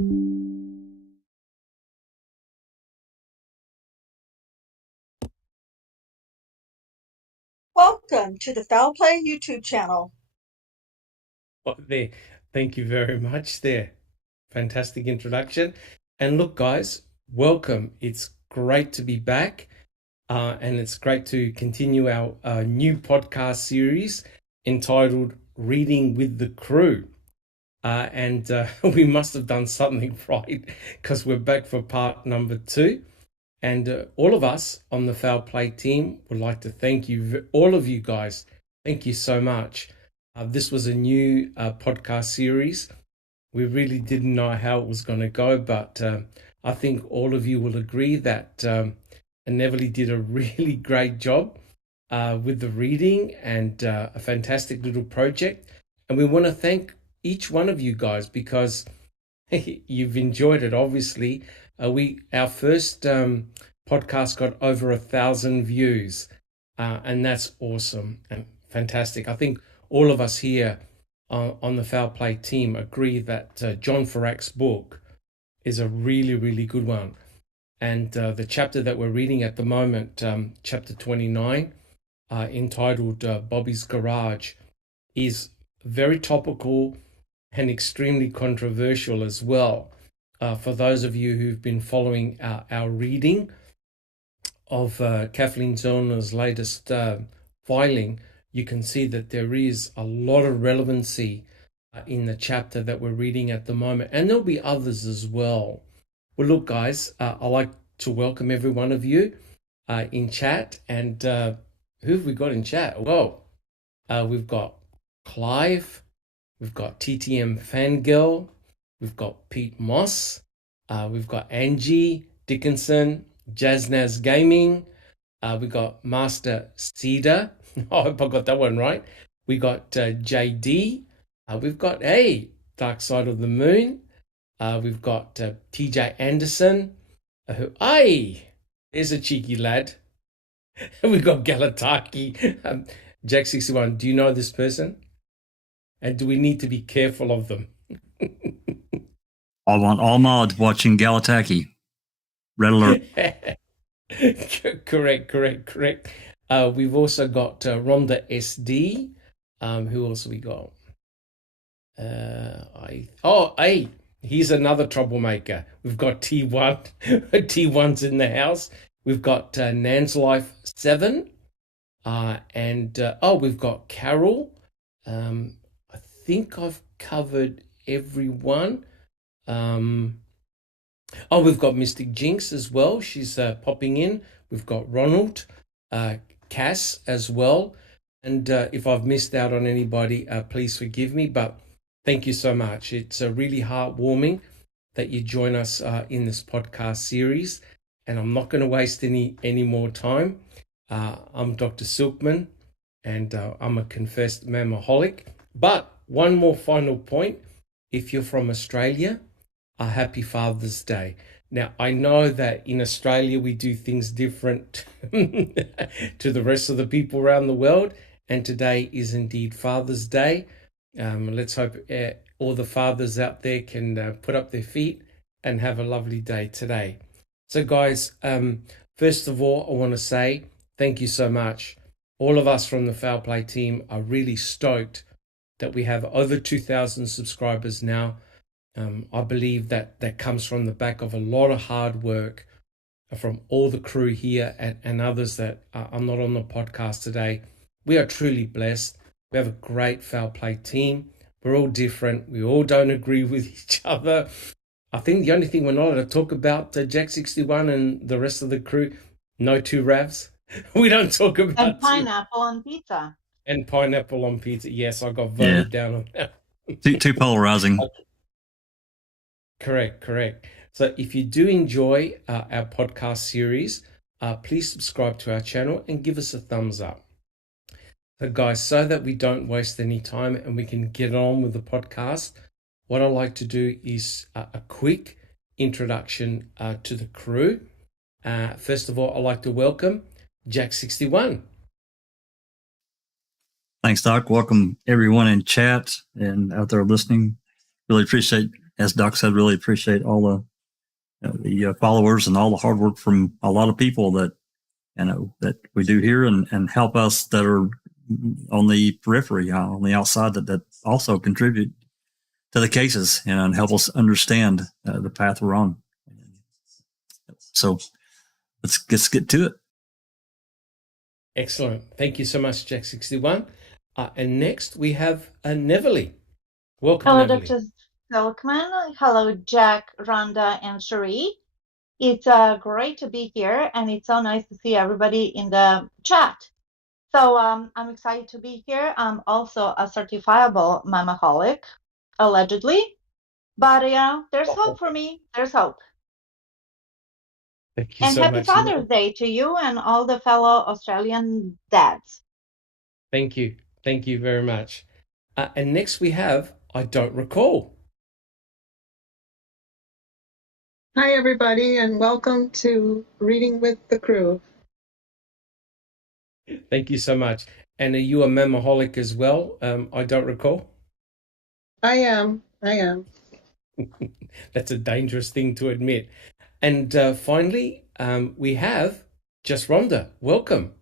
Welcome to the Foul Play YouTube channel. Oh, there. Thank you very much there. Fantastic introduction. And look, guys, welcome. It's great to be back. And it's great to continue our new podcast series entitled Reading with the Crew. And we must have done something right because we're back for part number 2. And all of us on the Foul Play team would like to thank you, all of you guys. Thank you so much. This was a new podcast series. We really didn't know how it was going to go, but I think all of you will agree that Neverly did a really great job with the reading and a fantastic little project. And we want to thank each one of you guys because you've enjoyed it, obviously. Our first podcast got over 1,000 views, and that's awesome and fantastic. I think all of us here on the Foul Play team agree that John Ferak's book is a really, really good one. And the chapter that we're reading at the moment, chapter 29, entitled Bobby's Garage, is very topical and extremely controversial as well. For those of you who've been following our reading of Kathleen Zellner's latest filing, you can see that there is a lot of relevancy in the chapter that we're reading at the moment, and there'll be others as well. Well, look, guys, I'd like to welcome every one of you in chat. And who have we got in chat? Well, we've got Clive, we've got TTM Fangirl, we've got Pete Moss, we've got Angie Dickinson, Jaznaz Gaming, we got Master Cedar. I hope I got that one right. We got JD. We've got Dark Side of the Moon. We've got TJ Anderson. There's a cheeky lad. We've got Galataki. Jack61, do you know this person? And do we need to be careful of them? I want all mods watching Galataki. Red alert. Correct. We've also got Rhonda SD. Who else we got? Here's another troublemaker. We've got T1. T1's in the house. We've got Nan's Life 7. And we've got Carol. I think I've covered everyone. We've got Mystic Jinx as well. She's popping in. We've got Ronald, Cass as well. And if I've missed out on anybody, please forgive me. But thank you so much. It's really heartwarming that you join us in this podcast series. And I'm not going to waste any more time. I'm Dr. Silkman, and I'm a confessed mammaholic. But one more final point. If you're from Australia, a happy Father's Day. Now, I know that in Australia we do things different to the rest of the people around the world, and today is indeed Father's Day. Let's hope all the fathers out there can put up their feet and have a lovely day today. So, guys, first of all, I want to say thank you so much. All of us from the Foul Play team are really stoked that we have over 2,000 subscribers now. I believe that comes from the back of a lot of hard work from all the crew here and others that are not on the podcast today. We are truly blessed. We have a great Foul Play team. We're all different. We all don't agree with each other. I think the only thing we're not allowed to talk about, Jack61 and the rest of the crew, no two Ravs. We don't talk about... And pineapple on pizza. And pineapple on pizza. Yes, I got voted down on that. Too polarizing. Correct. So if you do enjoy our podcast series, please subscribe to our channel and give us a thumbs up. So guys, so that we don't waste any time and we can get on with the podcast, what I'd like to do is a quick introduction to the crew. First of all, I'd like to welcome Jack61. Thanks, Doc. Welcome everyone in chat and out there listening. Really appreciate as Doc said, really appreciate all the followers and all the hard work from a lot of people that that we do here and help us that are on the periphery, on the outside, that also contribute to the cases and help us understand the path we're on. So let's get to it. Excellent. Thank you so much, Jack61. And next we have Neverly. Welcome, Hello, Neverly. Dr. Silkman. Hello, Jack, Rhonda, and Cherie. It's great to be here, and it's so nice to see everybody in the chat. So I'm excited to be here. I'm also a certifiable mamaholic, allegedly. But there's hope for me. There's hope. Thank you And so happy much. Father's Day to you and all the fellow Australian dads. Thank you. Thank you very much. And next we have I Don't Recall. Hi, everybody, and welcome to Reading with the Crew. Thank you so much. And are you a mamaholic as well? I don't recall. I am. That's a dangerous thing to admit. And finally, we have just Rhonda. Welcome.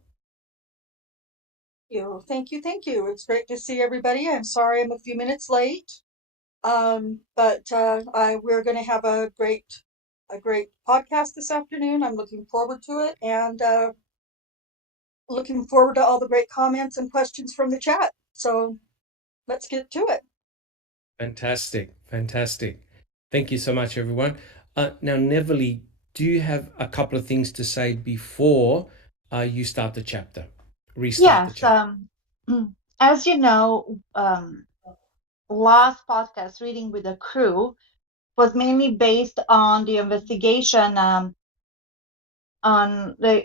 Thank you. It's great to see everybody. I'm sorry I'm a few minutes late. But we're going to have a great podcast this afternoon. I'm looking forward to it, and looking forward to all the great comments and questions from the chat. So let's get to it. Fantastic. Thank you so much, everyone. Now, Neverly, do you have a couple of things to say before you start the chapter? Restart the chapter. As you know, last podcast, Reading with the Crew, was mainly based on the investigation, on the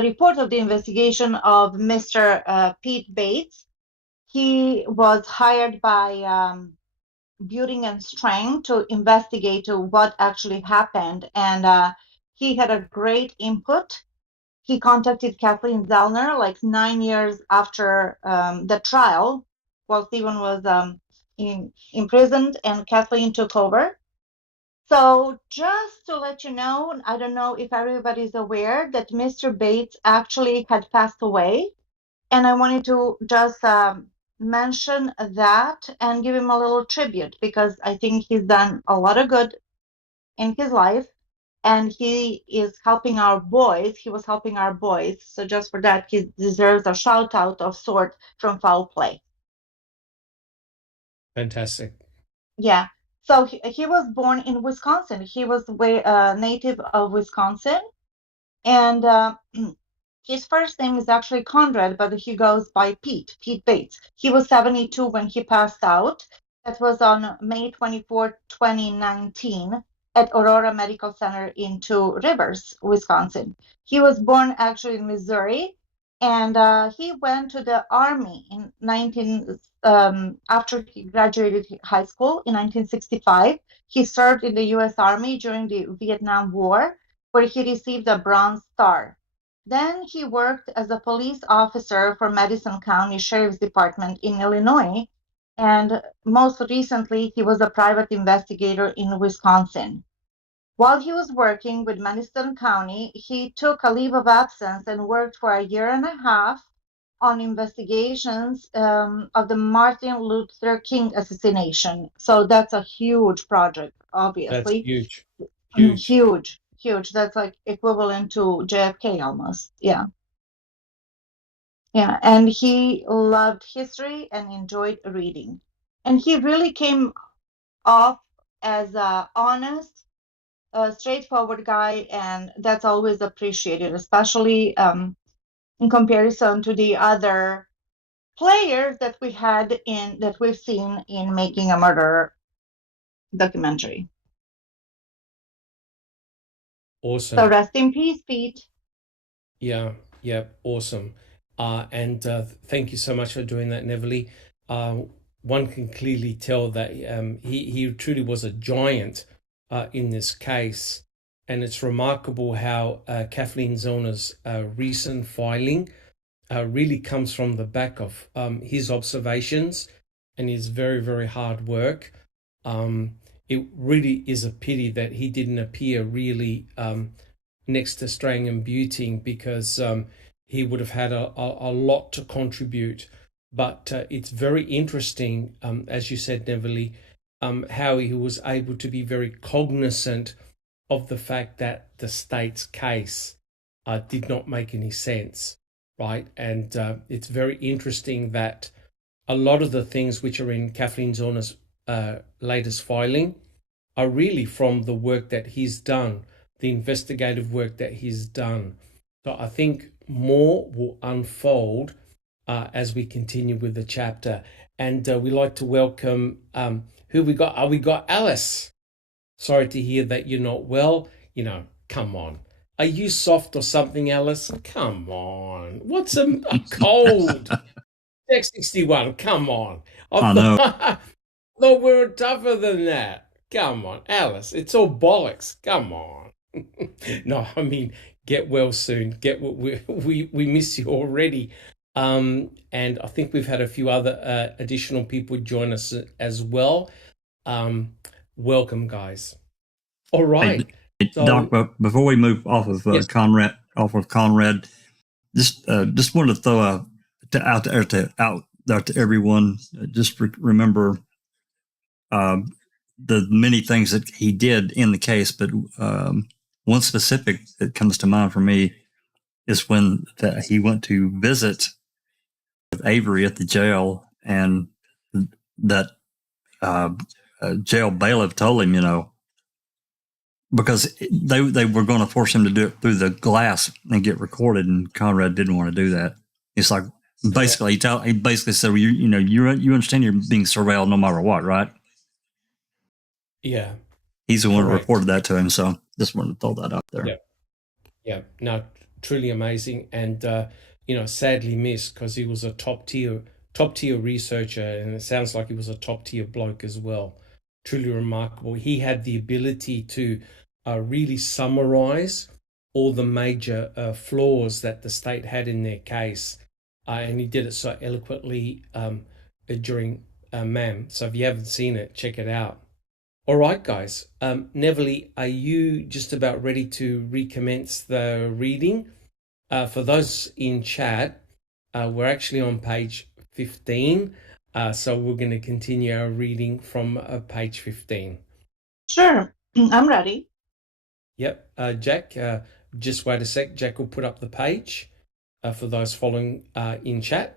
report of the investigation of Mr. Pete Bates. He was hired by Building and Strength to investigate what actually happened, and he had a great input. He contacted Kathleen Zellner like 9 years after the trial, while Stephen was imprisoned, and Kathleen took over. So just to let you know, I don't know if everybody's aware that Mr. Bates actually had passed away, and I wanted to just mention that and give him a little tribute, because I think he's done a lot of good in his life, and he is helping our boys. He was helping our boys. So just for that, he deserves a shout out of sort from Foul Play. Fantastic. Yeah. So he was born in Wisconsin. He was a native of Wisconsin. And his first name is actually Conrad, but he goes by Pete Bates. He was 72 when he passed out. That was on May 24, 2019, at Aurora Medical Center in Two Rivers, Wisconsin. He was born actually in Missouri, and he went to the Army after he graduated high school in 1965. He served in the U.S. Army during the Vietnam War, where he received a Bronze Star. Then he worked as a police officer for Madison County Sheriff's Department in Illinois, and most recently, he was a private investigator in Wisconsin. While he was working with Madison County, he took a leave of absence and worked for a year and a half on investigations of the Martin Luther King assassination. So that's a huge project, obviously. That's huge. Huge. That's like equivalent to JFK almost. Yeah. And he loved history and enjoyed reading. And he really came off as a honest, straightforward guy, and that's always appreciated, especially in comparison to the other players that we've seen in Making a Murderer documentary. Awesome. So rest in peace, Pete. Yeah, awesome. And thank you so much for doing that, Neverly. One can clearly tell that he truly was a giant in this case. And it's remarkable how Kathleen Zellner's recent filing really comes from the back of his observations and his very, very hard work. It really is a pity that he didn't appear really next to Strang and Buting, because he would have had a lot to contribute. But it's very interesting, as you said, Neverly, how he was able to be very cognizant of the fact that the state's case did not make any sense, right? And it's very interesting that a lot of the things which are in Kathleen Zorna's latest filing are really from the work that he's done, the investigative work that he's done. So I think more will unfold as we continue with the chapter. And we like to welcome who we got. We got Alice. Sorry to hear that you're not well. Come on. Are you soft or something, Alice? Come on. What's a cold? Deck 61, come on. I know. No, we're tougher than that. Come on, Alice. It's all bollocks. Come on. No, I mean, get well soon. We miss you already. And I think we've had a few other additional people join us as well. Welcome, guys. All right. Hey, Doc, but before we move off of Yes. Conrad, just wanted to throw out there to everyone. Just remember the many things that he did in the case, but one specific that comes to mind for me is when he went to visit with Avery at the jail, and that jail bailiff told him, because they were going to force him to do it through the glass and get recorded, and Conrad didn't want to do that. It's like basically he basically said, well, you understand you're being surveilled no matter what, right? Yeah. He's the one who Correct. reported that to him, so just wanted to throw that out there. Yeah. No, truly amazing, and sadly missed, because he was a top tier researcher, and it sounds like he was a top tier bloke as well. Truly remarkable. He had the ability to really summarize all the major flaws that the state had in their case, and he did it so eloquently during MAM. So if you haven't seen it, check it out. All right, guys. Neverly, are you just about ready to recommence the reading? For those in chat, we're actually on page 15. So we're going to continue our reading from page 15. Sure, I'm ready. Yep. Jack, just wait a sec. Jack will put up the page for those following in chat.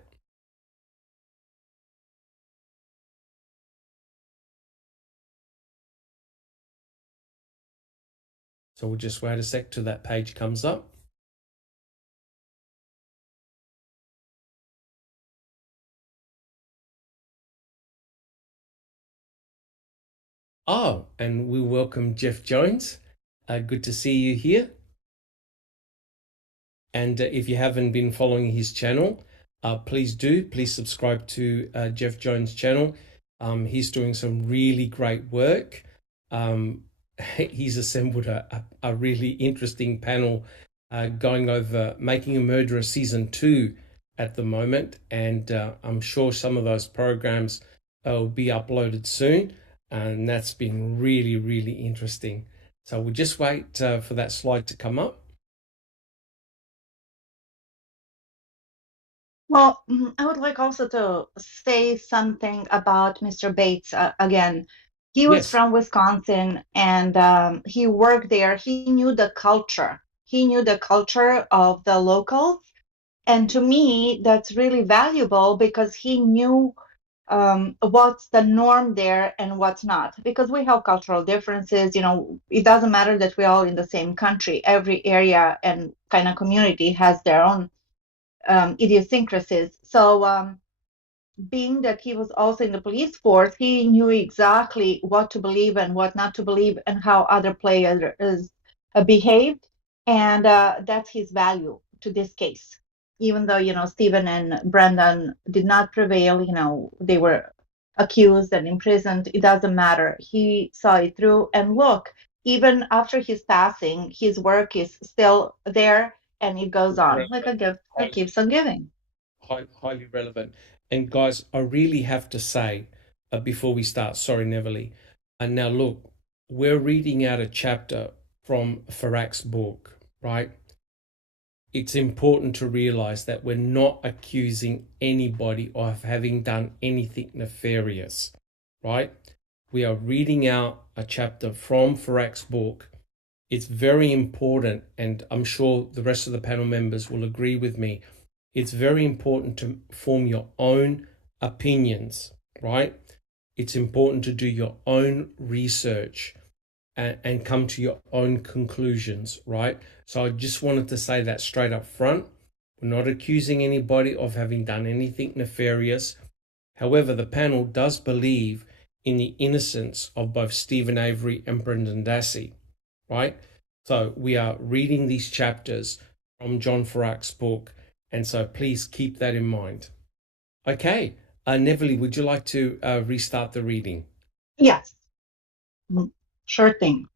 So we'll just wait a sec till that page comes up. Oh, and we welcome Jeff Jones. Good to see you here. And if you haven't been following his channel, please do. Please subscribe to Jeff Jones' channel. He's doing some really great work. He's assembled a really interesting panel going over Making a Murderer Season 2 at the moment. And I'm sure some of those programs will be uploaded soon. And that's been really, really interesting. So we'll just wait for that slide to come up. Well, I would like also to say something about Mr. Bates again. He was Yes. from Wisconsin, and he worked there. He knew the culture. He knew the culture of the locals. And to me, that's really valuable, because he knew what's the norm there and what's not. Because we have cultural differences. It doesn't matter that we're all in the same country. Every area and kind of community has their own idiosyncrasies. So being that he was also in the police force, he knew exactly what to believe and what not to believe, and how other players behaved. And that's his value to this case. Even though, Stephen and Brendan did not prevail, they were accused and imprisoned, it doesn't matter. He saw it through. And look, even after his passing, his work is still there, and it goes on like a gift that keeps on giving. Highly relevant. And guys, I really have to say, before we start. Sorry, Neverly. And now look, we're reading out a chapter from Ferak's book, right? It's important to realize that we're not accusing anybody of having done anything nefarious, right? We are reading out a chapter from Ferak's book. It's very important, and I'm sure the rest of the panel members will agree with me. It's very important to form your own opinions, right? It's important to do your own research and come to your own conclusions, right? So I just wanted to say that straight up front. We're not accusing anybody of having done anything nefarious. However, the panel does believe in the innocence of both Stephen Avery and Brendan Dassey, right? So we are reading these chapters from John Ferak's book, and so please keep that in mind. Okay, Neverly, would you like to restart the reading? Yes, sure thing.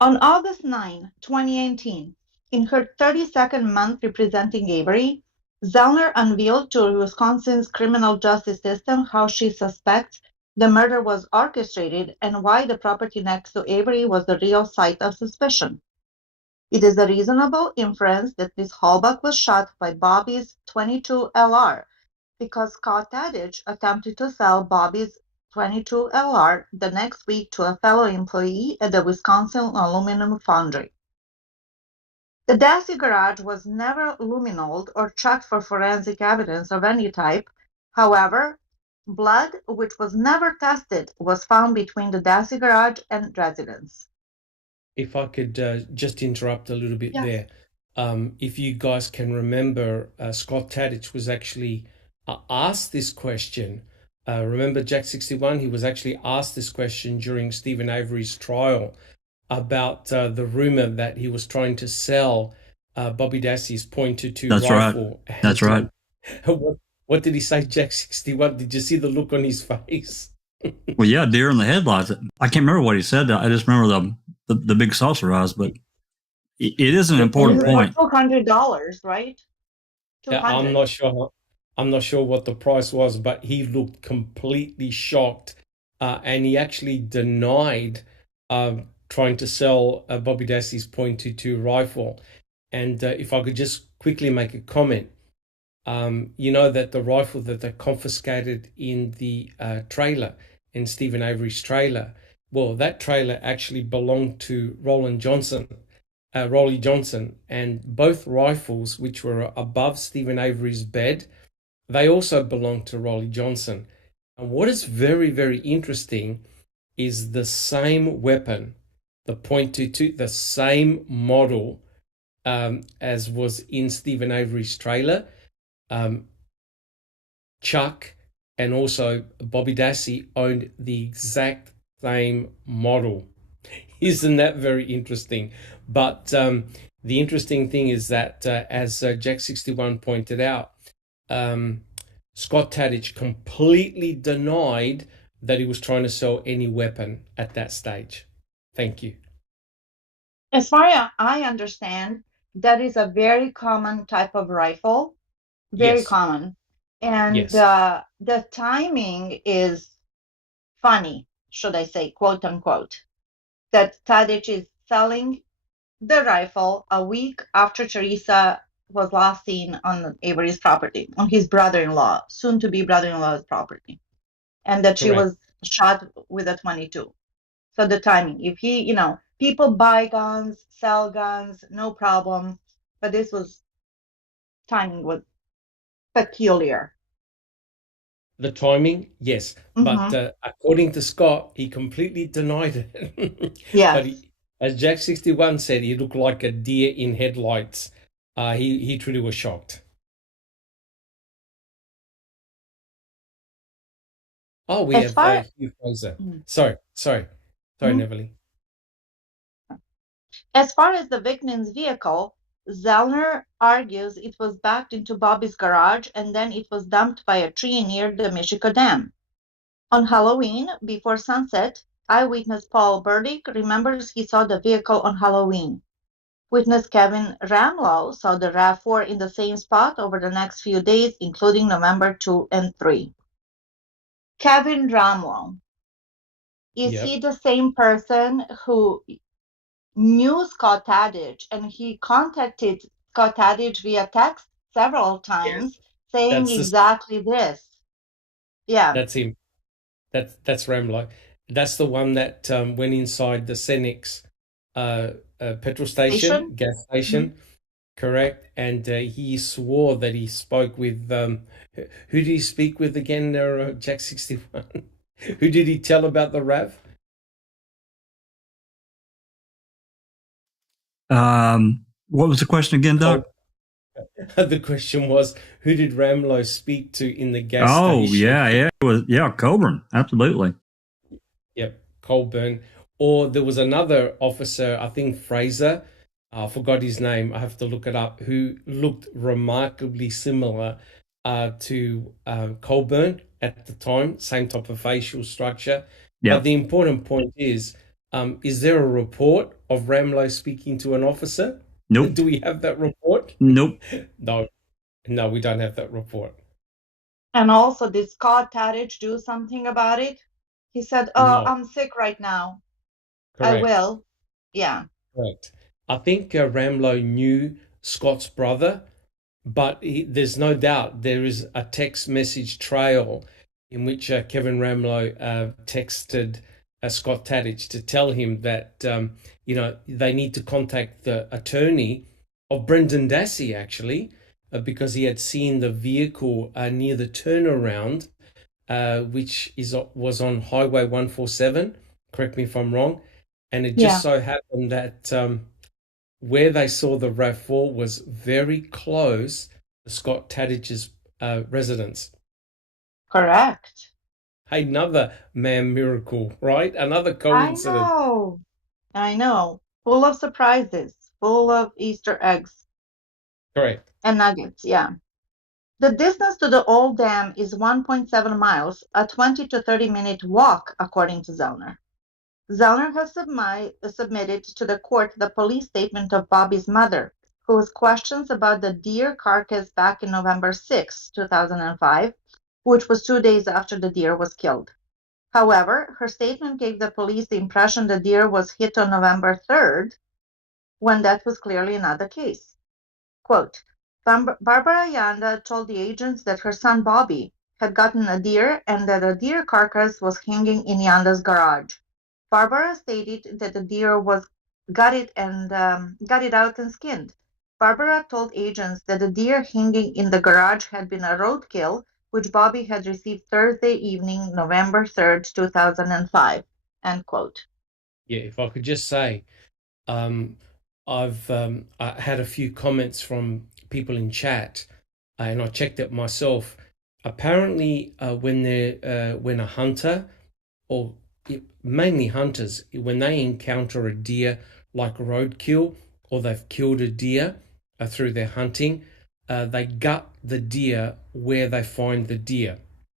On August 9, 2018, in her 32nd month representing Avery, Zellner unveiled to Wisconsin's criminal justice system how she suspects the murder was orchestrated and why the property next to Avery was the real site of suspicion. It is a reasonable inference that Ms. Halbach was shot by Bobby's .22 LR because Scott Tadich attempted to sell Bobby's .22 LR the next week to a fellow employee at the Wisconsin aluminum foundry. The Dassey garage was never luminoled or checked for forensic evidence of any type. However, blood, which was never tested, was found between the Dassey garage and residence. If I could just interrupt a little bit Yes. there. If you guys can remember, Scott Tadich was actually asked this question. Remember Jack 61? He was actually asked this question during Stephen Avery's trial about the rumor that he was trying to sell Bobby Dassey's .22 That's rifle. right. That's right. What did he say, Jack 61? Did you see the look on his face? Well, yeah, deer in the headlights. I can't remember what he said. I just remember the big saucer eyes, but it is an important point. $200, right? Yeah, I'm not sure what the price was, but he looked completely shocked, and he actually denied trying to sell Bobby Dassey's .22 rifle. And if I could just quickly make a comment, you know that the rifle that they confiscated in the trailer, in Stephen Avery's trailer, well, that trailer actually belonged to Rollie Johnson, and both rifles, which were above Stephen Avery's bed, they also belonged to Rollie Johnson. And what is very, very interesting is the same weapon, the .22, the same model as was in Stephen Avery's trailer. Chuck and also Bobby Dassey owned the exact same model. Isn't that very interesting? But the interesting thing is that, as Jack 61 pointed out, Scott Tadich completely denied that he was trying to sell any weapon at that stage. Thank you. As far as I understand, that is a very common type of rifle, very Yes. common. And Yes. the timing is funny, should I say, quote unquote, that Tadich is selling the rifle a week after Teresa was last seen on Avery's property, on his brother-in-law, soon-to-be brother-in-law's property, and that she Correct. was shot with a .22. So the timing, if he, people buy guns, sell guns, no problem, but this timing was peculiar. The timing, yes, but according to Scott, he completely denied it. Yes. But as Jack 61 said, he looked like a deer in headlights. He truly was shocked. Oh, we have Hugh Fraser. Sorry, Neverly. As far as the victim's vehicle, Zellner argues it was backed into Bobby's garage and then it was dumped by a tree near the Michigan Dam. On Halloween, before sunset, eyewitness Paul Burdick remembers he saw the vehicle on Halloween. Witness Kevin Ramlow saw the RAV4 in the same spot over the next few days, including November 2 and 3. Kevin Ramwell. Is Yep. he the same person who knew Scott Tadich and he contacted Scott Tadich via text several times saying That's the exactly this? Yeah. that's him. That's Ramlo. That's the one that went inside the Cenex petrol Station? station, gas station, correct? And he swore that he spoke with who did he speak with again? Jack 61. Who did he tell about the RAV? What was the question again, Doc? The question was, who did Ramlo speak to in the gas Oh, station? yeah. It was, Coburn. Absolutely. Yep, Colburn. Or there was another officer, I think Fraser, I forgot his name, I have to look it up, who looked remarkably similar to Colburn at the time, same type of facial structure. Yeah. But the important point is there a report of Ramlo speaking to an officer? Nope. Do we have that report? Nope. No, we don't have that report. And also, did Scott Tadich do something about it? He said, No. I'm sick right now. I Correct. will. Yeah. Correct. I think Ramlo knew Scott's brother, but there's no doubt there is a text message trail in which Kevin Ramlo texted Scott Tadich to tell him that they need to contact the attorney of Brendan Dassey, actually, because he had seen the vehicle near the turnaround, which was on Highway 147. Correct me if I'm wrong. And it just so happened that where they saw the RAV4 was very close to Scott Tadich's residence. Correct. Hey, another man miracle, right? Another coincidence. I know. Full of surprises, full of Easter eggs. Correct. And nuggets, yeah. The distance to the old dam is 1.7 miles, a 20 to 30-minute walk, according to Zellner. Zellner has submitted to the court the police statement of Bobby's mother, who was questions about the deer carcass back in November 6, 2005, which was 2 days after the deer was killed. However, her statement gave the police the impression the deer was hit on November 3rd, when that was clearly not the case. Quote, Barbara Yanda told the agents that her son Bobby had gotten a deer and that a deer carcass was hanging in Yanda's garage. Barbara stated that the deer was got it out and skinned. Barbara told agents that the deer hanging in the garage had been a roadkill, which Bobby had received Thursday evening, November 3rd, 2005. End quote. Yeah, if I could just say, I've I had a few comments from people in chat, and I checked it myself. Apparently, when a hunter, or mainly hunters, when they encounter a deer like roadkill, or they've killed a deer through their hunting, they gut the deer where they find the deer,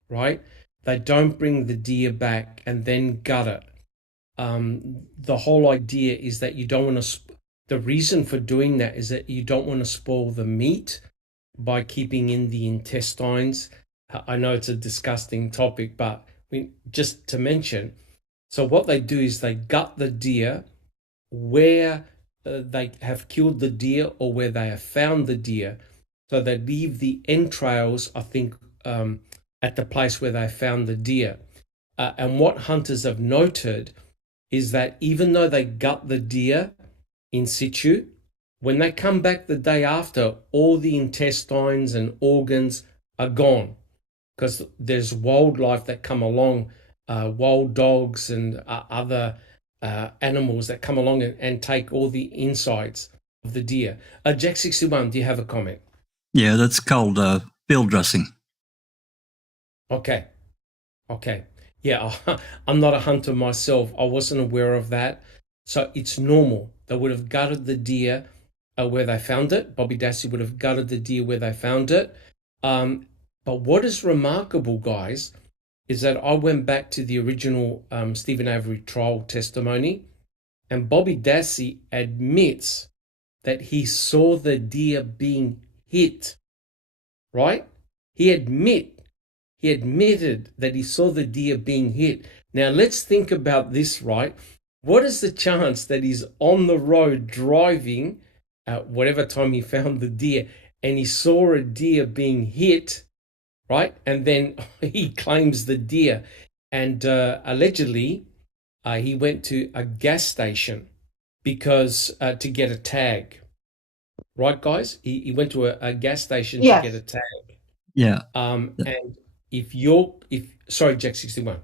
right? They don't bring the deer back and then gut it. The whole idea is that you don't want to. The reason for doing that is that you don't want to spoil the meat by keeping in the intestines. I know it's a disgusting topic, but just to mention, so what they do is they gut the deer where they have killed the deer or where they have found the deer. So they leave the entrails, I think, at the place where they found the deer. And what hunters have noted is that even though they gut the deer in situ, when they come back the day after, all the intestines and organs are gone, because there's wildlife that come along, wild dogs and other animals that come along and take all the insides of the deer. Jack 61, do you have a comment? Yeah, that's called field dressing. Okay. Yeah, I'm not a hunter myself. I wasn't aware of that. So it's normal. They would have gutted the deer where they found it. Bobby Dassey would have gutted the deer where they found it. But what is remarkable, guys, is that I went back to the original Stephen Avery trial testimony, and Bobby Dassey admits that he saw the deer being hit, right? He he admitted that he saw the deer being hit. Now let's think about this, right? What is the chance that he's on the road driving at whatever time he found the deer and he saw a deer being hit, right? And then he claims the deer. And allegedly, he went to a gas station because to get a tag. Right, guys? He went to a gas station to get a Yes. tag. Yeah. And sorry, Jack 61.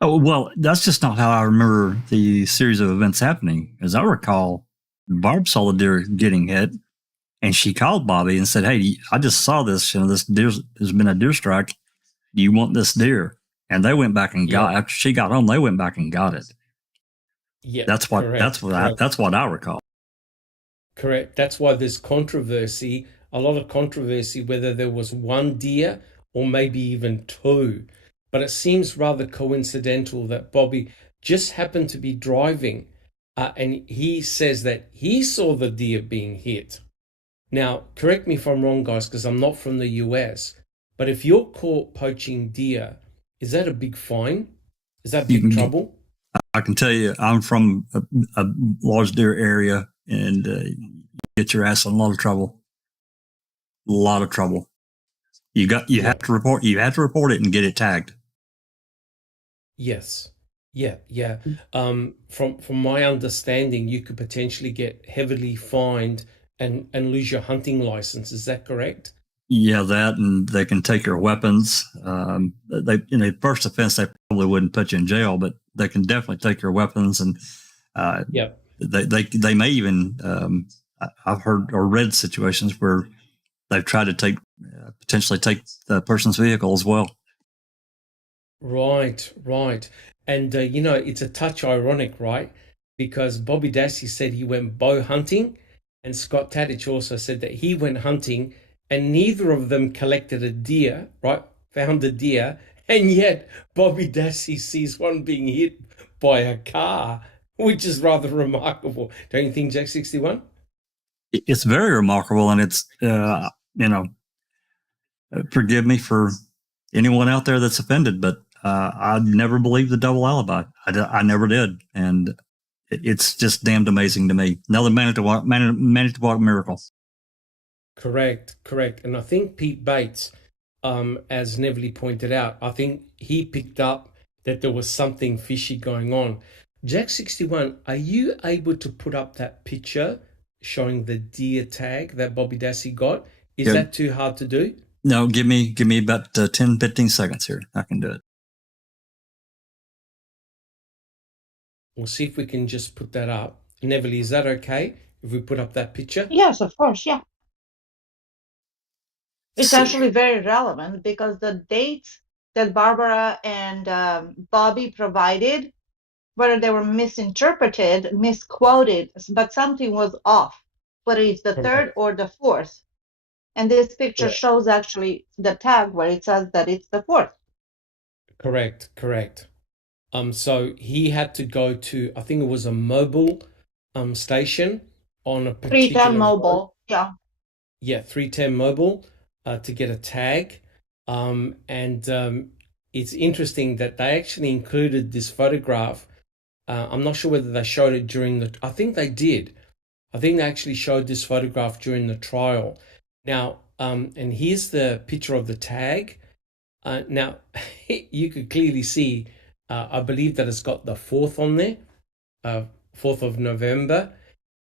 Oh, well, that's just not how I remember the series of events happening. As I recall, Barb saw the deer getting hit, and she called Bobby and said, "Hey, I just saw this. This there's been a deer strike. Do you want this deer?" And they went back and got. After she got home, they went back and got it. Yeah, that's what I recall. Correct. That's why there's controversy, a lot of controversy, whether there was one deer or maybe even two. But it seems rather coincidental that Bobby just happened to be driving, and he says that he saw the deer being hit. Now, correct me if I'm wrong, guys, because I'm not from the US, but if you're caught poaching deer, is that a big fine? Is that big trouble? I can tell you, I'm from a large deer area, and you get your ass in a lot of trouble. A lot of trouble. You have to report. You have to report it and get it tagged. Yes. Yeah. From my understanding, you could potentially get heavily fined and lose your hunting license. Is that correct? Yeah, that, and they can take your weapons. They in the first offense, they probably wouldn't put you in jail, but they can definitely take your weapons, and they may even. I've heard or read situations where they've tried to potentially take the person's vehicle as well. Right. And, it's a touch ironic, right? Because Bobby Dassey said he went bow hunting, and Scott Tadich also said that he went hunting, and neither of them collected a deer, right? Found a deer, and yet Bobby Dassey sees one being hit by a car, which is rather remarkable. Don't you think, Jack 61? It's very remarkable, and it's, forgive me for anyone out there that's offended, but I never believed the double alibi. I never did, and it's just damned amazing to me. Another Manitowoc miracle. Correct. And I think Pete Bates, as Neville pointed out, I think he picked up that there was something fishy going on. Jack 61, are you able to put up that picture showing the deer tag that Bobby Dassey got? Is that too hard to do? No, give me about 10, 15 seconds here. I can do it. We'll see if we can just put that up. Neville, is that okay if we put up that picture? Yes, of course, yeah. It's actually very relevant because the dates that Barbara and Bobby provided, whether they were misinterpreted, misquoted, but something was off, whether it's the third or the fourth. And this picture shows actually the tag where it says that it's the fourth. Correct. So he had to go to, I think it was a mobile station on a particular 310 mobile, yeah. Yeah, 310 mobile to get a tag. It's interesting that they actually included this photograph. I'm not sure whether they showed it I think they did. I think they actually showed this photograph during the trial. Now, and here's the picture of the tag. Now, you could clearly see, I believe that it's got the 4th on there, 4th of November.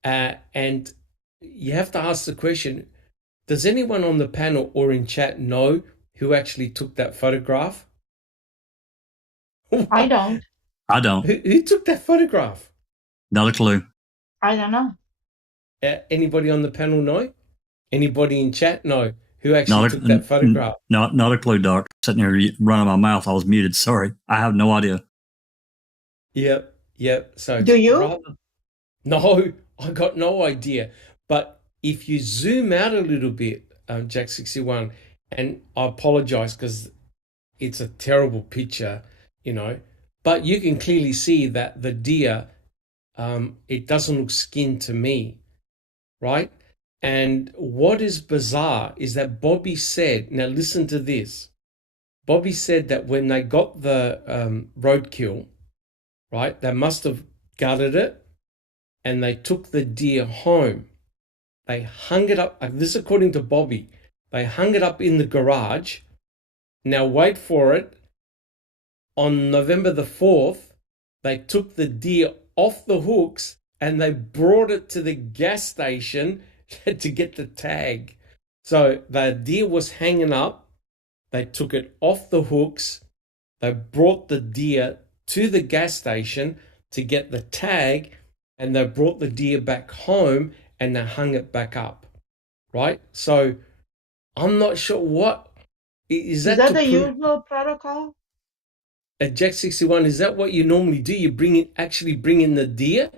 And you have to ask the question, does anyone on the panel or in chat know who actually took that photograph? I don't. Who took that photograph? Not a clue. I don't know. Anybody on the panel know? Anybody in chat know who actually took that photograph? Not a clue, Doc. Sitting here running my mouth. I was muted. Sorry. I have no idea. Yep. So do you? No, I got no idea. But if you zoom out a little bit, Jack 61, and I apologize because it's a terrible picture, but you can clearly see that the deer, it doesn't look skinned to me, right? And what is bizarre is that Bobby said, now listen to this. Bobby said that when they got the roadkill, right, they must have gutted it and they took the deer home. They hung it up. This is according to Bobby. They hung it up in the garage. Now wait for it. On November the 4th, they took the deer off the hooks and they brought it to the gas station to get the tag. So the deer was hanging up. They took it off the hooks. They brought the deer to the gas station to get the tag, and they brought the deer back home and they hung it back up. Right? So I'm not sure what is that. Is that the usual protocol? At Jack 61, is that what you normally do? You actually bring in the deer?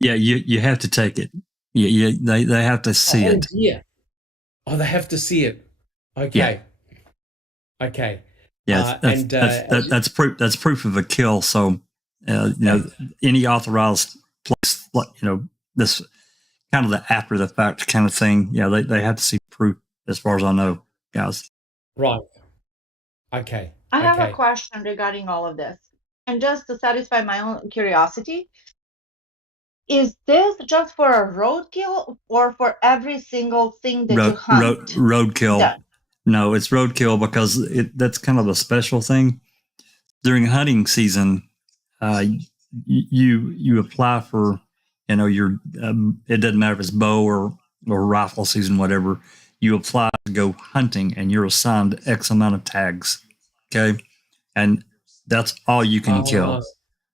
Yeah, you have to take it. Yeah, they have to see it. Deer. Oh, they have to see it. Okay. Yeah. Okay. Yeah, that's proof. That's proof of a kill. So, any authorized place, this kind of the after the fact kind of thing. Yeah, they have to see proof, as far as I know, guys. Right. Okay. I have a question regarding all of this, and just to satisfy my own curiosity, is this just for a roadkill or for every single thing that you hunt? Roadkill. Yeah. No, it's roadkill because that's kind of a special thing. During hunting season, you apply for, your it doesn't matter if it's bow or rifle season, whatever. You apply to go hunting, and you're assigned X amount of tags. Okay, and that's all you can kill.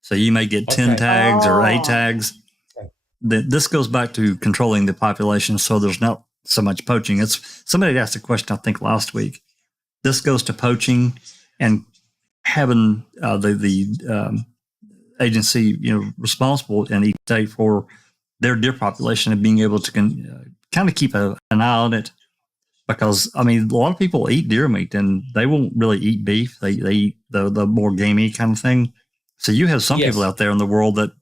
So you may get 10 tags or 8 tags. This goes back to controlling the population, so there's not so much poaching. It's somebody asked a question, I think, last week. This goes to poaching and having the agency, responsible in each state for their deer population and being able to kind of keep an eye on it. Because, a lot of people eat deer meat and they won't really eat beef. They eat the more gamey kind of thing. So you have some people out there in the world that,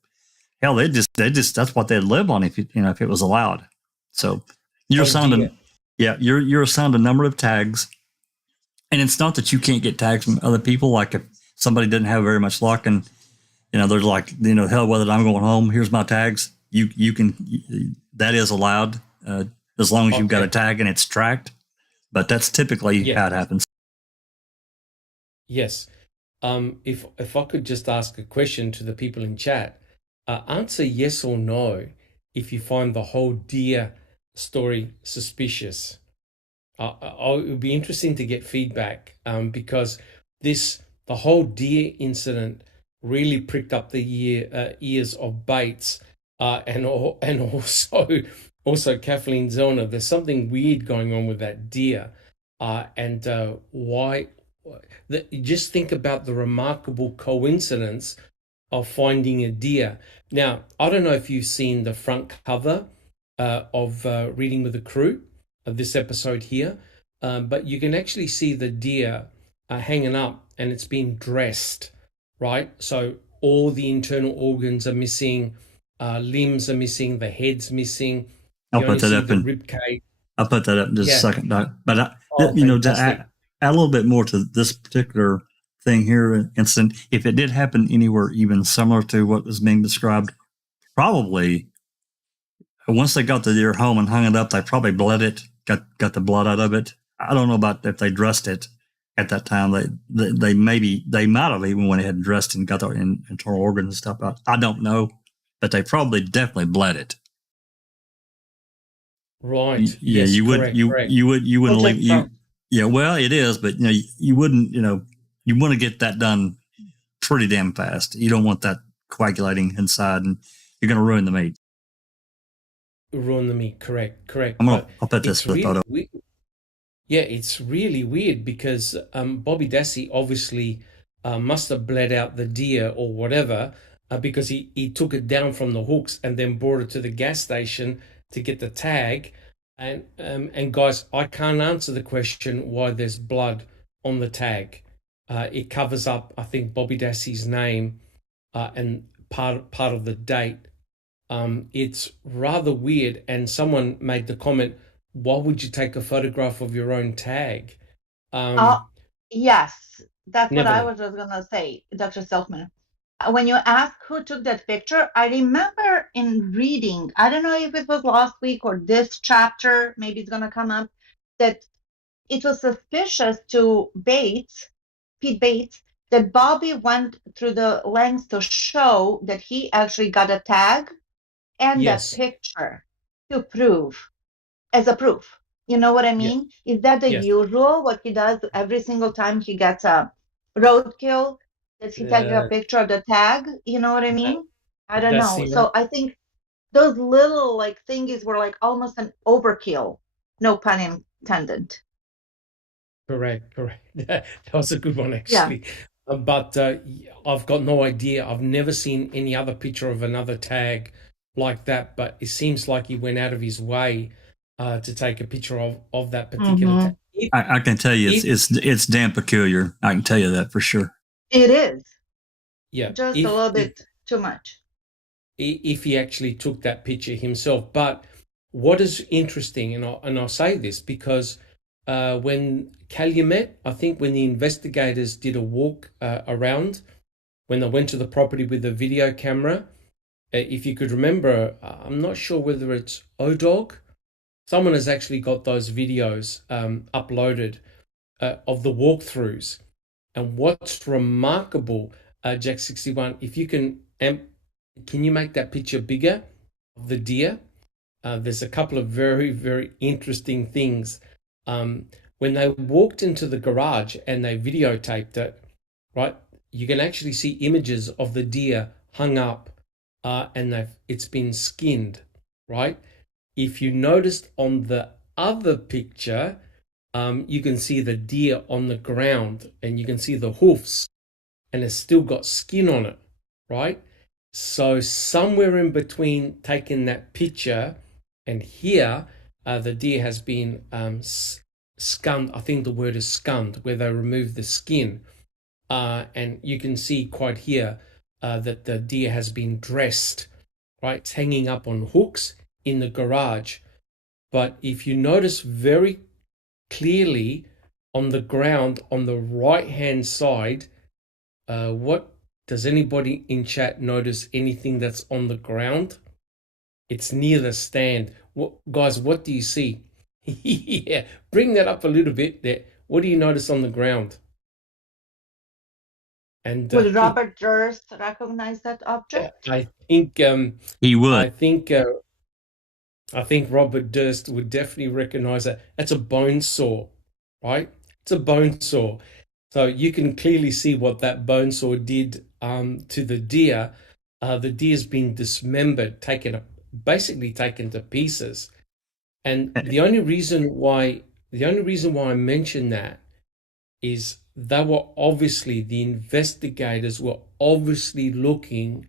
hell, they just that's what they'd live on if if it was allowed. So you're assigned you're assigned a number of tags, and it's not that you can't get tags from other people. Like if somebody didn't have very much luck, and they're like, hell, whether I'm going home, here's my tags. You can, that is allowed as long as you've got a tag and it's tracked. But that's typically how it happens. Yes. If I could just ask a question to the people in chat, answer yes or no if you find the whole deer story suspicious. It would be interesting to get feedback because the whole deer incident really pricked up the ears of Bates and also Kathleen Zellner. There's something weird going on with that deer, and why? Just think about the remarkable coincidence of finding a deer. Now, I don't know if you've seen the front cover of Reading with the Crew of this episode here, but you can actually see the deer hanging up, and it's been dressed, right? So all the internal organs are missing, limbs are missing, the head's missing. I'll put that up in just a second, Doc. But to add a little bit more to this particular thing here, incident, if it did happen anywhere even similar to what was being described, probably once they got the deer home and hung it up, they probably bled it, got the blood out of it. I don't know about if they dressed it at that time. They might have even went ahead and dressed and got the internal organs and stuff out. I don't know, but they definitely bled it. Right. Yeah, yes, you correct, wouldn't leave. Yeah, well, it is, but you wouldn't. You want to get that done pretty damn fast. You don't want that coagulating inside, and you're going to ruin the meat. Ruin the meat. Correct. I'll put this photo. Yeah, it's really weird because Bobby Dassey obviously must have bled out the deer or whatever because he took it down from the hooks and then brought it to the gas station to get the tag. And guys, I can't answer the question why there's blood on the tag. It covers up, I think, Bobby Dassey's name and part of the date. It's rather weird. And someone made the comment, why would you take a photograph of your own tag? Yes, that's what Never I know. was just gonna say, Dr. Silkman. When you ask who took that picture, I remember in reading, I don't know if it was last week or this chapter, maybe it's gonna come up, that it was suspicious to Pete Bates, that Bobby went through the lengths to show that he actually got a tag and a Yes. picture to prove, as a proof. You know what I Yes. mean? Is that the Yes. usual, what he does every single time he gets a roadkill? Does he take a picture of the tag? You know what I mean? I don't know. Dassey, right? So I think those little like thingies were like almost an overkill. No pun intended. Correct. That was a good one, Yeah. actually. But I've got no idea. I've never seen any other picture of another tag like that. But it seems like he went out of his way to take a picture of that particular Mm-hmm. tag. I can tell you, If it's damn peculiar. I can tell you that for sure. It is yeah, just a little bit too much. if he actually took that picture himself. But what is interesting, and I'll say this because when Calumet, I think when the investigators did a walk around, when they went to the property with the video camera, if you could remember, I'm not sure whether it's ODog. Someone has actually got those videos uploaded of the walkthroughs. And what's remarkable, Jack 61, if you can you make that picture bigger of the deer? There's a couple of very, very interesting things. When they walked into the garage and they videotaped it, right, you can actually see images of the deer hung up and it's been skinned, right? If you noticed on the other picture, you can see the deer on the ground and you can see the hoofs and it's still got skin on it, right? So somewhere in between taking that picture and here, the deer has been skunned. I think the word is skunned, where they remove the skin. And you can see quite here that the deer has been dressed, right? It's hanging up on hooks in the garage. But if you notice very clearly on the ground on the right-hand side, what does anybody in chat notice anything that's on the ground? It's near the stand. Guys, what do you see? Yeah, bring that up a little bit there. What do you notice on the ground? And Would Robert Durst recognize that object? I think He would. I think Robert Durst would definitely recognize that. That's a bone saw, right? It's a bone saw. So you can clearly see what that bone saw did to the deer. The deer's been dismembered, basically taken to pieces. And the only reason why I mention that is the investigators were obviously looking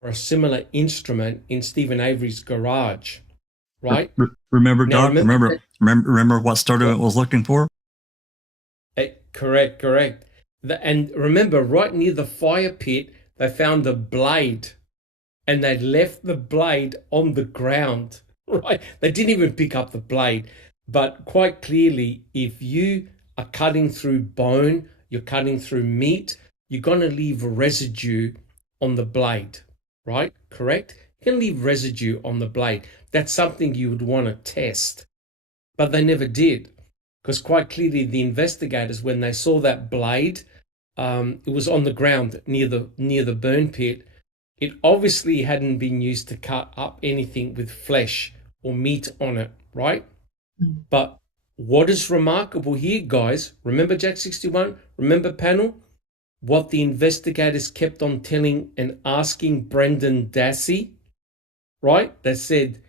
for a similar instrument in Stephen Avery's garage, right? Remember, Now, Doc? Remember what starter it was looking for? Correct. And remember, right near the fire pit, they found a blade, and they left the blade on the ground. Right? They didn't even pick up the blade. But quite clearly, if you are cutting through bone, you're cutting through meat, you're going to leave residue on the blade, right? Correct? You're going to leave residue on the blade. That's something you would want to test. But they never did. Because quite clearly, the investigators, when they saw that blade, it was on the ground near the burn pit. It obviously hadn't been used to cut up anything with flesh or meat on it, right? Mm-hmm. But what is remarkable here, guys, remember Jack 61? Remember panel? What the investigators kept on telling and asking Brendan Dassey, right? They said,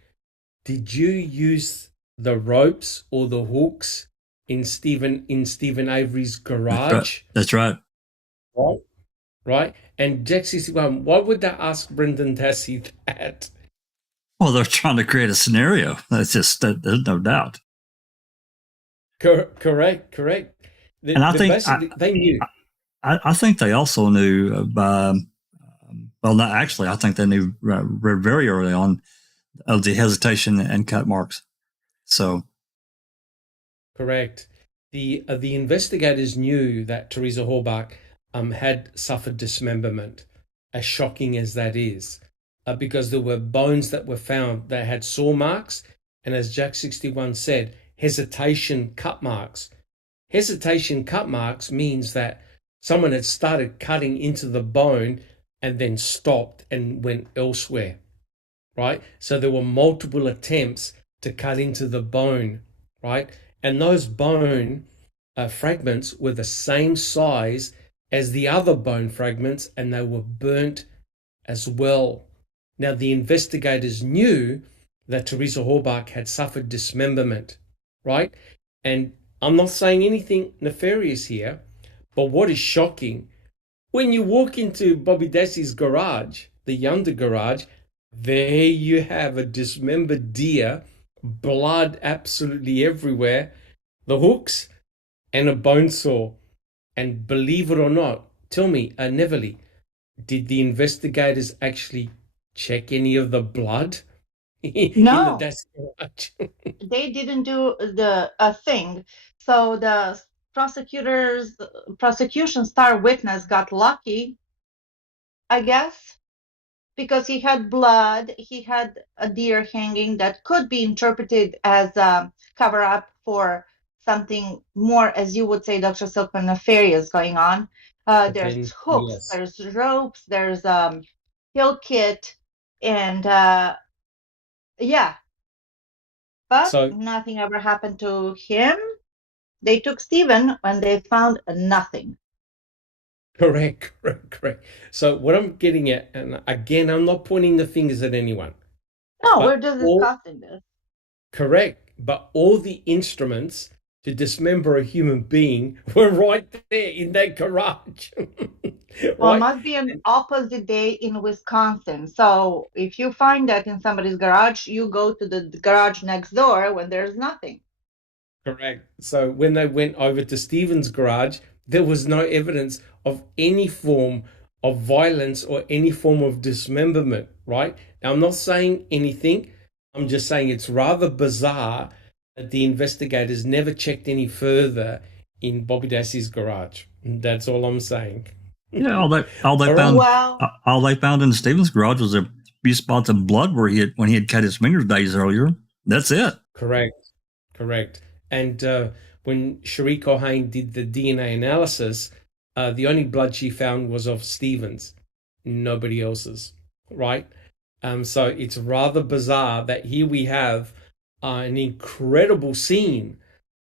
did you use the ropes or the hooks in Stephen Avery's garage? That's right. Right? And Jack 61, why would they ask Brendan Dassey that? Well, they're trying to create a scenario. That's just, there's no doubt. Correct. And I think they knew. I think they also knew well, not actually. I think they knew very early on of the hesitation and cut marks. So Correct. The investigators knew that Teresa Horbach had suffered dismemberment, as shocking as that is, because there were bones that were found that had saw marks, and as Jack 61 said, hesitation cut marks. Hesitation cut marks means that someone had started cutting into the bone and then stopped and went elsewhere, right? So there were multiple attempts to cut into the bone, right? And those bone fragments were the same size as the other bone fragments, and they were burnt as well. Now, the investigators knew that Teresa Horbach had suffered dismemberment, right? And I'm not saying anything nefarious here, but what is shocking, when you walk into Bobby Dassey's garage, the Yonder garage, there you have a dismembered deer, blood absolutely everywhere, the hooks, and a bone saw. And believe it or not, tell me, Neverly, did the investigators actually check any of the blood in the No, Dassey garage? they didn't do a thing. So the prosecution star witness got lucky, I guess, because he had blood, he had a deer hanging that could be interpreted as a cover up for something more, as you would say, Dr. Silkman, nefarious going on. There's hooks, Yes. there's ropes, there's hill kit, and yeah, but So nothing ever happened to him. They took Stephen when they found nothing. correct. So what I'm getting at, and again, I'm not pointing the fingers at anyone, No, we're but just all discussing this. correct, but all the instruments to dismember a human being were right there in that garage. Well, it Right? must be an opposite day in Wisconsin. So if you find that in somebody's garage, you go to the garage next door when there's nothing. Correct. So when they went over to Stephen's garage, there was no evidence of any form of violence or any form of dismemberment, right? Now, I'm not saying anything. I'm just saying it's rather bizarre that the investigators never checked any further in Bobby Dassey's garage. That's all I'm saying. Yeah, all they All right. found Well, all they found in Stephen's garage was a few spots of blood where when he had cut his fingers days earlier. That's it. Correct. And when Sheree Cohane did the DNA analysis, the only blood she found was of Stephen's, nobody else's, right? So it's rather bizarre that here we have an incredible scene.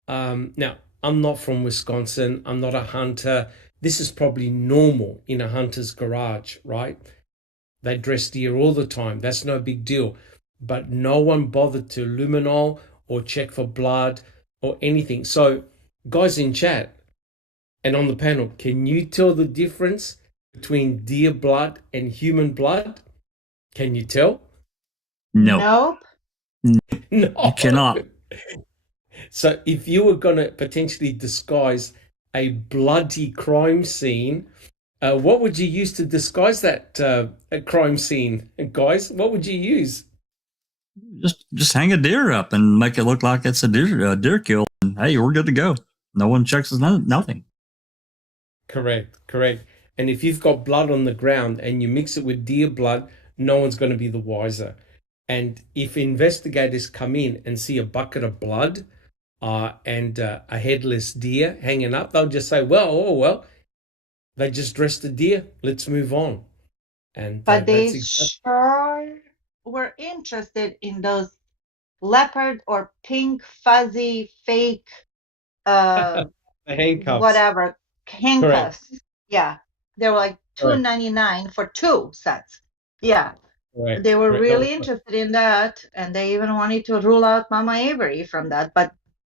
Now, I'm not from Wisconsin. I'm not a hunter. This is probably normal in a hunter's garage, right? They dress deer all the time. That's no big deal. But no one bothered to luminol or check for blood or anything. So, guys in chat and on the panel, can you tell the difference between deer blood and human blood? Can you tell? No, nope. No. you cannot. So, if you were going to potentially disguise a bloody crime scene, what would you use to disguise that crime scene, guys? What would you use? Just hang a deer up and make it look like it's a deer kill. And hey, we're good to go. No one checks us nothing. Correct. And if you've got blood on the ground and you mix it with deer blood, no one's going to be the wiser. And if investigators come in and see a bucket of blood and a headless deer hanging up, they'll just say, well, they just dressed a deer. Let's move on. And But they that's exactly sure were interested in those leopard or pink fuzzy fake the handcuffs. whatever Correct. handcuffs. Yeah, they were like $2.99 for 2 sets. Yeah, Correct. they were Correct. really interested in that, and they even wanted to rule out Mama Avery from that. But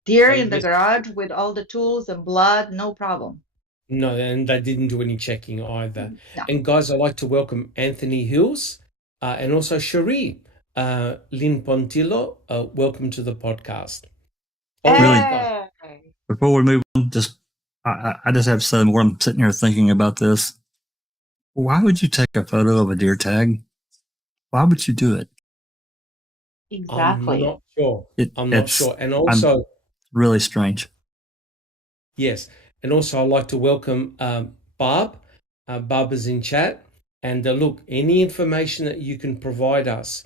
deer in the Yes. garage with all the tools and blood, no problem. No, and they didn't do any checking either. No. And guys, I'd like to welcome Anthony Hills and also Cherie Lynn Pontillo. Welcome to the podcast. All right, guys. Hey. Before we move on, I just have to say, more I'm sitting here thinking about this. Why would you take a photo of a deer tag? Why would you do it? Exactly. I'm not sure. It's And also, really strange. Yes. And also, I'd like to welcome Barb. Barb is in chat. And look, any information that you can provide us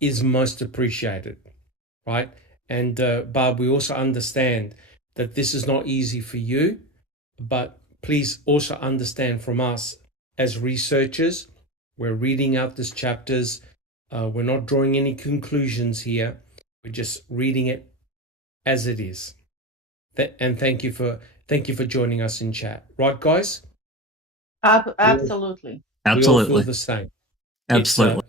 is most appreciated, right? And Barb, we also understand that this is not easy for you, but please also understand from us as researchers, we're reading out these chapters. We're not drawing any conclusions here. We're just reading it as it is. And thank you for joining us in chat. Right, guys? Absolutely. We all feel Absolutely. the same. Absolutely.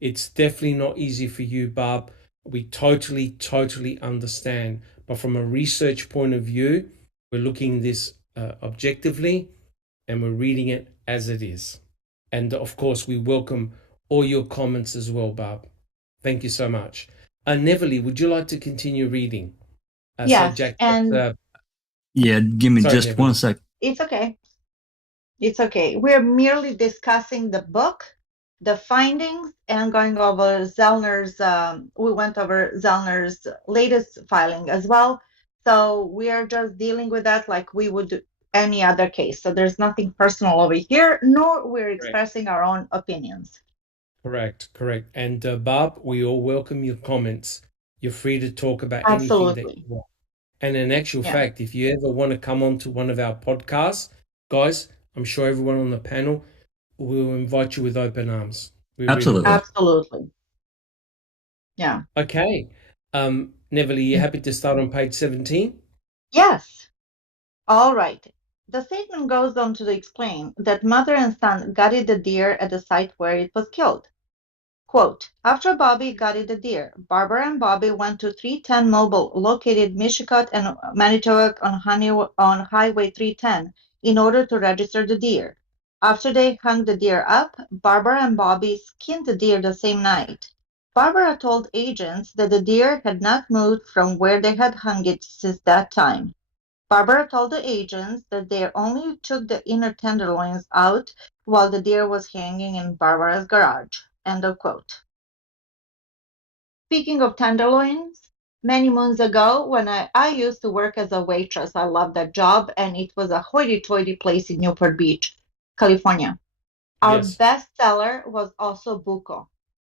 It's definitely not easy for you, Barb. We totally understand. But from a research point of view, we're looking at this objectively, and we're reading it as it is. And of course, we welcome all your comments as well, Barb. Thank you so much. Neverly, would you like to continue reading? Yes, Jack, and Yeah, give me Sorry, just Neville. 1 second. it's okay. It's okay. We're merely discussing the book, the findings, and going over Zellner's. We went over Zellner's latest filing as well. So we are just dealing with that like we would any other case. So there's nothing personal over here, nor we're expressing our own opinions. Correct. And Barb, we all welcome your comments. You're free to talk about anything that Absolutely. you want. And in actual Yeah. fact, if you ever want to come on to one of our podcasts, guys, I'm sure everyone on the panel will invite you with open arms. We Absolutely. Really Absolutely. Yeah. okay. Neville, are you happy to start on page 17? Yes. All right. The statement goes on to explain that mother and son gutted the deer at the site where it was killed. Quote, after Bobby gutted the deer, Barbara and Bobby went to 310 Mobile, located Michigan and Manitowoc on Highway 310, in order to register the deer. After they hung the deer up, Barbara and Bobby skinned the deer the same night. Barbara told agents that the deer had not moved from where they had hung it since that time. Barbara told the agents that they only took the inner tenderloins out while the deer was hanging in Barbara's garage. End of quote. Speaking of tenderloins, many moons ago when I used to work as a waitress, I loved that job, and it was a hoity-toity place in Newport Beach, California. Our Yes. best seller was also buco.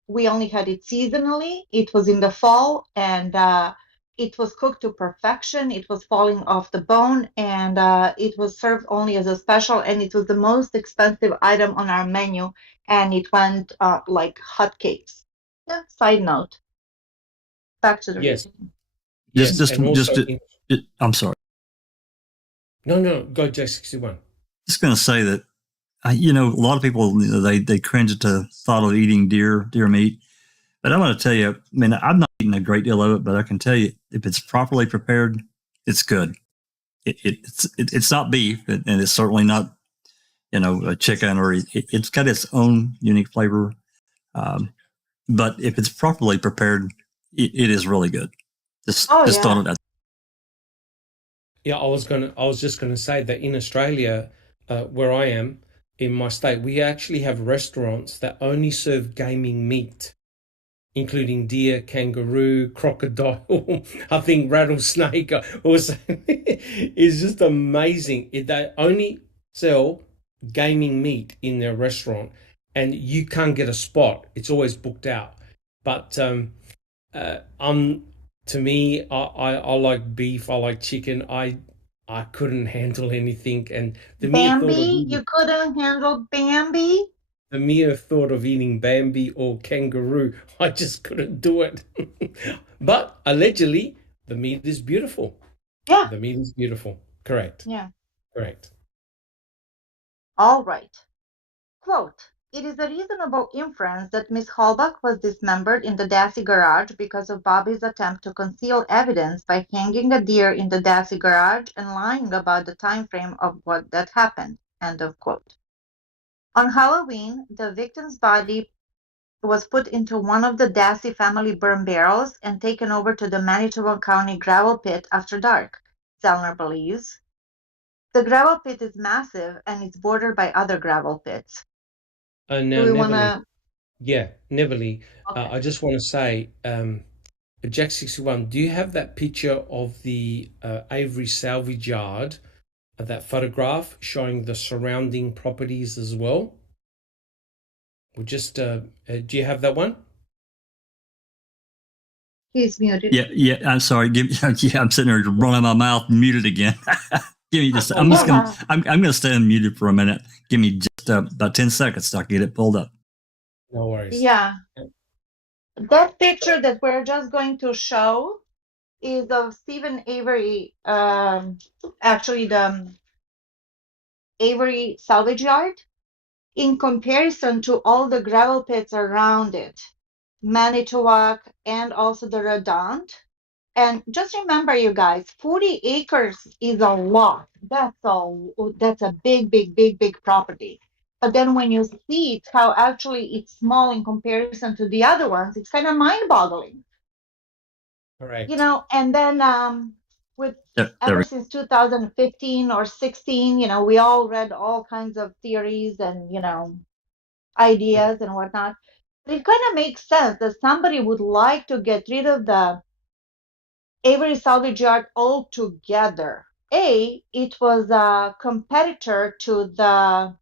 We only had it seasonally. It was in the fall, and it was cooked to perfection. It was falling off the bone, and it was served only as a special, and it was the most expensive item on our menu, and it went like hotcakes. Yeah, side note. Back to the Yes. reading. I'm sorry. No, go Jack 61. Just going to say that, a lot of people, they cringe at the thought of eating deer meat. But I'm going to tell you, I mean, I've not eaten a great deal of it, but I can tell you, if it's properly prepared, it's good. It's not beef, and it's certainly not, a chicken, or it's got its own unique flavor. But if it's properly prepared, it is really good. Just don't. Yeah, I was just gonna say that in Australia, where I am, in my state, we actually have restaurants that only serve gaming meat, including deer, kangaroo, crocodile, I think rattlesnake. Also, it's just amazing. They only sell gaming meat in their restaurant, and you can't get a spot. It's always booked out. But to me, I like beef. I like chicken. I couldn't handle anything, and Bambi? You couldn't handle Bambi? the mere thought of eating Bambi or kangaroo, I just couldn't do it. But allegedly, the meat is beautiful. Yeah. The meat is beautiful. Correct. Yeah. Correct. All right. Quote, it is a reasonable inference that Miss Halbach was dismembered in the Dassey garage because of Bobby's attempt to conceal evidence by hanging a deer in the Dassey garage and lying about the time frame of what that happened. End of quote. On Halloween, the victim's body was put into one of the Dassey family burn barrels and taken over to the Manitoba County gravel pit after dark, Zellner believes. The gravel pit is massive and it's bordered by other gravel pits. Now, Do we want to? Yeah, Neverly. Okay. I just want to say, Jack 61, do you have that picture of the Avery salvage yard, that photograph showing the surrounding properties as well? We'll just, do you have that one? He's muted. Yeah. I'm sorry. Yeah, I'm sitting there running my mouth, muted again. Give me just. I'm gonna stay unmuted for a minute. Give me just about 10 seconds so I can get it pulled up. No worries. Yeah. That picture that we're just going to show is of Stephen Avery, actually the Avery salvage yard, in comparison to all the gravel pits around it, Manitowoc and also the Redont. And just remember, you guys, 40 acres is a lot. That's a big property. But then when you see it, how actually it's small in comparison to the other ones, it's kind of mind-boggling. Correct. You know, and then with ever since 2015 or 16, you know, we all read all kinds of theories and, you know, ideas and whatnot. But it kind of makes sense that somebody would like to get rid of the Avery salvage yard altogether. It was a competitor to the,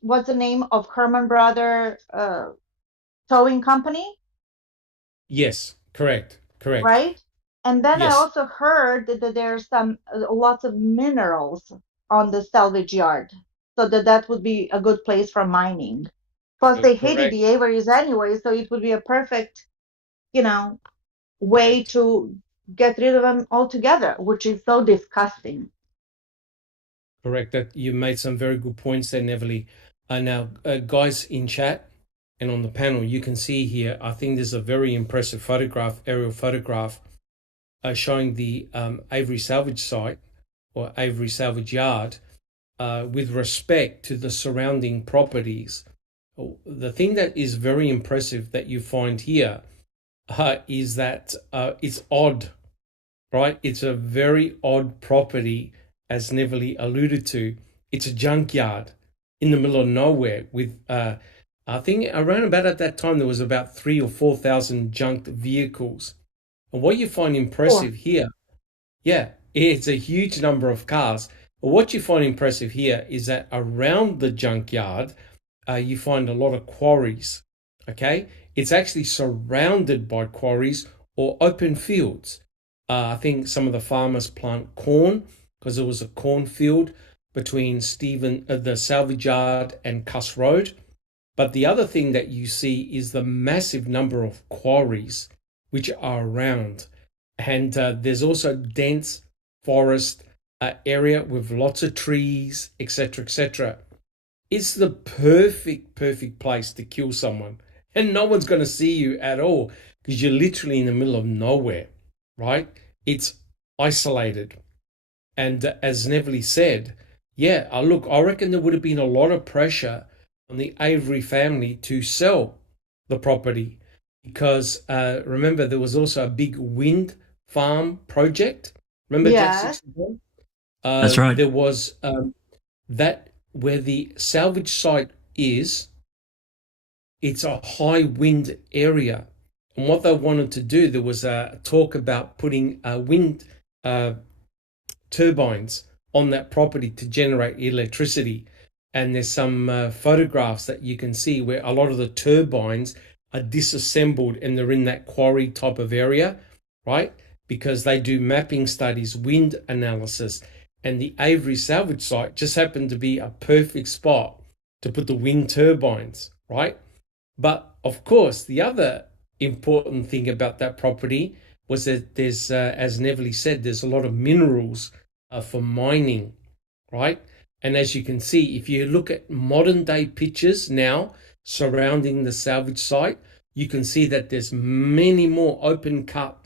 what's the name of Herman Brother towing company? Yes, correct. Right? And then I Yes. also heard that there's some lots of minerals on the salvage yard, so that would be a good place for mining. Plus, they hated the Averys anyway, so it would be a perfect, you know, way to get rid of them altogether, which is so disgusting. Correct. That you made some very good points there, Neverly. Now, guys in chat and on the panel, you can see here, I think there's a very impressive photograph, aerial photograph, showing the Avery salvage site or Avery salvage yard with respect to the surrounding properties. The thing that is very impressive that you find here is that it's odd, right? It's a very odd property, as Neverly alluded to. It's a junkyard in the middle of nowhere with, I think around about at that time, there was about 3,000 or 4,000 junked vehicles. And what you find impressive here, yeah, it's a huge number of cars. But what you find impressive here is that around the junkyard, you find a lot of quarries, okay? It's actually surrounded by quarries or open fields. I think some of the farmers plant corn because there was a cornfield between the salvage yard and Cuss Road. But the other thing that you see is the massive number of quarries which are around. And there's also dense forest area with lots of trees, etc., etc. It's the perfect place to kill someone. And no one's going to see you at all because you're literally in the middle of nowhere, right? It's isolated. And as Neverly said, yeah, look, I reckon there would have been a lot of pressure on the Avery family to sell the property because remember, there was also a big wind farm project. Remember, yes. Jack? That's right. There was that where the salvage site is, it's a high wind area. And what they wanted to do, there was a talk about putting wind turbines on that property to generate electricity. And there's some photographs that you can see where a lot of the turbines are disassembled and they're in that quarry type of area, right? Because they do mapping studies, wind analysis, and the Avery salvage site just happened to be a perfect spot to put the wind turbines, right? But of course, the other important thing about that property was that there's, as Neverly said, there's a lot of minerals for mining, right? And as you can see, if you look at modern day pictures now surrounding the salvage site, you can see that there's many more open cut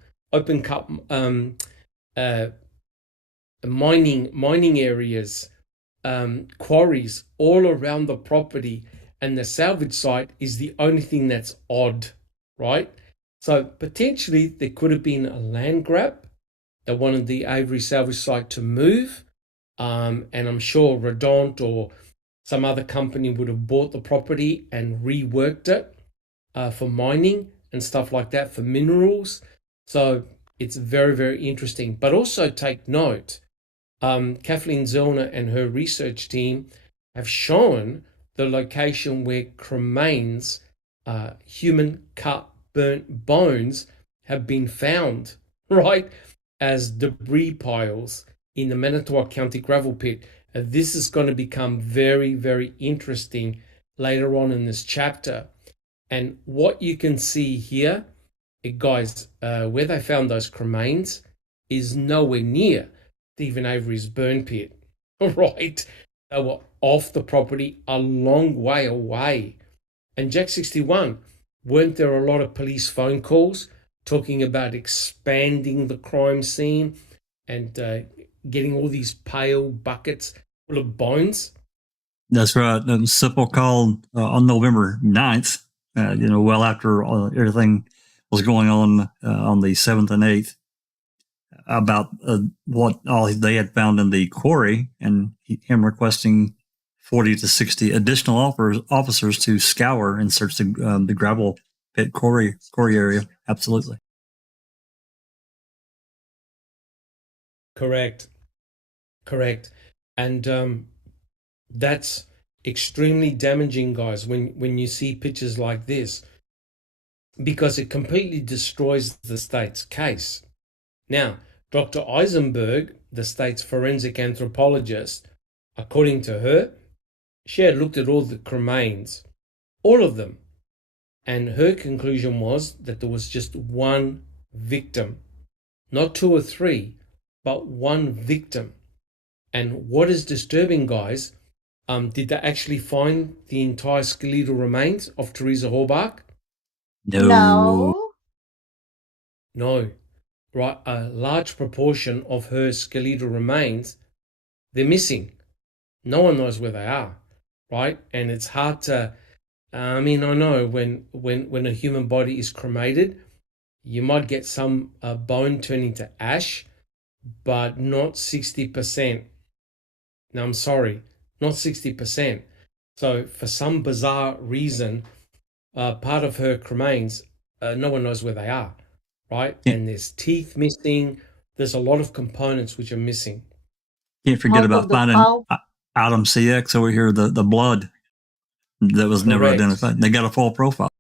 mining areas, quarries all around the property, and the salvage site is the only thing that's odd, right? So potentially there could have been a land grab that wanted the Avery salvage site to move, and I'm sure Redont or some other company would have bought the property and reworked it for mining and stuff like that, for minerals. So it's very, very interesting. But also take note, Kathleen Zellner and her research team have shown the location where cremains, human cut burnt bones, have been found, right, as debris piles in the Manitowoc County gravel pit. This is going to become very, very interesting later on in this chapter. And what you can see here, guys, where they found those cremains is nowhere near Stephen Avery's burn pit, right? They were off the property a long way away. And Jack 61, weren't there a lot of police phone calls talking about expanding the crime scene and getting all these pail buckets full of bones? That's right. And Simple called on November 9th, well after everything was going on the 7th and 8th, about what all they had found in the quarry, and him requesting 40 to 60 additional officers to scour and search the gravel pit quarry area. Absolutely. Correct. And that's extremely damaging, guys, when you see pictures like this, because it completely destroys the state's case. Now, Dr. Eisenberg, the state's forensic anthropologist, according to her, she had looked at all the cremains, all of them, and her conclusion was that there was just one victim, not two or three, but one victim. And what is disturbing, guys, did they actually find the entire skeletal remains of Teresa Horbach? No. No. Right, a large proportion of her skeletal remains, they're missing. No one knows where they are, right? And it's hard to, I know when a human body is cremated, you might get some bone turning to ash, but not 60%. No, I'm sorry, not 60%. So for some bizarre reason, part of her cremains, no one knows where they are, right? Yeah. And there's teeth missing. There's a lot of components which are missing. Can't forget about finding Item CX over here, the blood that was never identified. They got a full profile.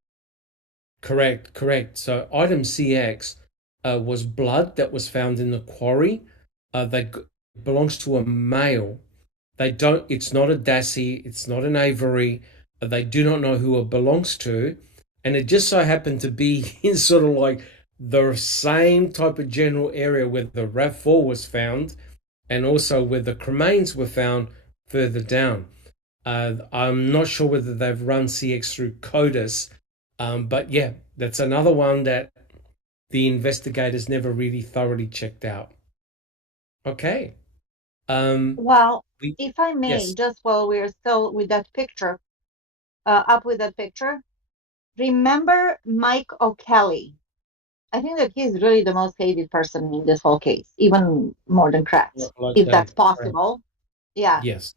Correct. So item CX was blood that was found in the quarry. That belongs to a male. It's not a Dassey, it's not an Avery. They do not know who it belongs to. And it just so happened to be in sort of like the same type of general area where the RAV4 was found, and also where the cremains were found further down. I'm not sure whether they've run CX through CODIS, but yeah, that's another one that the investigators never really thoroughly checked out. Okay. Well, if I may, yes. just while we're still with that picture, remember Mike O'Kelly? I think that he's really the most hated person in this whole case, even more than Kratz, if that's possible. Yeah. Yes.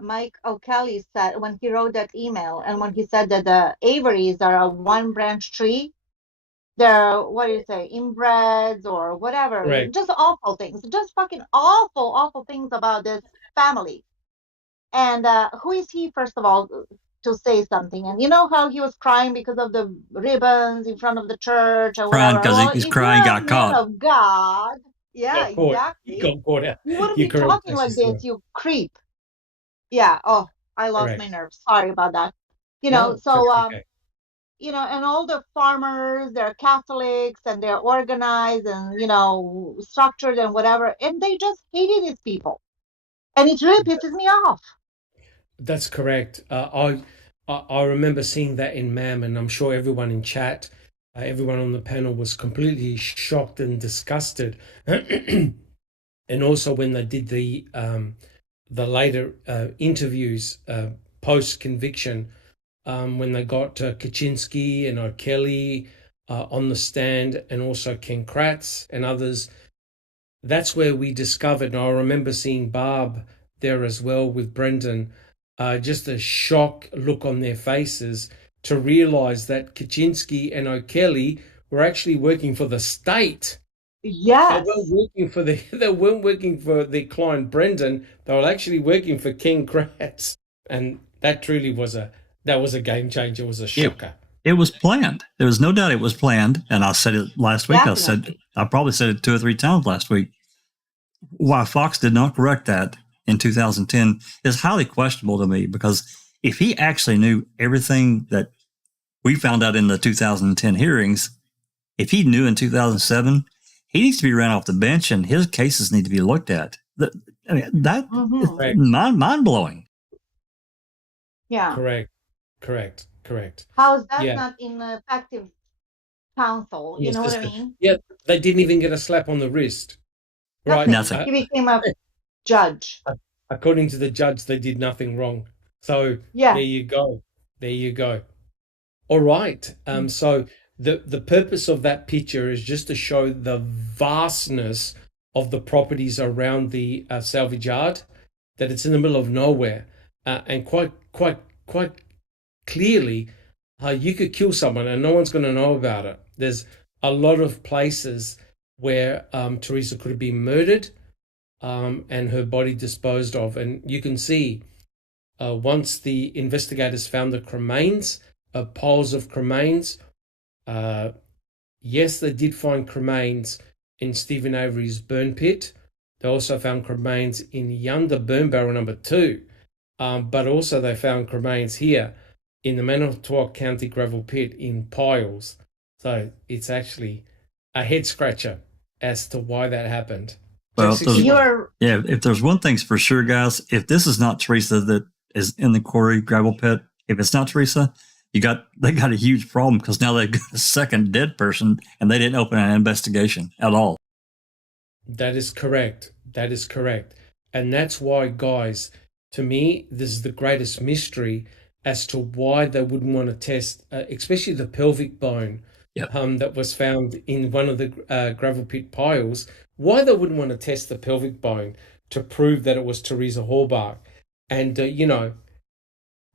Mike O'Kelly said when he wrote that email, and when he said that the Averys are a one-branch tree, they're, what do you say, inbreds or whatever, Right. just awful things, just fucking awful things about this family. And who is he, first of all, to say something? And you know how he was crying because of the ribbons in front of the church or Crying whatever. because he's crying, got caught. Of God, yeah, exactly. He got caught out. You wouldn't be talking like this, you creep. Yeah. Oh, I lost my nerves. Sorry about that. And all the farmers, they're Catholics and they're organized and, structured and whatever. And they just hated these people. And it really pisses me off. That's correct. I remember seeing that in MAM, and I'm sure everyone in chat, everyone on the panel was completely shocked and disgusted. And also when they did the later interviews post-conviction, when they got Kaczynski and O'Kelly on the stand, and also Ken Kratz and others, that's where we discovered, and I remember seeing Barb there as well with Brendan, just a shock look on their faces to realize that Kaczynski and O'Kelly were actually working for the state. Yes. They weren't working for the client Brendan. They were actually working for King Kratz, and that truly was a game changer. It was a shocker. It was planned. There was no doubt it was planned. And I said it last week. Definitely. I probably said it 2 or 3 times last week. Why Fox did not correct that in 2010 is highly questionable to me, because if he actually knew everything that we found out in the 2010 hearings, if he knew in 2007, he needs to be ran off the bench and his cases need to be looked at. That is mind blowing. Yeah. Correct. How is that not ineffective counsel? You know what I mean? Yeah, they didn't even get a slap on the wrist. Right? Nothing. He became a judge. According to the judge, they did nothing wrong. So yeah. There you go. All right. So the purpose of that picture is just to show the vastness of the properties around the salvage yard, that it's in the middle of nowhere, and quite clearly, you could kill someone and no one's going to know about it. There's a lot of places where Teresa could have been murdered and her body disposed of, and you can see once the investigators found the cremains, piles of cremains. Yes, they did find cremains in Stephen Avery's burn pit. They also found cremains in Yonder burn barrel number 2, but also they found cremains here in the Manitowoc County gravel pit in piles. So it's actually a head scratcher as to why that happened. Well, if there's one thing's for sure, guys, if this is not Teresa that is in the quarry gravel pit, if it's not Teresa, they got a huge problem, because now they've got a second dead person and they didn't open an investigation at all. That is correct. And that's why, guys, to me, this is the greatest mystery as to why they wouldn't want to test, especially the pelvic bone that was found in one of the gravel pit piles. Why they wouldn't want to test the pelvic bone to prove that it was Teresa Hallbach. And,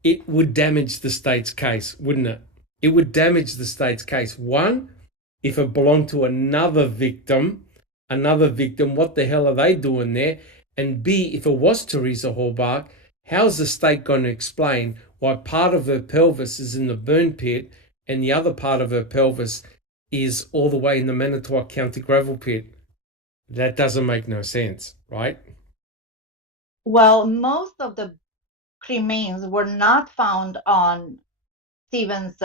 it would damage the state's case, wouldn't it? It would damage the state's case. One, if it belonged to another victim, what the hell are they doing there? And B, if it was Teresa Hallbach, how's the state going to explain why part of her pelvis is in the burn pit and the other part of her pelvis is all the way in the Manitowoc County gravel pit? That doesn't make no sense, right? Well, most of the cremains were not found on Stephen's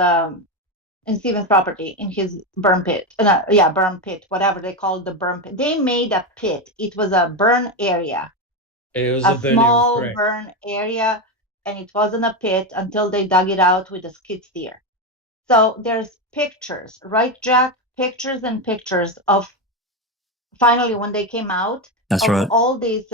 in Stephen's property, in his burn pit. Burn pit, whatever they called the burn pit. They made a pit. It was a burn area. It was a small burn area, and it wasn't a pit until they dug it out with a skid steer. So there's pictures, right, Jack? Pictures and pictures of finally when they came out. That's right. All these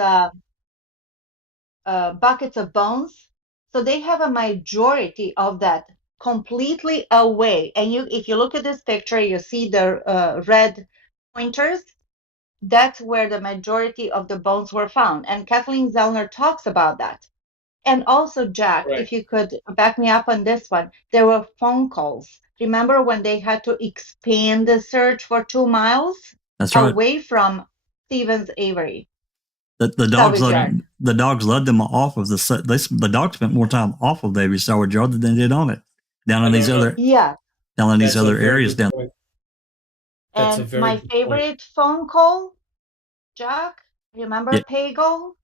buckets of bones. So they have a majority of that completely away. And if you look at this picture, you see the red pointers. That's where the majority of the bones were found. And Kathleen Zellner talks about that. And also, Jack, if you could back me up on this one, there were phone calls. Remember when they had to expand the search for 2 miles away from Stevens Avery? The dogs led them off of the dogs spent more time off of the Avery salvage yard than they did on it, down in these other areas down. And my favorite phone call, Jack, remember Pagel?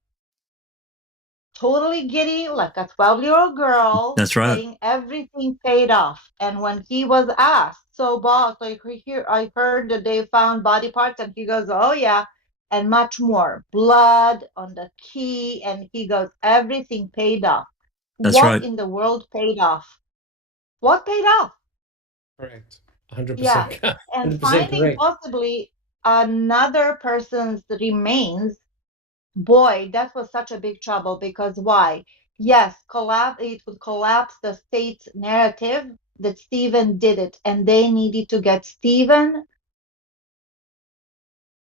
Totally giddy, like a 12-year-old girl. That's right. Saying everything paid off. And when he was asked, so boss, I heard that they found body parts, and he goes, oh yeah, and much more. Blood on the key, and he goes, everything paid off. That's what right. in the world paid off? What paid off? Correct. 100%. Yeah. And 100% finding correct. possibly another person's remains, boy, that was such a big trouble, because why? Yes, it would collapse the state's narrative that Stephen did it, and they needed to get Stephen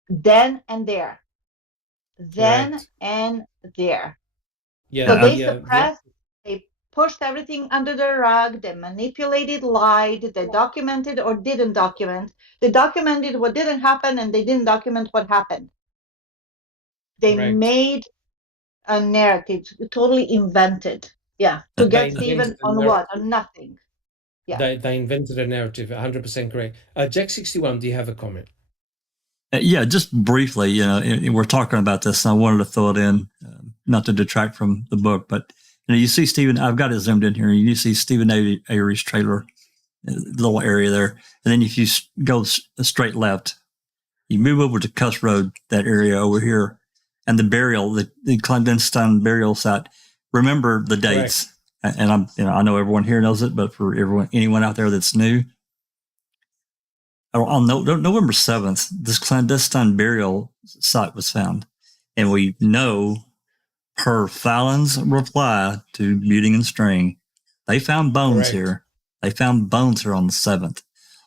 then and there. Then Correct. and there. Yeah. So they suppressed, they pushed everything under the rug. They manipulated, lied. They documented or didn't document. They documented what didn't happen, and they didn't document what happened. They Correct. made a narrative, totally invented. Yeah, to They get Stephen invented a on what? narrative. On nothing. Yeah. They invented a narrative. 100% correct. Jack 61, do you have a comment? Yeah, just briefly, we're talking about this, and I wanted to throw it in, not to detract from the book, but you see Stephen. I've got it zoomed in here. You see Stephen Avery's trailer, little area there, and then if you go straight left, you move over to Cuss Road, that area over here, and the burial, the clandestine burial site. Remember the dates, correct. And I know everyone here knows it, but for anyone out there that's new. On November 7th, this clandestine burial site was found. And we know per Fallon's reply to Muting and String, they found bones Correct. here. They found bones here on the 7th.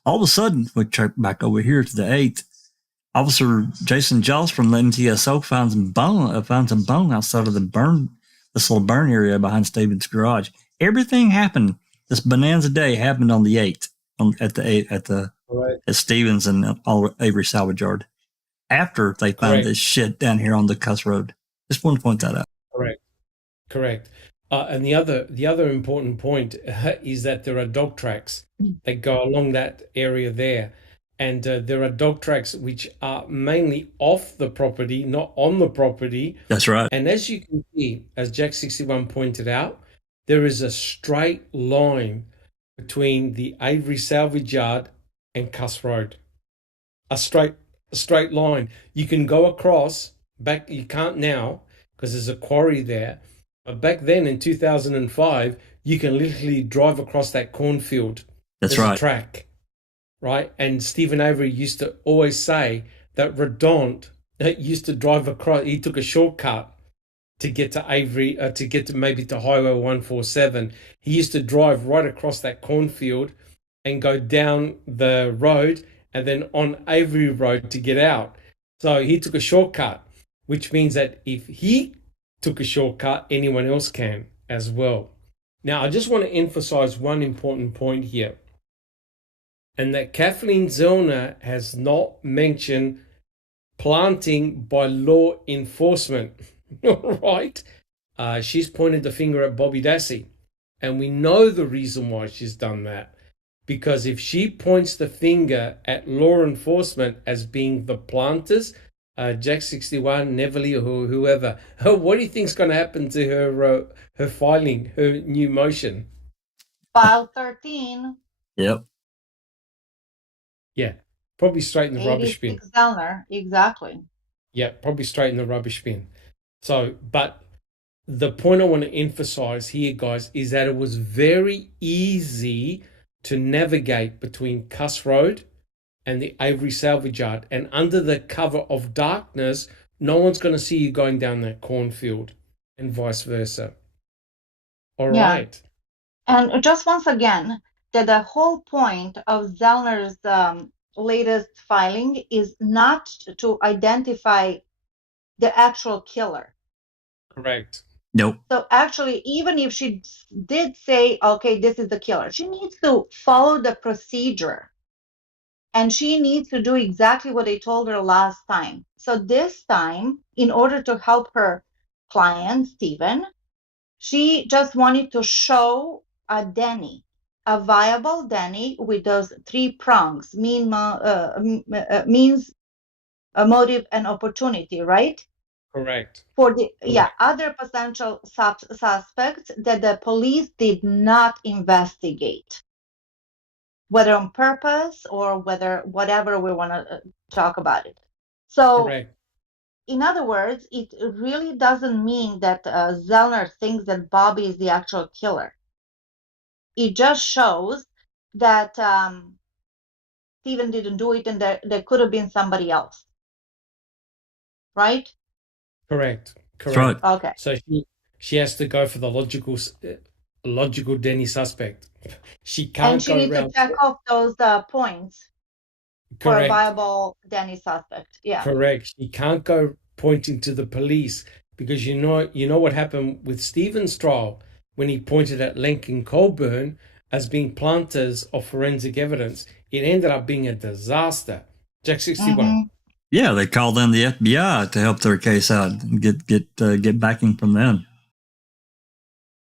All of a sudden, we check back over here to the 8th. Officer Jason Joss from the MTSO found some bone outside of this little burn area behind Stevens' garage. Everything happened. This bonanza day happened on the 8th, at Stevens and Avery Salvage Yard, after they found this shit down here on the Cuss Road. Just want to point that out. Correct. And the other important point is that there are dog tracks that go along that area there. And there are dog tracks which are mainly off the property, not on the property. That's right. And as you can see, as Jack 61 pointed out, there is a straight line between the Avery Salvage Yard and Cuss Road. A straight line. You can go across back. You can't now because there's a quarry there. But back then in 2005, you can literally drive across that cornfield. That's there's right. A track. Right, and Stephen Avery used to always say that Redont used to drive across. He took a shortcut to get to Avery, to get to maybe to Highway 147. He used to drive right across that cornfield and go down the road and then on Avery Road to get out. So he took a shortcut, which means that if he took a shortcut, anyone else can as well. Now, I just want to emphasize one important point here. And that Kathleen Zellner has not mentioned planting by law enforcement, right? She's pointed the finger at Bobby Dassey. And we know the reason why she's done that. Because if she points the finger at law enforcement as being the planters, Jack 61, Neverly, or whoever, what do you think's going to happen to her filing, her new motion? File 13. Yep. Yeah, probably straight in the rubbish bin. Zellner, exactly. Yeah, probably straight in the rubbish bin. So, but the point I want to emphasize here, guys, is that it was very easy to navigate between Cuss Road and the Avery Salvage Yard. And under the cover of darkness, no one's going to see you going down that cornfield and vice versa. All right. And just once again, that the whole point of Zellner's latest filing is not to identify the actual killer. Correct. Nope. So actually, even if she did say, okay, this is the killer, she needs to follow the procedure. And she needs to do exactly what I told her last time. So this time, in order to help her client, Stephen, she just wanted to show a Denny, a viable Denny with those 3 prongs, means, a motive, and opportunity, right? Correct. For the other potential suspects that the police did not investigate, whether on purpose or whatever we want to talk about it. So, correct. In other words, it really doesn't mean that Zellner thinks that Bobby is the actual killer. It just shows that Stephen didn't do it, and there could have been somebody else. Right? Correct. Right. Okay. So she has to go for the logical Denny suspect. She can't. And she needs to check off those points. Correct. For a viable Denny suspect. Yeah. Correct. She can't go pointing to the police because you know what happened with Stephen's trial. when he pointed at Lenk and Colburn as being planters of forensic evidence. It ended up being a disaster. Jack 61. Yeah, they called in the FBI to help their case out and get backing from them.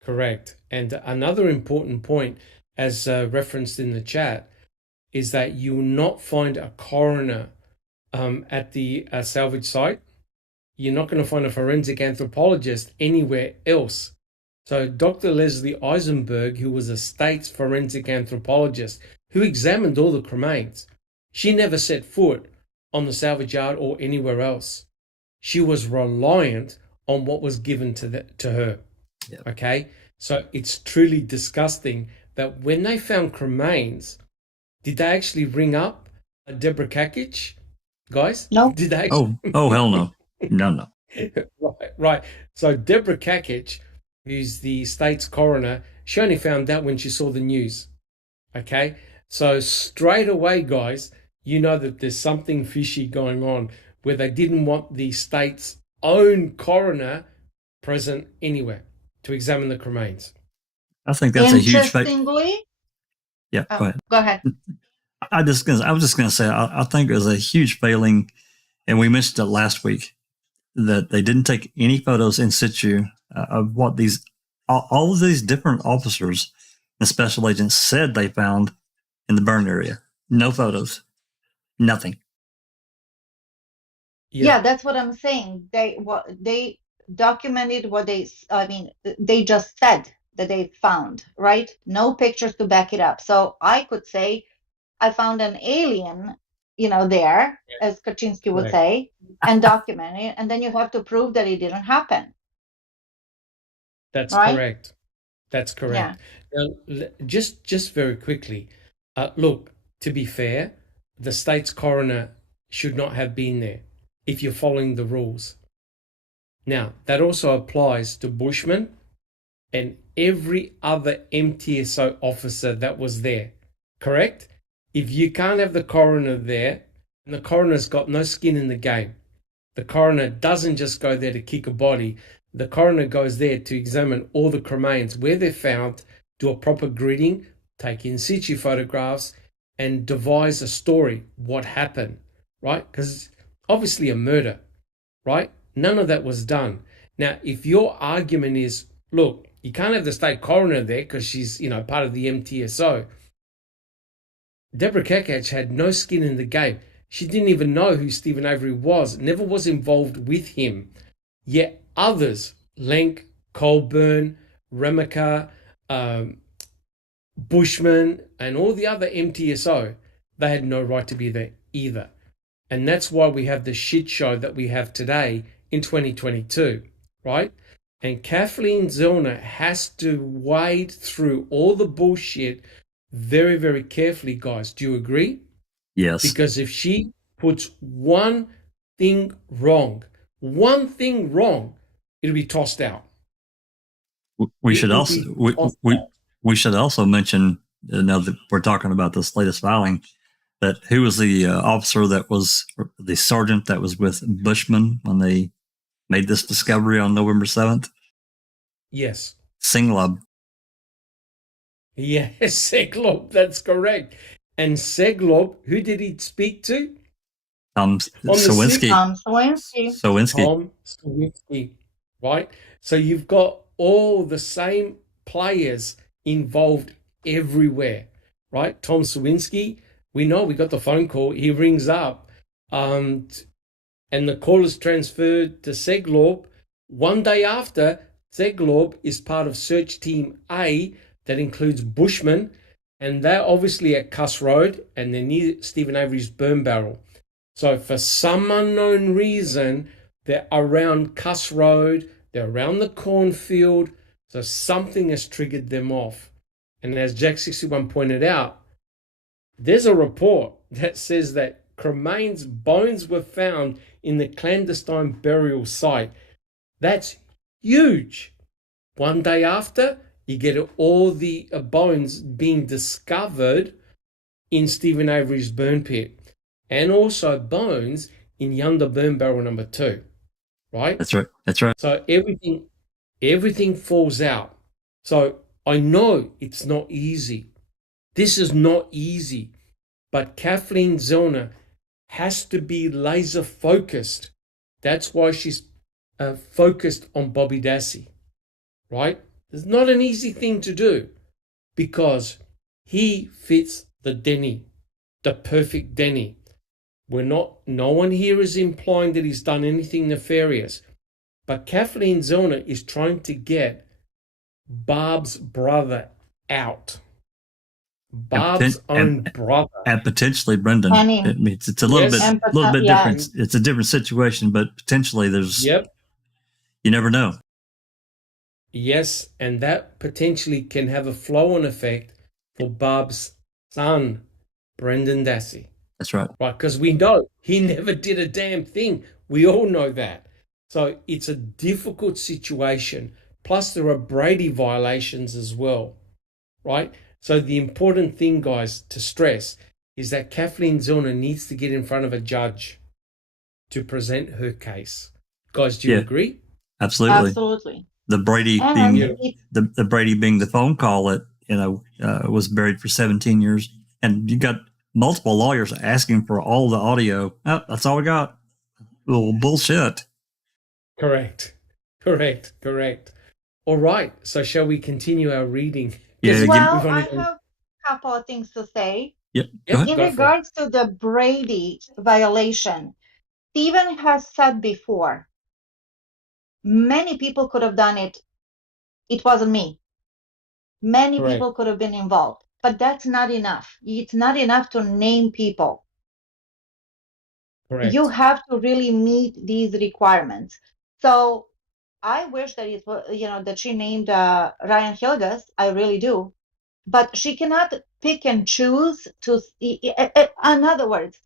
Correct. And another important point, as referenced in the chat, is that you will not find a coroner at the salvage site. You're not going to find a forensic anthropologist anywhere else. So Dr. Leslie Eisenberg, who was a state's forensic anthropologist who examined all the cremains, she never set foot on the salvage yard or anywhere else. She was reliant on what was given to her. Yep. Okay? So it's truly disgusting that when they found cremains, did they actually ring up Deborah Kakic, guys? No. Did they actually? Oh, hell no. No. Right. So Deborah Kakic, who's the state's coroner, she only found out when she saw the news. Okay? So straight away, guys, you know that there's something fishy going on where they didn't want the state's own coroner present anywhere to examine the cremains. I think that's a huge Interestingly, yeah, go ahead. Go ahead. I was just gonna say I think it was a huge failing, and we mentioned it last week, that they didn't take any photos in situ of what all of these different officers and special agents said they found in the burn area. No photos, nothing. Yeah, that's what I'm saying. They documented what they just said that they found, right? No pictures to back it up. So I could say I found an alien, there, as Kaczynski would say, and document it, and then you have to prove that it didn't happen. That's right? Correct. That's correct. Yeah. Now, just very quickly, look, to be fair, the state's coroner should not have been there if you're following the rules. Now, that also applies to Bushman and every other MTSO officer that was there, correct? If you can't have the coroner there, and the coroner's got no skin in the game, the coroner doesn't just go there to kick a body. The coroner goes there to examine all the cremains where they're found, do a proper gridding, take in situ photographs, and devise a story, what happened, right? Because it's obviously a murder, right? None of that was done. Now, if your argument is, look, you can't have the state coroner there because she's, part of the MTSO. Deborah Kakic had no skin in the game. She didn't even know who Stephen Avery was, never was involved with him. Yet others, Lenk, Colburn, Remeka, Bushman, and all the other MTSO, they had no right to be there either. And that's why we have the shit show that we have today in 2022, right? And Kathleen Zellner has to wade through all the bullshit very, very carefully, guys. Do you agree? Yes. Because if she puts one thing wrong, it'll be tossed out. We should also mention, now that we're talking about this latest filing, that who was the officer that was the sergeant that was with Bushman when they made this discovery on November 7th? Yes. Singlab. Yes, Seglob, that's correct. And Seglob, who did he speak to? Sawinski. Tom Sawinski, right? So you've got all the same players involved everywhere, right? Tom Sawinski, we know, we got the phone call, he rings up, and the call is transferred to Seglob. One day after, Seglob is part of Search Team A that includes Bushman, and they're obviously at Cuss Road, and they're near Stephen Avery's burn barrel. So for some unknown reason, they're around Cuss Road, they're around the cornfield, so something has triggered them off. And as Jack 61 pointed out, there's a report that says that Cremain's bones were found in the clandestine burial site. That's huge. One day after, you get all the bones being discovered in Stephen Avery's burn pit, and also bones in Yonder burn barrel number 2, right? That's right. So everything falls out. So I know it's not easy. This is not easy, but Kathleen Zellner has to be laser focused. That's why she's focused on Bobby Dassey, right? It's not an easy thing to do because he fits the Denny, the perfect Denny. No one here is implying that he's done anything nefarious, but Kathleen Zellner is trying to get Barb's brother out. Barb's own brother. And potentially Brendan. I mean, it's a little bit different. It's a different situation, but potentially there's, you never know. Yes, and that potentially can have a flow-on effect for Barb's son, Brendan Dassey. That's right. Right, because we know he never did a damn thing. We all know that. So it's a difficult situation. Plus, there are Brady violations as well, right? So the important thing, guys, to stress is that Kathleen Zellner needs to get in front of a judge to present her case. Guys, do you agree? Absolutely. Absolutely. The Brady being the Brady being the phone call that was buried for 17 years, and you got multiple lawyers asking for all the audio. Oh, that's all we got. Well, bullshit. Correct. All right. So shall we continue our reading? Yeah. Well, I have a couple of things to say. Yep. In regards to the Brady violation, Stephen has said before, many people could have done it. It wasn't me. Many people could have been involved, but that's not enough. It's not enough to name people. Correct. You have to really meet these requirements. So I wish that it was, that she named Ryan Hilges. I really do. But she cannot pick and choose to, in other words,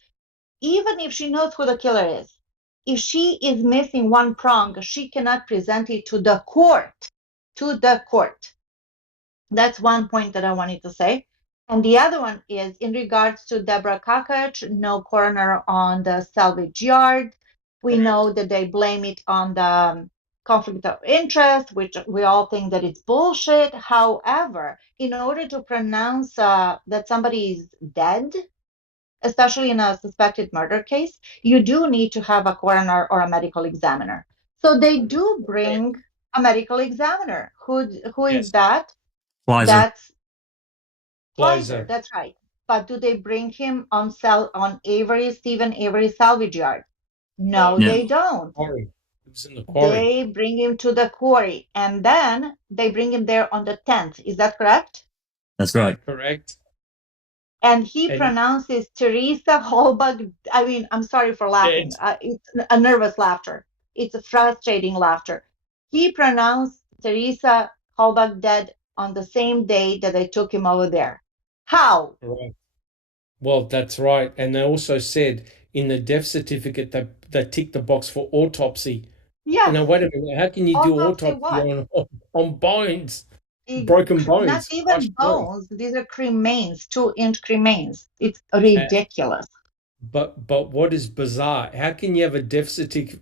even if she knows who the killer is, if she is missing one prong, she cannot present it to the court. That's one point that I wanted to say. And the other one is in regards to Deborah Kakach, no coroner on the salvage yard. We know that they blame it on the conflict of interest, which we all think that it's bullshit. However, in order to pronounce that somebody is dead, especially in a suspected murder case, you do need to have a coroner or a medical examiner. So they do bring a medical examiner. Who is that? That's Pfizer. That's right. But do they bring him on Stephen Avery salvage yard? No, they don't. They bring him to the quarry, and then they bring him there on the 10th. Is that correct? That's right. Correct. And he pronounces Teresa Holbach. I mean, I'm sorry for laughing. It's a nervous laughter. It's a frustrating laughter. He pronounced Teresa Holbach dead on the same day that they took him over there. How? Right. Well, that's right. And they also said in the death certificate that they ticked the box for autopsy. Yes. And now, wait a minute. How can you do autopsy on bones? Broken bones. Not even bones. These are cremains, 2-inch cremains. It's ridiculous. But what is bizarre? How can you have a death certificate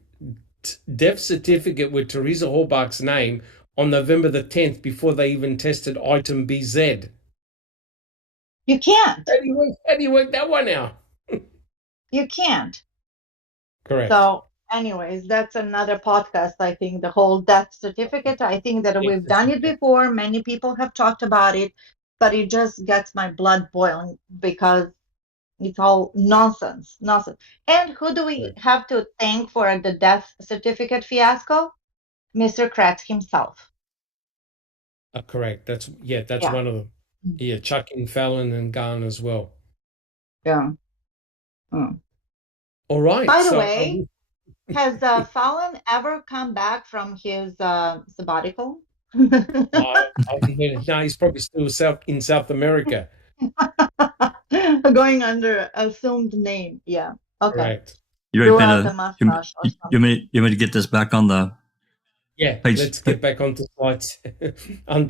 with Teresa Holbach's name on November the 10th before they even tested item BZ? You can't. How do you work that one out? You can't. Correct. So, anyways, that's another podcast. I think the whole death certificate. I think that we've done it before. Many people have talked about it, but it just gets my blood boiling because it's all nonsense. And who do we have to thank for the death certificate fiasco? Mr. Kratz himself. Correct. That's one of them. Yeah, chucking Fallon and Garn as well. Yeah. All right. By the way, has Fallon ever come back from his sabbatical? No, he's probably still in South America. Going under assumed name. Yeah. Okay. Correct. You may to get this back on the page. Let's get back onto slides.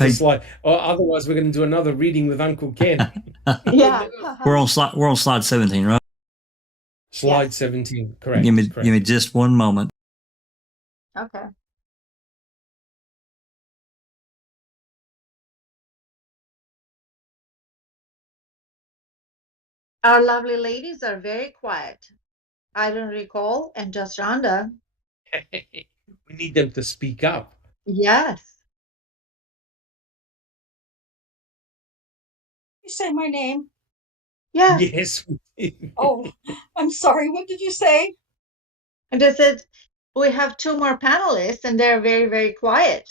Slide. Or otherwise, we're going to do another reading with Uncle Ken. Yeah. We're on slide 17, right? Slide 17. Correct. Give me just one moment. Okay. Our lovely ladies are very quiet. I don't recall, and just Rhonda. We need them to speak up. Yes. You say my name. Yes. Yes. Oh, I'm sorry. What did you say? And I said, we have two more panelists, and they're very, very quiet.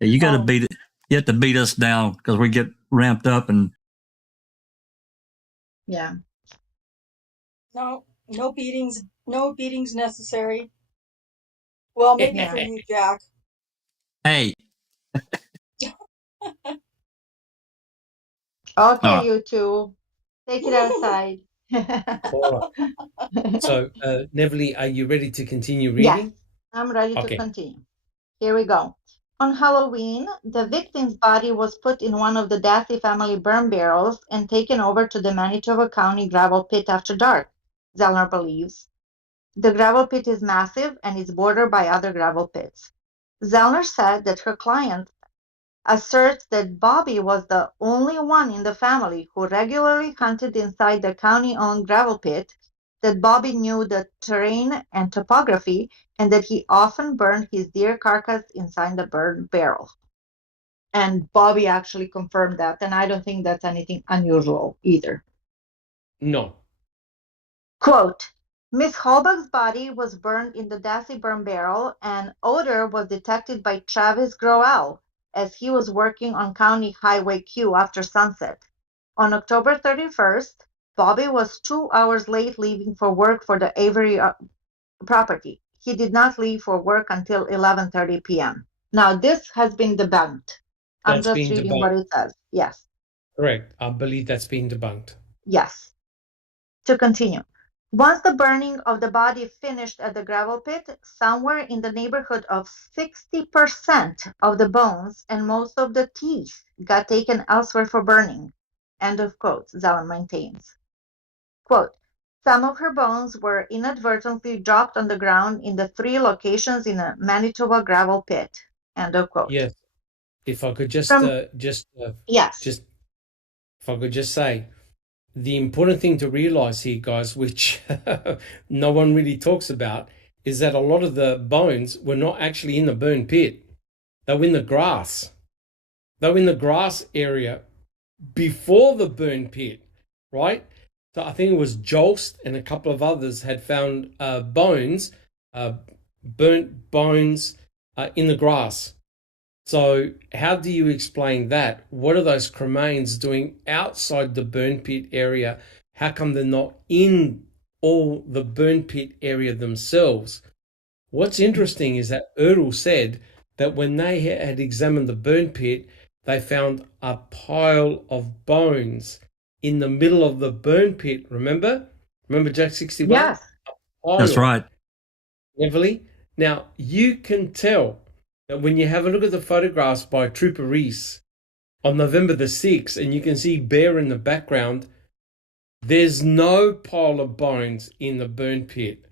Yeah, you got to Oh. beat it. You have to beat us down because we get ramped up and. Yeah. No beatings necessary. Well, maybe Yeah. for you, Jack. Hey. Okay, you two, take it outside. All right. So, Neville, are you ready to continue Yes, reading? I'm ready to Okay. continue. Here we go. On Halloween, the victim's body was put in one of the Dassey family burn barrels and taken over to the Manitoba County gravel pit after dark, Zellner believes. The gravel pit is massive and is bordered by other gravel pits. Zellner said that her client asserts that Bobby was the only one in the family who regularly hunted inside the county-owned gravel pit, that Bobby knew the terrain and topography, and that he often burned his deer carcass inside the burned barrel. And Bobby actually confirmed that, and I don't think that's anything unusual either. No. Quote, Miss Holbach's body was burned in the Dassey burn barrel, and odor was detected by Travis Groel as he was working on County Highway Q after sunset. On October 31st, Bobby was 2 hours late leaving for work for the Avery property. He did not leave for work until 11:30 p.m. Now, this has been debunked. I'm That's just been reading what debunked. it says. Yes. Correct. I believe that's been debunked. Yes. To continue. Once the burning of the body finished at the gravel pit, somewhere in the neighborhood of 60% of the bones and most of the teeth got taken elsewhere for burning. End of quote, Zeller maintains. Quote, some of her bones were inadvertently dropped on the ground in the 3 locations in a Manitoba gravel pit. End of quote. Yes. If I could just Yes. if I could just say, the important thing to realize here, guys, which no one really talks about, is that a lot of the bones were not actually in the burn pit. They were in the grass. They were in the grass area before the burn pit, right? So I think it was Jolst and a couple of others had found bones, burnt bones in the grass. So how do you explain that? What are those cremains doing outside the burn pit area? How come they're not in all the burn pit area themselves? What's interesting is that Erdl said that when they had examined the burn pit, they found a pile of bones in the middle of the burn pit. Remember Jack 61? Yes. That's right. Neville. Now you can tell that when you have a look at the photographs by Trooper Reese on November the 6th, and you can see Bear in the background, there's no pile of bones in the burn pit,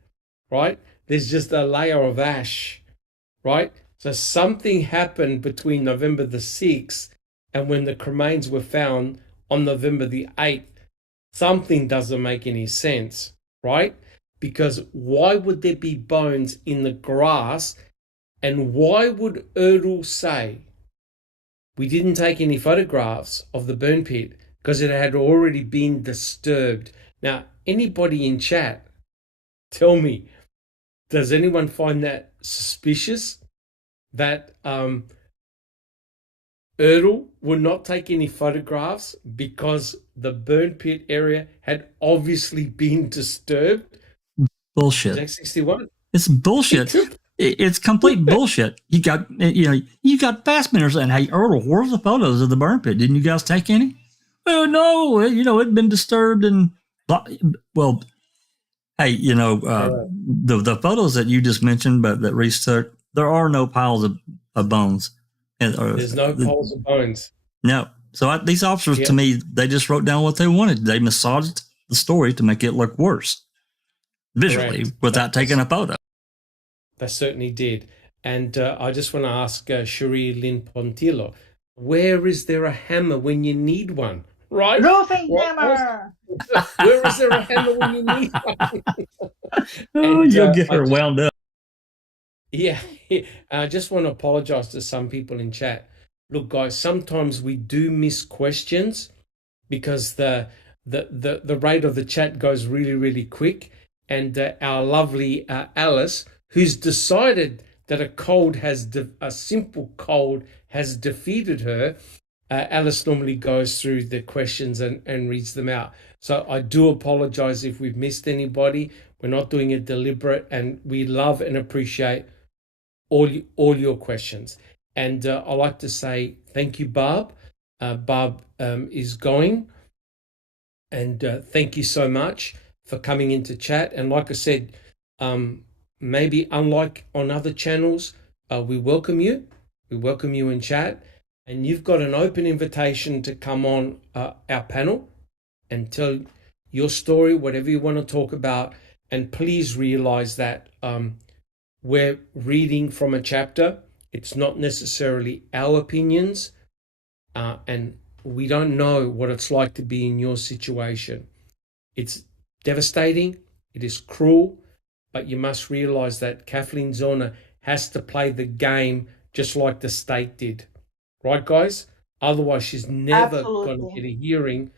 right? There's just a layer of ash, right? So something happened between November the 6th and when the cremains were found on November the 8th. Something doesn't make any sense, right? Because why would there be bones in the grass? And why would Erdl say we didn't take any photographs of the burn pit? Because it had already been disturbed. Now, anybody in chat, tell me, does anyone find that suspicious? That Erdl would not take any photographs because the burn pit area had obviously been disturbed? Bullshit. Jack 61? It's bullshit. It's complete bullshit. You got Fassbender saying, "Hey, Earl, where's the photos of the burn pit? Didn't you guys take any?" Well, no, it'd been disturbed and well, hey, the photos that you just mentioned, but that Reese took, there are no piles of bones. There's no piles of bones. No. So these officers, to me, they just wrote down what they wanted. They massaged the story to make it look worse visually without taking a photo. They certainly did. And I just want to ask Cherie Lynn Pontillo, where is there a hammer when you need one? Right? Roofing Right, guys? hammer. Where is there a hammer when you need one? Oh, And you'll get I her just, wound up. yeah, I just want to apologize to some people in chat. Look, guys, sometimes we do miss questions because the rate of the chat goes really, really quick. And our lovely Alice, who's decided that a simple cold has defeated her, Alice normally goes through the questions and reads them out. So I do apologize if we've missed anybody. We're not doing it deliberate, and we love and appreciate all your questions. And I like to say thank you, Barb. Barb is going, and thank you so much for coming into chat. And like I said, maybe unlike on other channels, we welcome you. We welcome you in chat, and you've got an open invitation to come on our panel and tell your story, whatever you want to talk about. And please realize that we're reading from a chapter. It's not necessarily our opinions, and we don't know what it's like to be in your situation. It's devastating. It is cruel, but you must realize that Kathleen Zorner has to play the game just like the state did. Right, guys? Otherwise, she's never going to get a hearing,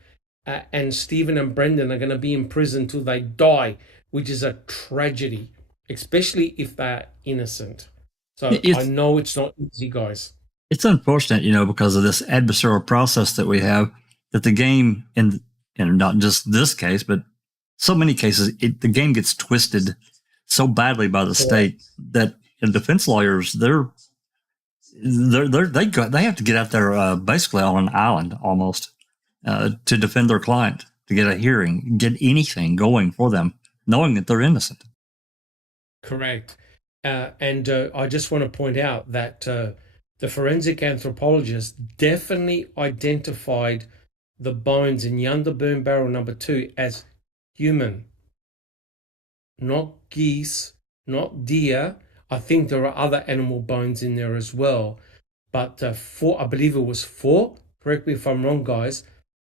and Stephen and Brendan are going to be in prison till they die, which is a tragedy, especially if they're innocent. So I know it's not easy, guys. It's unfortunate, because of this adversarial process that we have, that the game, and not just this case, but so many cases, the game gets twisted so badly by the state that defense lawyers, they have to get out there basically on an island almost to defend their client, to get a hearing, get anything going for them, knowing that they're innocent. Correct. And I just want to point out that the forensic anthropologist definitely identified the bones in Yunder Burn Barrel number 2 as human, not geese, not deer. I think there are other animal bones in there as well. But I believe it was 4. Correct me if I'm wrong, guys.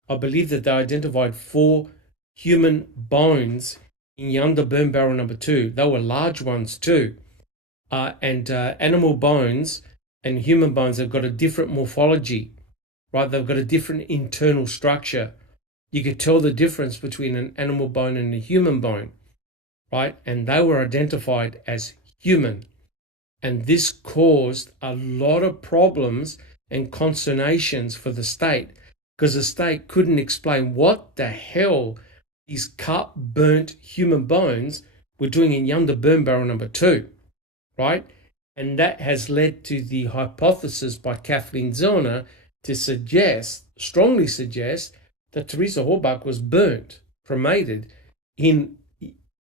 I believe that they identified 4 human bones in Yunder Burn Barrel number 2. They were large ones too. And animal bones and human bones have got a different morphology, right? They've got a different internal structure. You could tell the difference between an animal bone and a human bone, right? And they were identified as human. And this caused a lot of problems and consternations for the state, because the state couldn't explain what the hell these cut, burnt human bones were doing in Yunder Burn Barrel number 2, right? And that has led to the hypothesis by Kathleen Zorner to strongly suggest, that Teresa Horbach was burnt, cremated in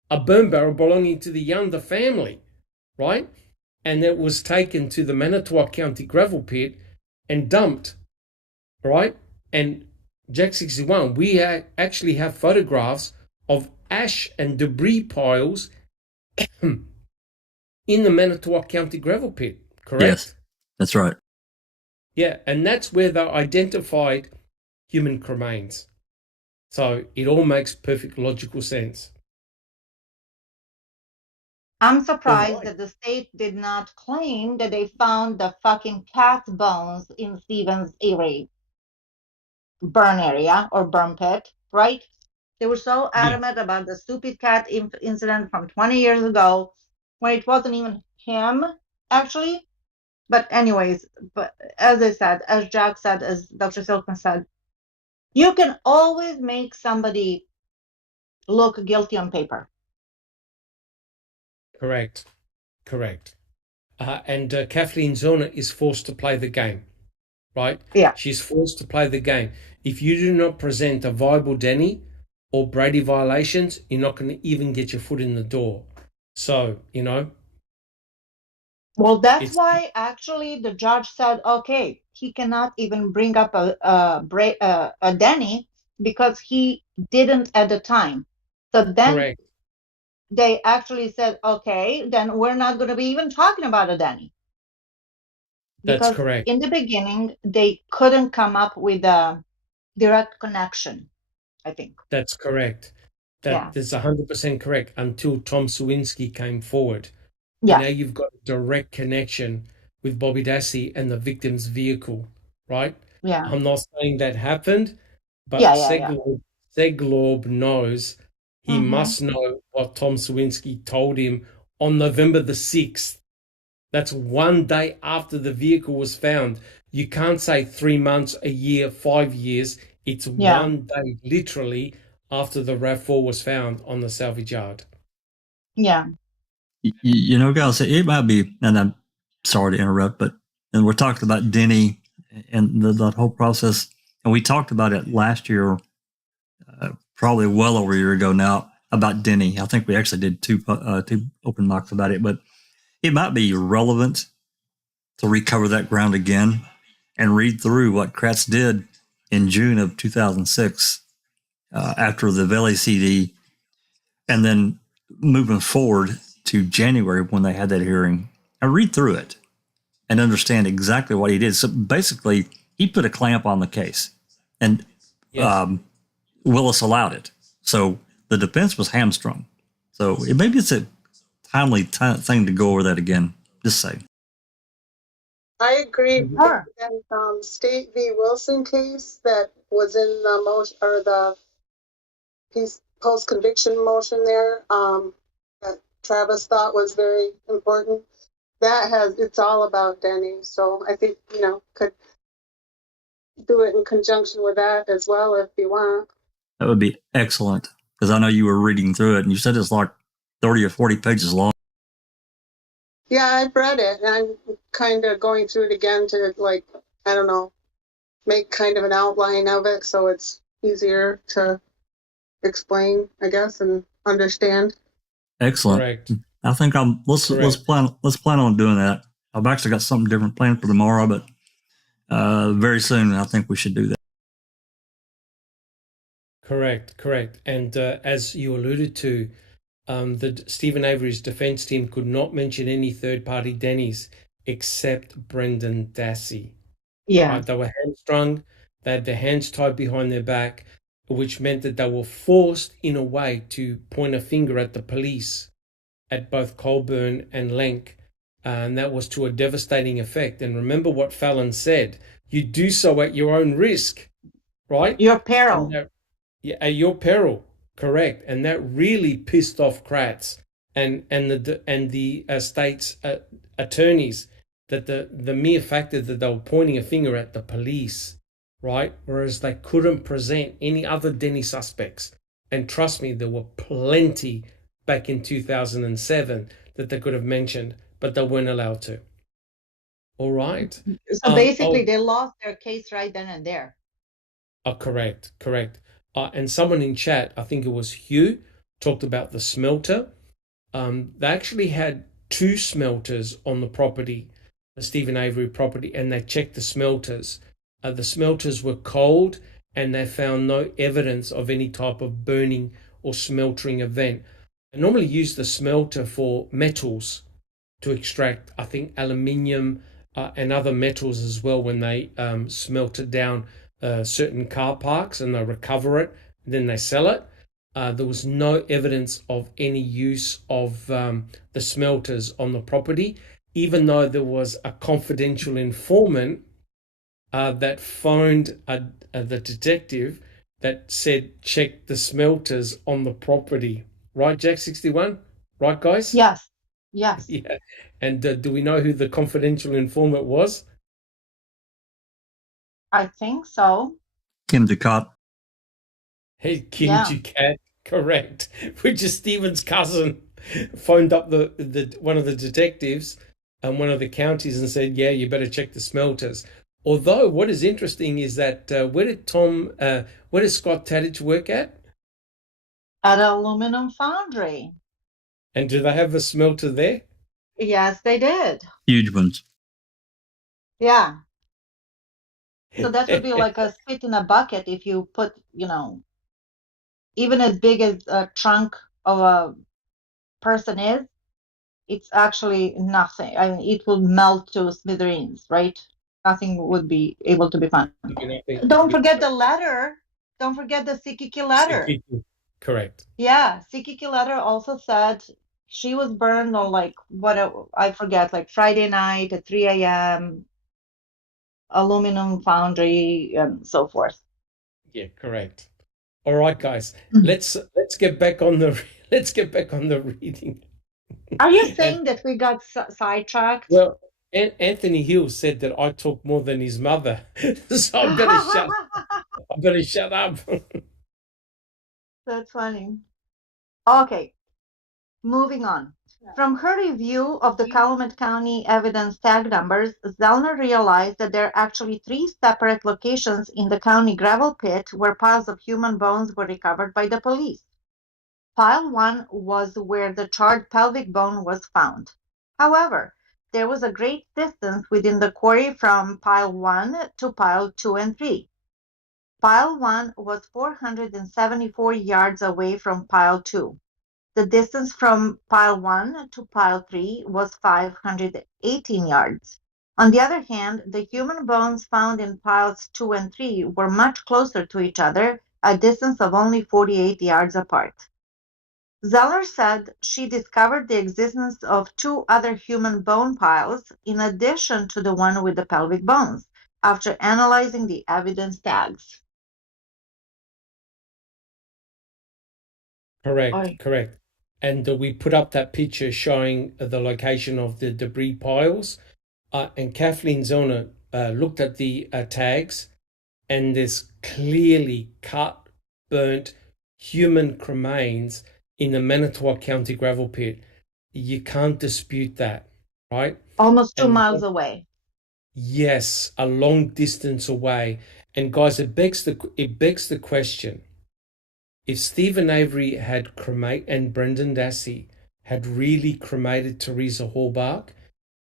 a burn barrel belonging to the Yunder family, right? And it was taken to the Manitowoc County gravel pit and dumped, right? And Jack 61, we actually have photographs of ash and debris piles in the Manitowoc County gravel pit, correct? Yes, that's right. Yeah, and that's where they identified human cremains. So it all makes perfect logical sense. I'm surprised that the state did not claim that they found the fucking cat's bones in Stevens Avery burn area or burn pit, right? They were so adamant about the stupid cat incident from 20 years ago, when it wasn't even him, actually. But anyways, but as I said, as Jack said, as Dr. Silkman said, you can always make somebody look guilty on paper. Correct. And Kathleen Zorner is forced to play the game, right? Yeah. She's forced to play the game. If you do not present a viable Denny or Brady violations, you're not going to even get your foot in the door. So, Well, that's why actually the judge said, okay, he cannot even bring up a Denny because he didn't at the time. So then correct. They actually said, okay, then we're not going to be even talking about a Denny. That's correct. In the beginning, they couldn't come up with a direct connection, I think. That's correct. Yeah. That's 100% correct until Tom Sawinski came forward. But Yeah. now you've got a direct connection with Bobby Dassey and the victim's vehicle, right? Yeah. I'm not saying that happened, but Yeah. Seglob knows he Mhm. must know what Tom Sawinski told him on November the 6th. That's one day after the vehicle was found. You can't say 3 months, a year, 5 years. It's Yeah. one day, literally, after the RAV4 was found on the salvage yard. Yeah. You know, guys, it might be, and I'm sorry to interrupt, but and we're talking about Denny and the whole process, and we talked about it last year, probably well over a year ago now, about Denny. I think we actually did two open mics about it, but it might be relevant to recover that ground again and read through what Kratz did in June of 2006 after the Valley CD, and then moving forward to January when they had that hearing, and read through it and understand exactly what he did. So basically, he put a clamp on the case, and Yes. Willis allowed it. So the defense was hamstrung. So maybe it's a timely thing to go over that again. Just say. I agree. Sure. That State v. Wilson case that was in the motion or the post conviction motion there, that Travis thought was very important. It's all about Denny. So I think, could do it in conjunction with that as well if you want. That would be excellent, because I know you were reading through it and you said it's like 30 or 40 pages long. Yeah, I've read it, and I'm kind of going through it again to, I don't know, make kind of an outline of it so it's easier to explain, I guess, and understand. Excellent. Correct. I think let's plan on doing that. I've actually got something different planned for tomorrow, but very soon I think we should do that. Correct. And as you alluded to, Stephen Avery's defense team could not mention any third-party Denny's except Brendan Dassey. Yeah. Right? They were hamstrung. They had their hands tied behind their back, which meant that they were forced in a way to point a finger at the police at both Colburn and Lenk. And that was to a devastating effect. And remember what Fallon said, you do so at your own risk, right? Your peril. At your peril, correct. And that really pissed off Kratz and the state's attorneys, that the mere fact that they were pointing a finger at the police, right? Whereas they couldn't present any other Denny suspects. And trust me, there were plenty back in 2007 that they could have mentioned, but they weren't allowed to. All right. So basically, they lost their case right then and there. Oh, correct. And someone in chat, I think it was Hugh, talked about the smelter. They actually had 2 smelters on the property, the Stephen Avery property, and they checked the smelters. The smelters were cold, and they found no evidence of any type of burning or smeltering event. They normally use the smelter for metals to extract, I think, aluminium and other metals as well when they smelt it down certain car parks, and they recover it, and then they sell it. There was no evidence of any use of the smelters on the property, even though there was a confidential informant that phoned the detective that said, check the smelters on the property. Right, Jack 61? Right, guys? Yes. Yeah. And do we know who the confidential informant was? I think so. Kim Ducat. Hey, Kim Ducat, correct. Which is Stephen's cousin, phoned up the one of the detectives and one of the counties and said, yeah, you better check the smelters. Although what is interesting is that where did Scott Tadich work at? At Aluminum Foundry. And do they have a smelter there? Yes, they did. Huge ones. Yeah. So that would be like a spit in a bucket if you put, even as big as a trunk of a person is, it's actually nothing. I mean, it will melt to smithereens, right? nothing would be able to be found. Don't forget the letter. Don't forget the Sikiki letter. Correct. Yeah, Sikiki letter also said she was burned on like I forget, like Friday night at 3 a.m. aluminum foundry and so forth. Yeah, correct. All right, guys. Let's get back on the reading. Are you saying that we got sidetracked? Well, Anthony Hill said that I talk more than his mother, so I better shut up. That's funny. Okay, moving on. From her review of the Calumet County evidence tag numbers, Zellner realized that there are actually 3 separate locations in the county gravel pit where piles of human bones were recovered by the police. Pile 1 was where the charred pelvic bone was found. However, there was a great distance within the quarry from pile 1 to pile 2 and 3. Pile 1 was 474 yards away from pile 2. The distance from pile 1 to pile 3 was 518 yards. On the other hand, the human bones found in piles 2 and 3 were much closer to each other, a distance of only 48 yards apart. Zeller said she discovered the existence of 2 other human bone piles in addition to the one with the pelvic bones after analyzing the evidence tags. Correct. And we put up that picture showing the location of the debris piles. And Kathleen Zellner looked at the tags, and there's clearly cut, burnt human remains in the Manitowoc County gravel pit. You can't dispute that, right? Almost 2 miles away. Yes, a long distance away. And guys, it begs the question. If Stephen Avery had cremated and Brendan Dassey had really cremated Teresa Hallbark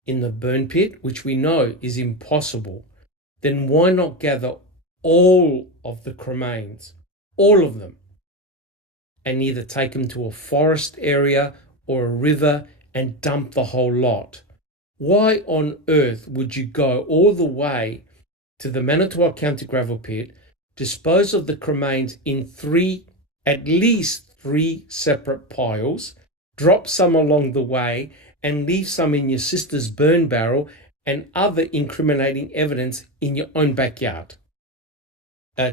in the burn pit, which we know is impossible, then why not gather all of the cremains, all of them, and either take them to a forest area or a river and dump the whole lot? Why on earth would you go all the way to the Manitowoc County gravel pit, dispose of the cremains in at least three separate piles, drop some along the way, and leave some in your sister's burn barrel and other incriminating evidence in your own backyard?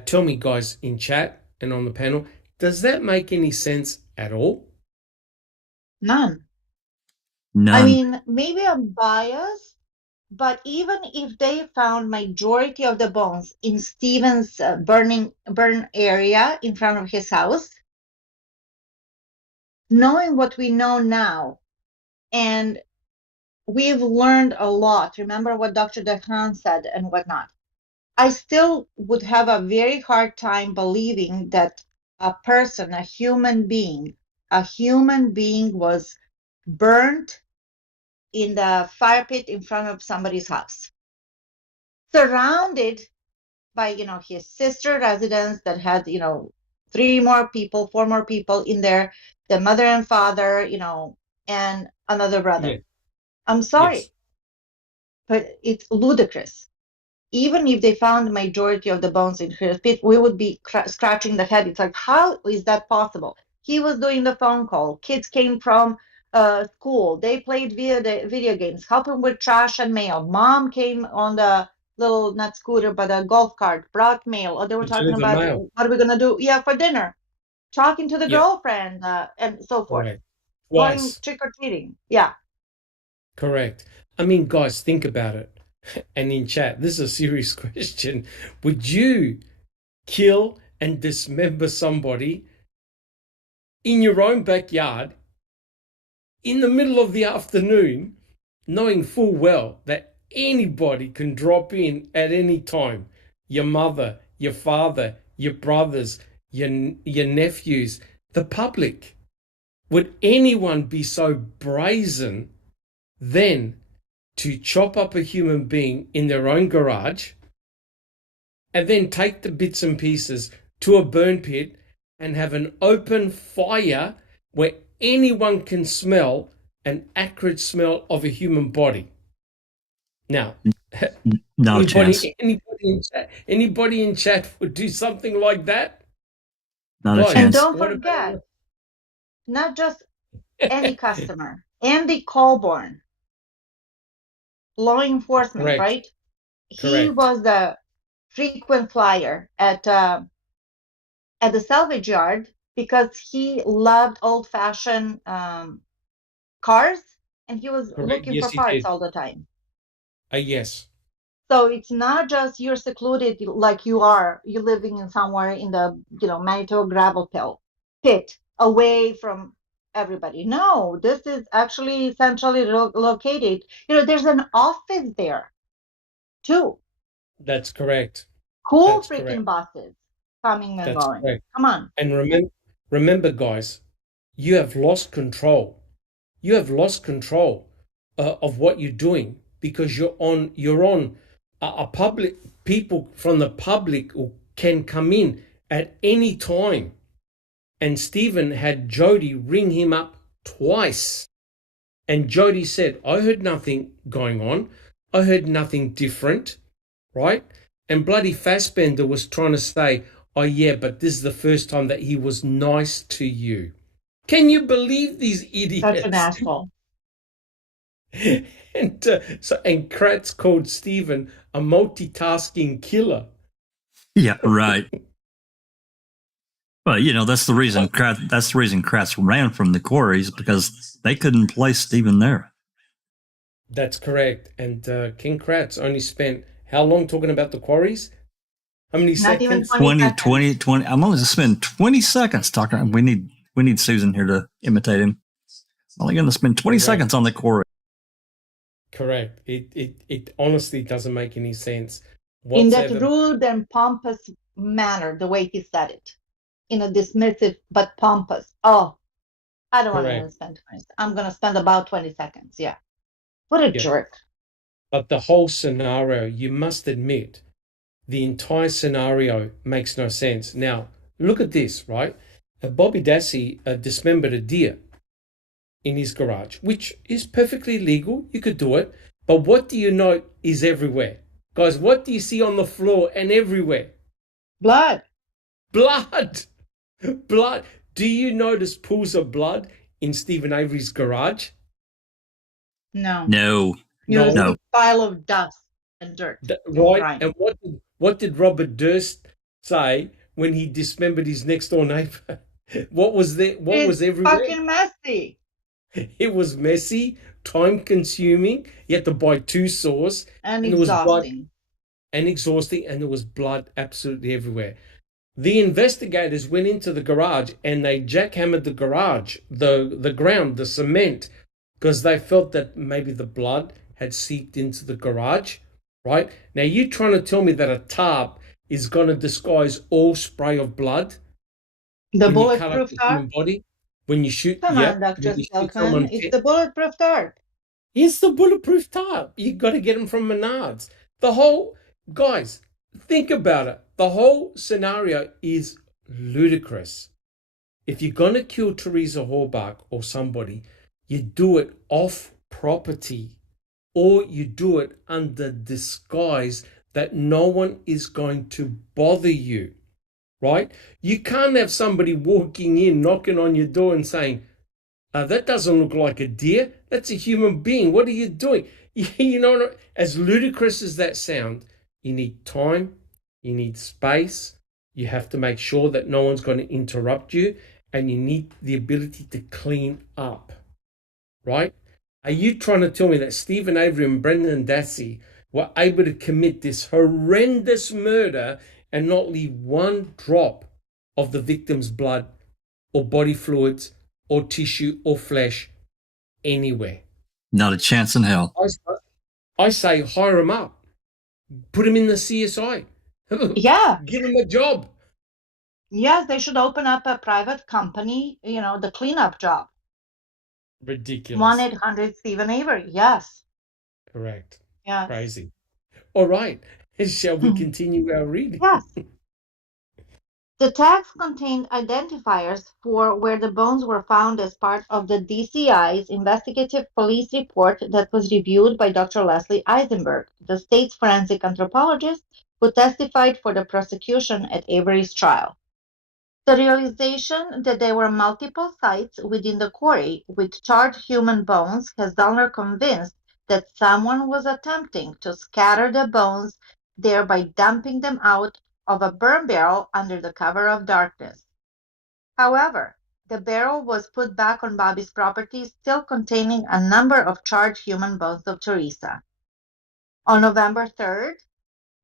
Tell me, guys, in chat and on the panel, does that make any sense at all? None. None. I mean, maybe I'm biased, but even if they found majority of the bones in Stephen's burn area in front of his house, knowing what we know now, and we've learned a lot. Remember what Dr. Dehan said and whatnot. I still would have a very hard time believing that a person, a human being was burnt in the fire pit in front of somebody's house, surrounded by, his sister residence that had, 4 more people in there, the mother and father, and another brother. Yeah. I'm sorry, Yes. but it's ludicrous. Even if they found the majority of the bones in his pit, we would be scratching the head. It's like, how is that possible? He was doing the phone call. Kids came from school. They played video games, helping with trash and mail. Mom came on the little, not scooter, but a golf cart, brought mail. Or they were talking about, mail. what are we going to do? Yeah, for dinner. Talking to the girlfriend and so forth. Correct. Going trick-or-treating. Yeah. Correct. I mean, guys, think about it. And in chat, this is a serious question. Would you kill and dismember somebody in your own backyard in the middle of the afternoon, knowing full well that anybody can drop in at any time? Your mother, your father, your brothers, your nephews, the public. Would anyone be so brazen then to chop up a human being in their own garage and then take the bits and pieces to a burn pit and have an open fire where anyone can smell an acrid smell of a human body? Now, Not a chance. Anybody in chat would do something like that? Not a Guys, And chance. don't what forget, about not just any customer, Andy Colborn, law enforcement, correct, right? He correct. was the frequent flyer at the salvage yard because he loved old-fashioned cars, and he was Correct. looking Yes, for he parts did. all the time. Yes, So it's not just you're secluded like you're living in somewhere in the Manitoba gravel pit away from everybody. No, this is actually centrally located. There's an office there too. that's correct. Cool That's freaking correct. buses coming and That's going. correct. Come on. And remember, guys, you have lost control. You have lost control of what you're doing because you're on a public. People from the public can come in at any time. And Stephen had Jody ring him up twice. And Jody said, I heard nothing going on. I heard nothing different, right? And bloody Fassbender was trying to say, oh, yeah, but this is the first time that he was nice to you. Can you believe these Such an idiots? asshole. and Kratz called Stephen a multitasking killer. Yeah, right. Well, that's the reason. That's the reason Kratz ran from the quarries because they couldn't place Stephen there. That's correct. And King Kratz only spent how long talking about the quarries? How many Not even seconds? 20. I'm only going to spend 20 seconds talking. We need Susan here to imitate him. I'm only going to spend 20 seconds on the quarry. Correct. It honestly doesn't make any sense In whatsoever. that rude and pompous manner, the way he said it, in a dismissive but pompous. Oh, I don't want to even spend 20. I'm going to spend about 20 seconds. Yeah. What a jerk. But the whole scenario, you must admit, the entire scenario makes no sense. Now, look at this, right? Bobby Dassey dismembered a deer in his garage, which is perfectly legal. You could do it. But what do you know is everywhere? Guys, what do you see on the floor and everywhere? Blood. Blood. Blood. Do you notice pools of blood in Stephen Avery's garage? No. No. You see No. a pile of dust and dirt. Right. And what did Robert Durst say when he dismembered his next door neighbor? What was there? What was everywhere? Fucking messy. It was messy, time consuming. You had to buy 2 saws. And there was blood exhausting. and exhausting, and there was blood absolutely everywhere. The investigators went into the garage and they jackhammered the garage, the ground, the cement, because they felt that maybe the blood had seeped into the garage, right? Now, you trying to tell me that a tarp is going to disguise all spray of blood? The when you cut up bulletproof the tarp? human body? When you shoot, Come on, Dr. when you shoot Silkman. someone It's the bulletproof tarp. It's the bulletproof tarp. You got to get them from Menards. Guys, think about it. The whole scenario is ludicrous. If you're going to kill Teresa Horbach or somebody, you do it off property, or you do it under disguise that no one is going to bother you, right? You can't have somebody walking in, knocking on your door and saying, that doesn't look like a deer. That's a human being. What are you doing? You know, as ludicrous as that sounds, you need time, you need space, you have to make sure that no one's going to interrupt you, and you need the ability to clean up, right? Are you trying to tell me that Stephen Avery and Brendan Dassey were able to commit this horrendous murder and not leave one drop of the victim's blood or body fluids or tissue or flesh anywhere? Not a chance in hell. I say hire him up. Put him in the CSI. Yeah. Give him a job. Yes, they should open up a private company, the cleanup job. Ridiculous. 1-800 Stephen Avery. Yes. Correct. Yes. Crazy. All right. Shall we continue our reading? Yes. The tags contained identifiers for where the bones were found as part of the DCI's investigative police report that was reviewed by Dr. Leslie Eisenberg, the state's forensic anthropologist who testified for the prosecution at Avery's trial. The realization that there were multiple sites within the quarry with charred human bones has Zollner convinced that someone was attempting to scatter the bones, thereby dumping them out of a burn barrel under the cover of darkness. However, the barrel was put back on Bobby's property, still containing a number of charred human bones of Teresa. On November 3rd,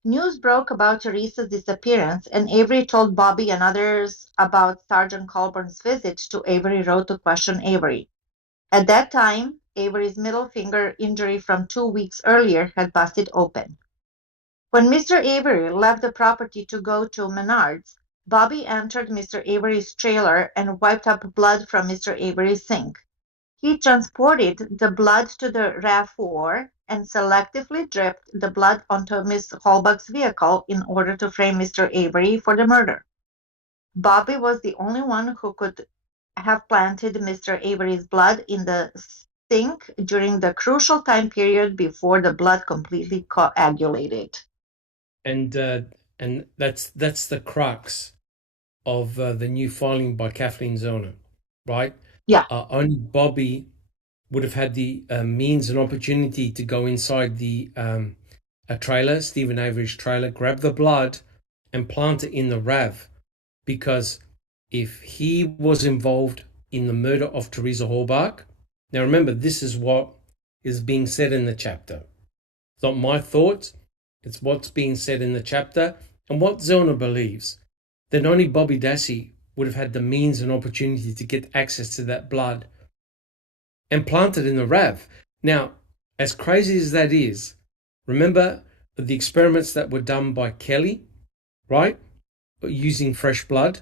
news broke about Teresa's disappearance, and Avery told Bobby and others about Sergeant Colburn's visit to Avery Road to question Avery. At that time, Avery's middle finger injury from 2 weeks earlier had busted open. When Mr. Avery left the property to go to Menards, Bobby entered Mr. Avery's trailer and wiped up blood from Mr. Avery's sink. He transported the blood to the RAV4 and selectively dripped the blood onto Miss Holbach's vehicle in order to frame Mr. Avery for the murder. Bobby was the only one who could have planted Mr. Avery's blood in the sink during the crucial time period before the blood completely coagulated. And that's the crux of the new filing by Kathleen Zollner, right? Yeah. Only Bobby would have had the means and opportunity to go inside the trailer, Stephen Avery's trailer, grab the blood and plant it in the RAV, because if he was involved in the murder of Teresa Halbach, now remember, this is what is being said in the chapter. It's not my thoughts, it's what's being said in the chapter and what Zollner believes, that only Bobby Dassey would have had the means and opportunity to get access to that blood and plant it in the RAV. Now, as crazy as that is, remember the experiments that were done by Kelly, right? Using fresh blood.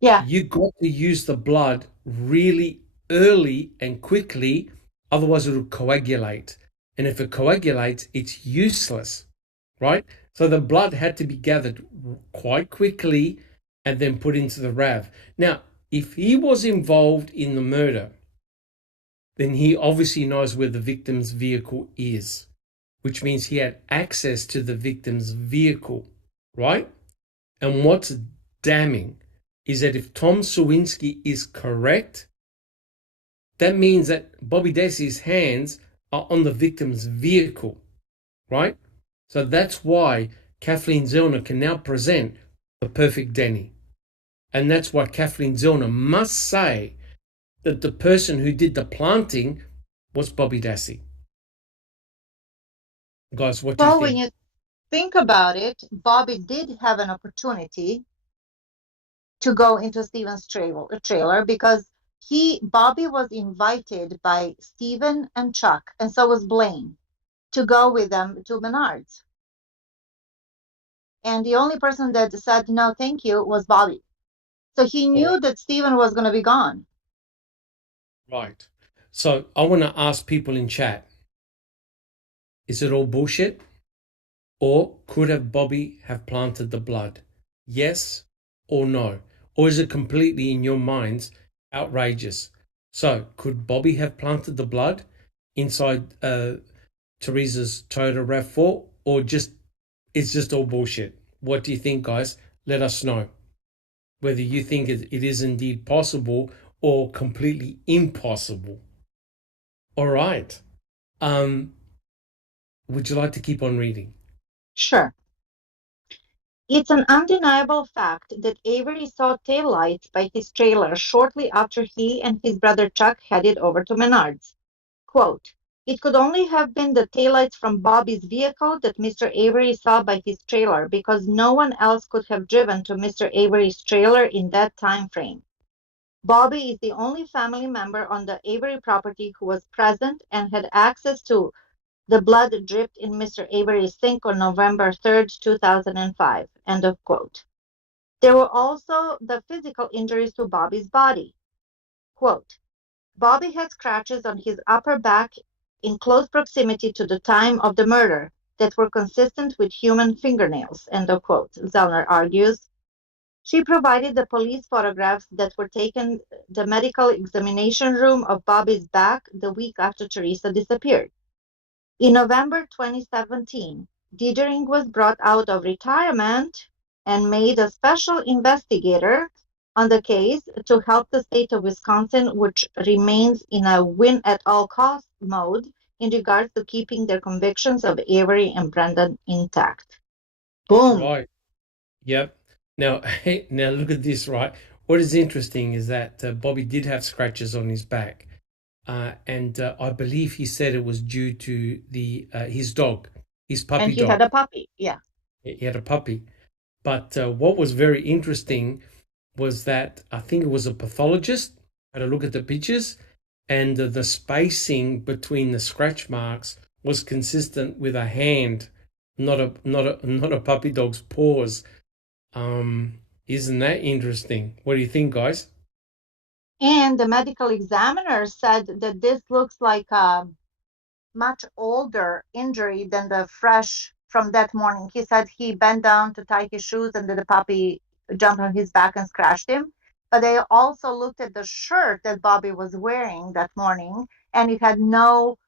Yeah. You got to use the blood really early and quickly, otherwise it will coagulate. And if it coagulates, it's useless, right? So the blood had to be gathered quite quickly and then put into the RAV. Now, if he was involved in the murder, then he obviously knows where the victim's vehicle is, which means he had access to the victim's vehicle, right? And what's damning is that if Tom Sawinski is correct, that means that Bobby Dassey's hands are on the victim's vehicle, right? So that's why Kathleen Zollner can now present the perfect Denny. And that's why Kathleen Zollner must say that the person who did the planting was Bobby Dassey. Guys, what do you think? Well, when you think about it, Bobby did have an opportunity to go into Stephen's trailer because Bobby was invited by Stephen and Chuck, and so was Blaine, to go with them to Menards. And the only person that said no, thank you, was Bobby. So he knew that Stephen was going to be gone. Right. So I want to ask people in chat, is it all bullshit? Or could have Bobby have planted the blood? Yes or no? Or is it completely in your minds outrageous? So could Bobby have planted the blood inside Teresa's Toyota RAV4, or it's just all bullshit? What do you think, guys? Let us know whether you think it is indeed possible or completely impossible. All right. Would you like to keep on reading? Sure. It's an undeniable fact that Avery saw taillights by his trailer shortly after he and his brother Chuck headed over to Menards. Quote, "It could only have been the taillights from Bobby's vehicle that Mr. Avery saw by his trailer because no one else could have driven to Mr. Avery's trailer in that time frame. Bobby is the only family member on the Avery property who was present and had access to the blood dripped in Mr. Avery's sink on November 3rd, 2005, end of quote. There were also the physical injuries to Bobby's body. Quote, "Bobby had scratches on his upper back in close proximity to the time of the murder that were consistent with human fingernails," end of quote, Zollner argues. She provided the police photographs that were taken the medical examination room of Bobby's back the week after Teresa disappeared. In November 2017, Diedering was brought out of retirement and made a special investigator on the case to help the state of Wisconsin, which remains in a win at all costs mode in regards to keeping their convictions of Avery and Brendan intact. Boom. Right. Yep. Now, now look at this, right? What is interesting is that Bobby did have scratches on his back, and I believe he said it was due to his dog, his puppy And he dog. had a puppy, yeah. He had a puppy. But what was very interesting was that I think it was a pathologist had a look at the pictures, and the spacing between the scratch marks was consistent with a hand, not a puppy dog's paws. Isn't that interesting? What do you think, guys? And the medical examiner said that this looks like a much older injury than the fresh from that morning. He said he bent down to tie his shoes and the puppy jumped on his back and scratched him. But they also looked at the shirt that Bobby was wearing that morning, and it had no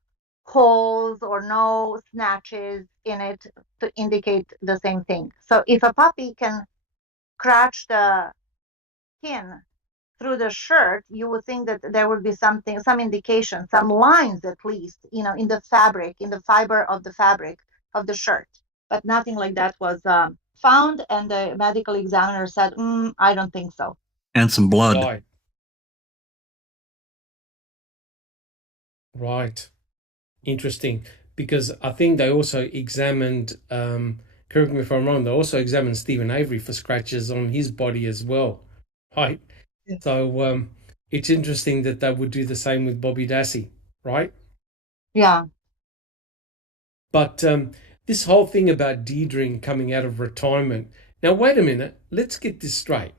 holes or no snatches in it to indicate the same thing. So if a puppy can scratch the skin through the shirt, you would think that there would be something, some indication, some lines at least, in the fabric, in the fiber of the fabric of the shirt. But nothing like that was found, and the medical examiner said, I don't think so. And some blood. Right. Right. Interesting. Because I think they also examined, correct me if I'm wrong, they also examined Stephen Avery for scratches on his body as well. Right. Yeah. So it's interesting that they would do the same with Bobby Dassey, right? Yeah. But this whole thing about Diedring coming out of retirement. Now, wait a minute. Let's get this straight.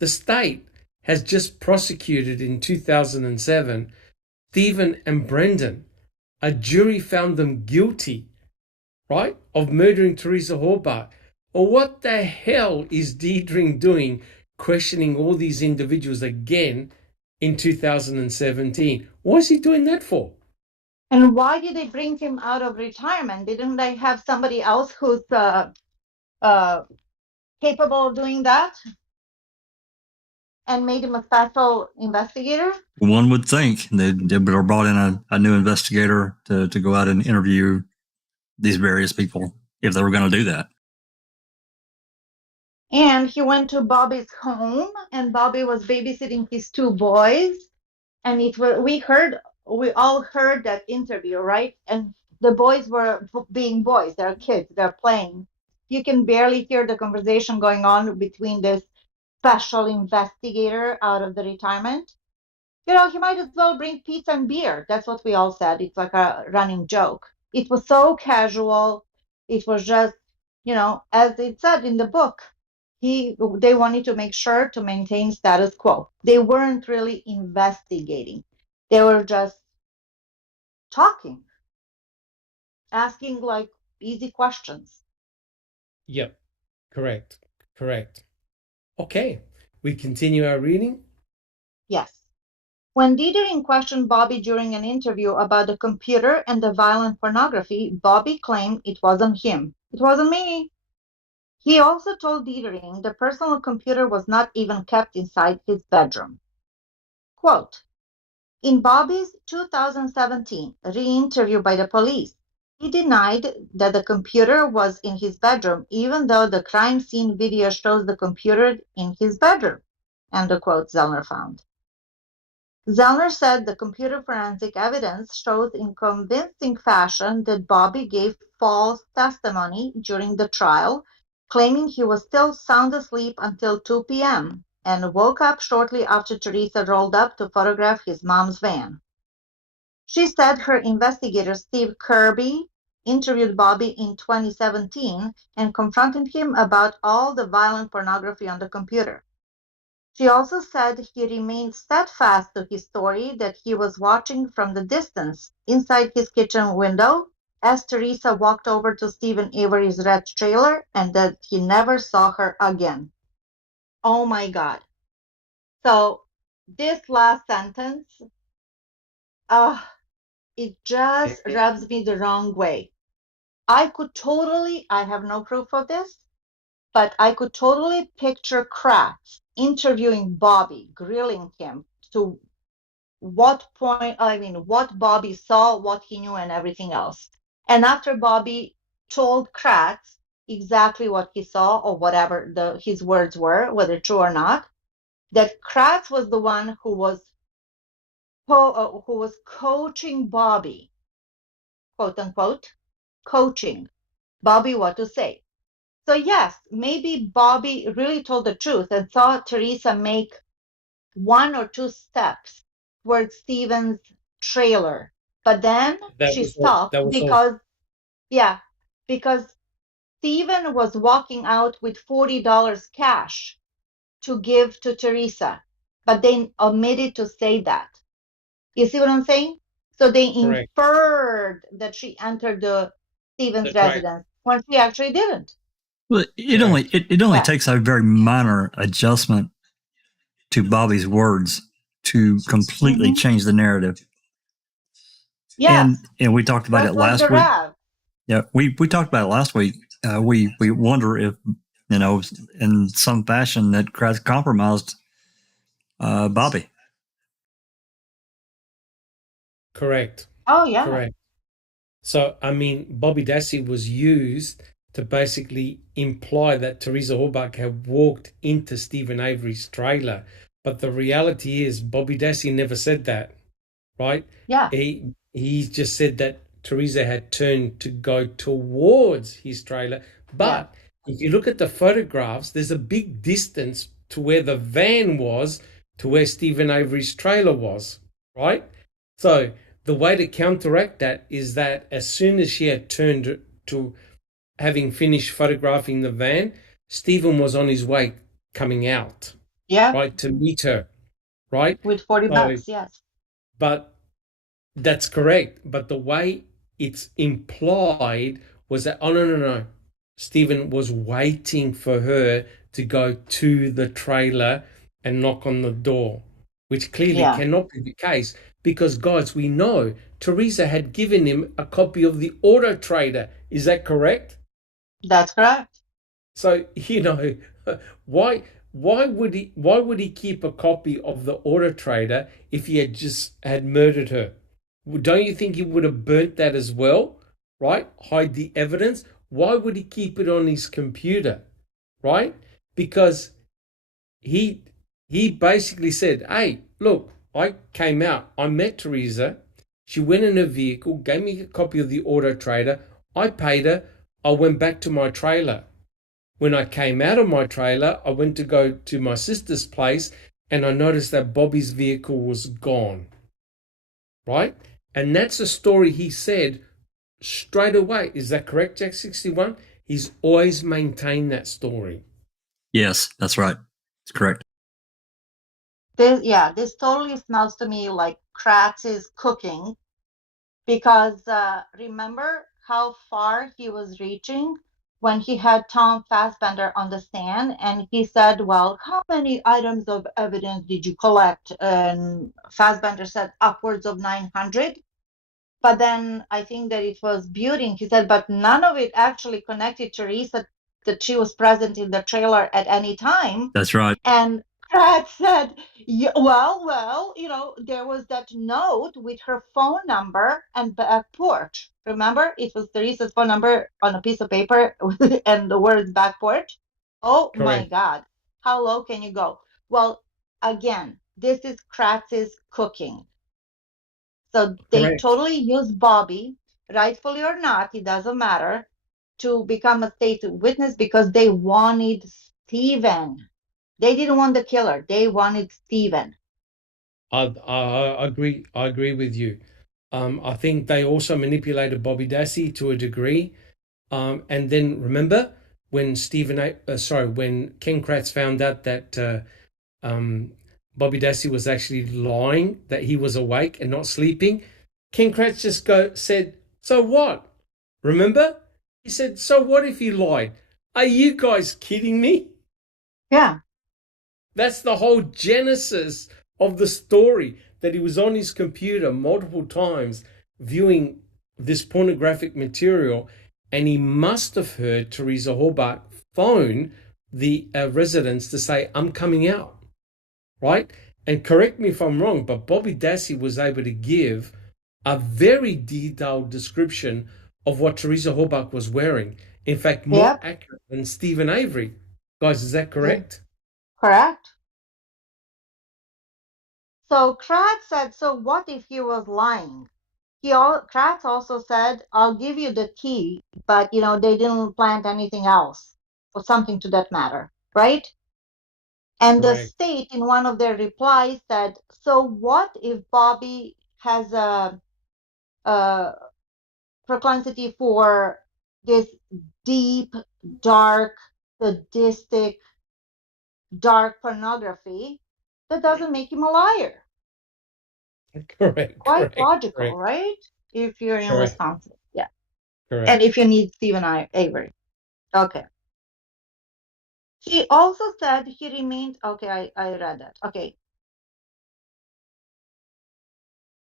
The state has just prosecuted in 2007 Stephen and Brendan. A jury found them guilty, right, of murdering Teresa Hobart. Well, what the hell is Diedring doing questioning all these individuals again in 2017? What is he doing that for? And why did they bring him out of retirement? Didn't they have somebody else who's capable of doing that and made him a special investigator? One would think they brought in a new investigator to go out and interview these various people if they were going to do that. And he went to Bobby's home, and Bobby was babysitting his two boys. And we all heard that interview, right? And the boys were being boys, they're kids, they're playing. You can barely hear the conversation going on between this special investigator out of the retirement. He might as well bring pizza and beer. That's what we all said. It's like a running joke. It was so casual. It was just, as it said in the book, they wanted to make sure to maintain status quo. They weren't really investigating. They were just talking, asking like easy questions. Yep, correct. Okay, we continue our reading. Yes. When Diedering questioned Bobby during an interview about the computer and the violent pornography, Bobby claimed it wasn't him. It wasn't me. He also told Diedering the personal computer was not even kept inside his bedroom. Quote, in Bobby's 2017 re-interview by the police, he denied that the computer was in his bedroom, even though the crime scene video shows the computer in his bedroom, end quote, Zellner found. Zellner said the computer forensic evidence shows in convincing fashion that Bobby gave false testimony during the trial, claiming he was still sound asleep until 2 p.m. and woke up shortly after Teresa rolled up to photograph his mom's van. She said her investigator Steve Kirby interviewed Bobby in 2017 and confronted him about all the violent pornography on the computer. She also said he remained steadfast to his story that he was watching from the distance inside his kitchen window as Teresa walked over to Stephen Avery's red trailer and that he never saw her again. Oh my God. So this last sentence, it just rubs me the wrong way. I have no proof of this, but I could totally picture Kratz interviewing Bobby, grilling him to what Bobby saw, what he knew, and everything else. And after Bobby told Kratz exactly what he saw or whatever his words were, whether true or not, that Kratz was the one who was coaching Bobby, quote unquote, coaching Bobby what to say. So yes, maybe Bobby really told the truth and saw Teresa make 1 or 2 steps towards Steven's trailer. But then she stopped because Steven was walking out with $40 cash to give to Teresa, but they omitted to say that. You see what I'm saying? So they Correct. inferred that she entered the Steven's residence when she actually didn't. Well, it only takes a very minor adjustment to Bobby's words to completely change the narrative. Yes. And we talked about it last week. Yeah, we talked about it last week. We wonder if, in some fashion that Kratz compromised Bobby. Correct. Oh, yeah. Correct. So, I mean, Bobby Dassey was used to basically imply that Teresa Halbach had walked into Stephen Avery's trailer. But the reality is Bobby Dassey never said that, right? Yeah. He just said that Teresa had turned to go towards his trailer. But if you look at the photographs, there's a big distance to where the van was to where Stephen Avery's trailer was, right? So the way to counteract that is that as soon as she had turned to having finished photographing the van, Stephen was on his way coming out, right, to meet her, right? With $40, yes. But that's correct. But the way it's implied was that, oh, no. Stephen was waiting for her to go to the trailer and knock on the door, which clearly cannot be the case because, guys, we know Teresa had given him a copy of the Auto Trader. Is that correct? That's correct. So, why would he keep a copy of the Auto Trader if he had murdered her? Don't you think he would have burnt that as well, right? Hide the evidence. Why would he keep it on his computer, right? Because he basically said, hey, look, I came out, I met Teresa, she went in her vehicle, gave me a copy of the Auto Trader, I paid her, I went back to my trailer. When I came out of my trailer, I went to go to my sister's place and I noticed that Bobby's vehicle was gone, right? And that's a story he said straight away. Is that correct, Jack 61? He's always maintained that story. Yes, that's right. It's correct. This totally smells to me like Kratz is cooking because remember how far he was reaching when he had Tom Fassbender on the stand and he said, well, how many items of evidence did you collect? And Fassbender said upwards of 900. But then I think that it was beauty. He said, but none of it actually connected Teresa that she was present in the trailer at any time. That's right. And Pratt said, yeah, well, there was that note with her phone number and back porch. Remember, it was Teresa's phone number on a piece of paper and the words back porch. Oh, correct. My God. How low can you go? Well, again, this is Kratz's cooking. So they totally use Bobby, rightfully or not, it doesn't matter, to become a state witness because they wanted Steven. They didn't want the killer. They wanted Steven. I agree. I agree with you. I think they also manipulated Bobby Dassey to a degree. And then remember when when Ken Kratz found out that Bobby Dassey was actually lying, that he was awake and not sleeping, Ken Kratz just said, so what? Remember? He said, so what if he lied? Are you guys kidding me? Yeah. That's the whole genesis of the story, that he was on his computer multiple times viewing this pornographic material, and he must have heard Teresa Horbach phone the residents to say, I'm coming out, right? And correct me if I'm wrong, but Bobby Dassey was able to give a very detailed description of what Teresa Horbach was wearing. In fact, more Yep. accurate than Stephen Avery. Guys, is that correct? Correct. So Kratz said, so what if he was lying? Kratz also said, I'll give you the key, but they didn't plant anything else, or something to that matter, right? And the Correct. state, in one of their replies, said, so what if Bobby has a propensity for this deep, dark, sadistic, dark pornography? That doesn't make him a liar. Correct. Quite Correct. logical, Correct. right? If you're in Correct. Wisconsin. Yeah. Correct. And if you need Stephen Avery. Okay. He also said he remained, okay, I read that. Okay.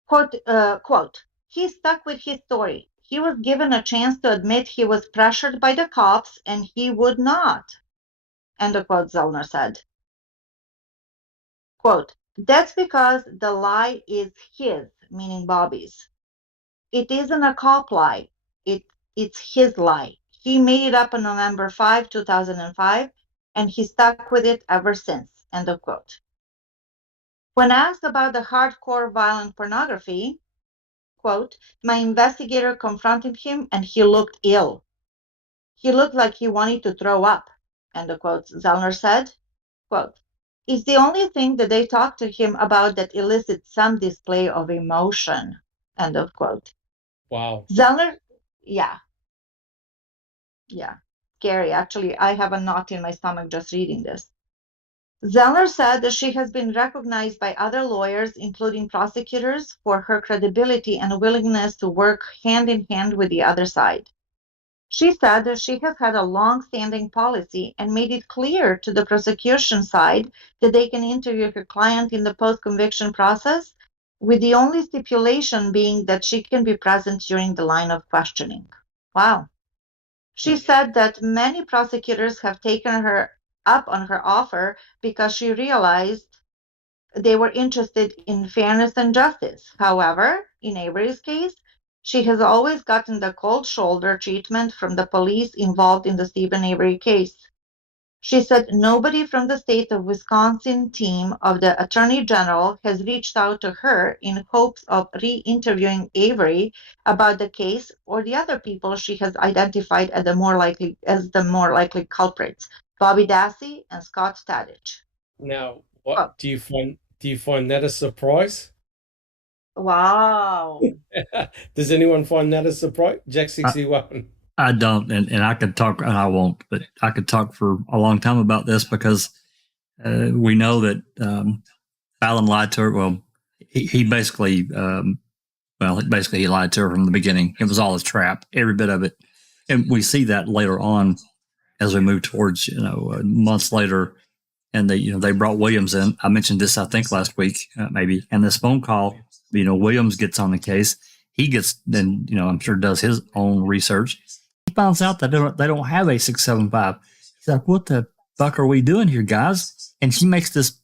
Quote, he stuck with his story. He was given a chance to admit he was pressured by the cops and he would not. End of quote, Zellner said. Quote, that's because the lie is his, meaning Bobby's. It isn't a cop lie. It's his lie. He made it up on November 5, 2005, and he stuck with it ever since. End of quote. When asked about the hardcore violent pornography, quote, my investigator confronted him and he looked ill. He looked like he wanted to throw up, end of quote, Zellner said. Quote, it's the only thing that they talked to him about that elicits some display of emotion, end of quote. Wow. Zellner, yeah, scary. Actually, I have a knot in my stomach just reading this. Zellner said that she has been recognized by other lawyers, including prosecutors, for her credibility and willingness to work hand in hand with the other side. She said that she has had a long-standing policy and made it clear to the prosecution side that they can interview her client in the post-conviction process, with the only stipulation being that she can be present during the line of questioning. Wow. She said that many prosecutors have taken her up on her offer because she realized they were interested in fairness and justice. However, in Avery's case, she has always gotten the cold shoulder treatment from the police involved in the Stephen Avery case. She said nobody from the state of Wisconsin team of the Attorney General has reached out to her in hopes of re-interviewing Avery about the case or the other people she has identified as the more likely culprits, Bobby Dassey and Scott Tadich. Now, what do you find that a surprise? Wow. Does anyone find that a surprise? Jack 61. I don't, and I could talk, and I won't, but I could talk for a long time about this because we know that Fallon lied to her. Well, he basically, he lied to her from the beginning. It was all a trap, every bit of it, and we see that later on as we move towards months later, and they brought Williams in. I mentioned this, I think, last week, maybe, and this phone call. Williams gets on the case. He gets then, I'm sure does his own research. He finds out that they don't have a 675. He's like, what the fuck are we doing here, guys? And she makes this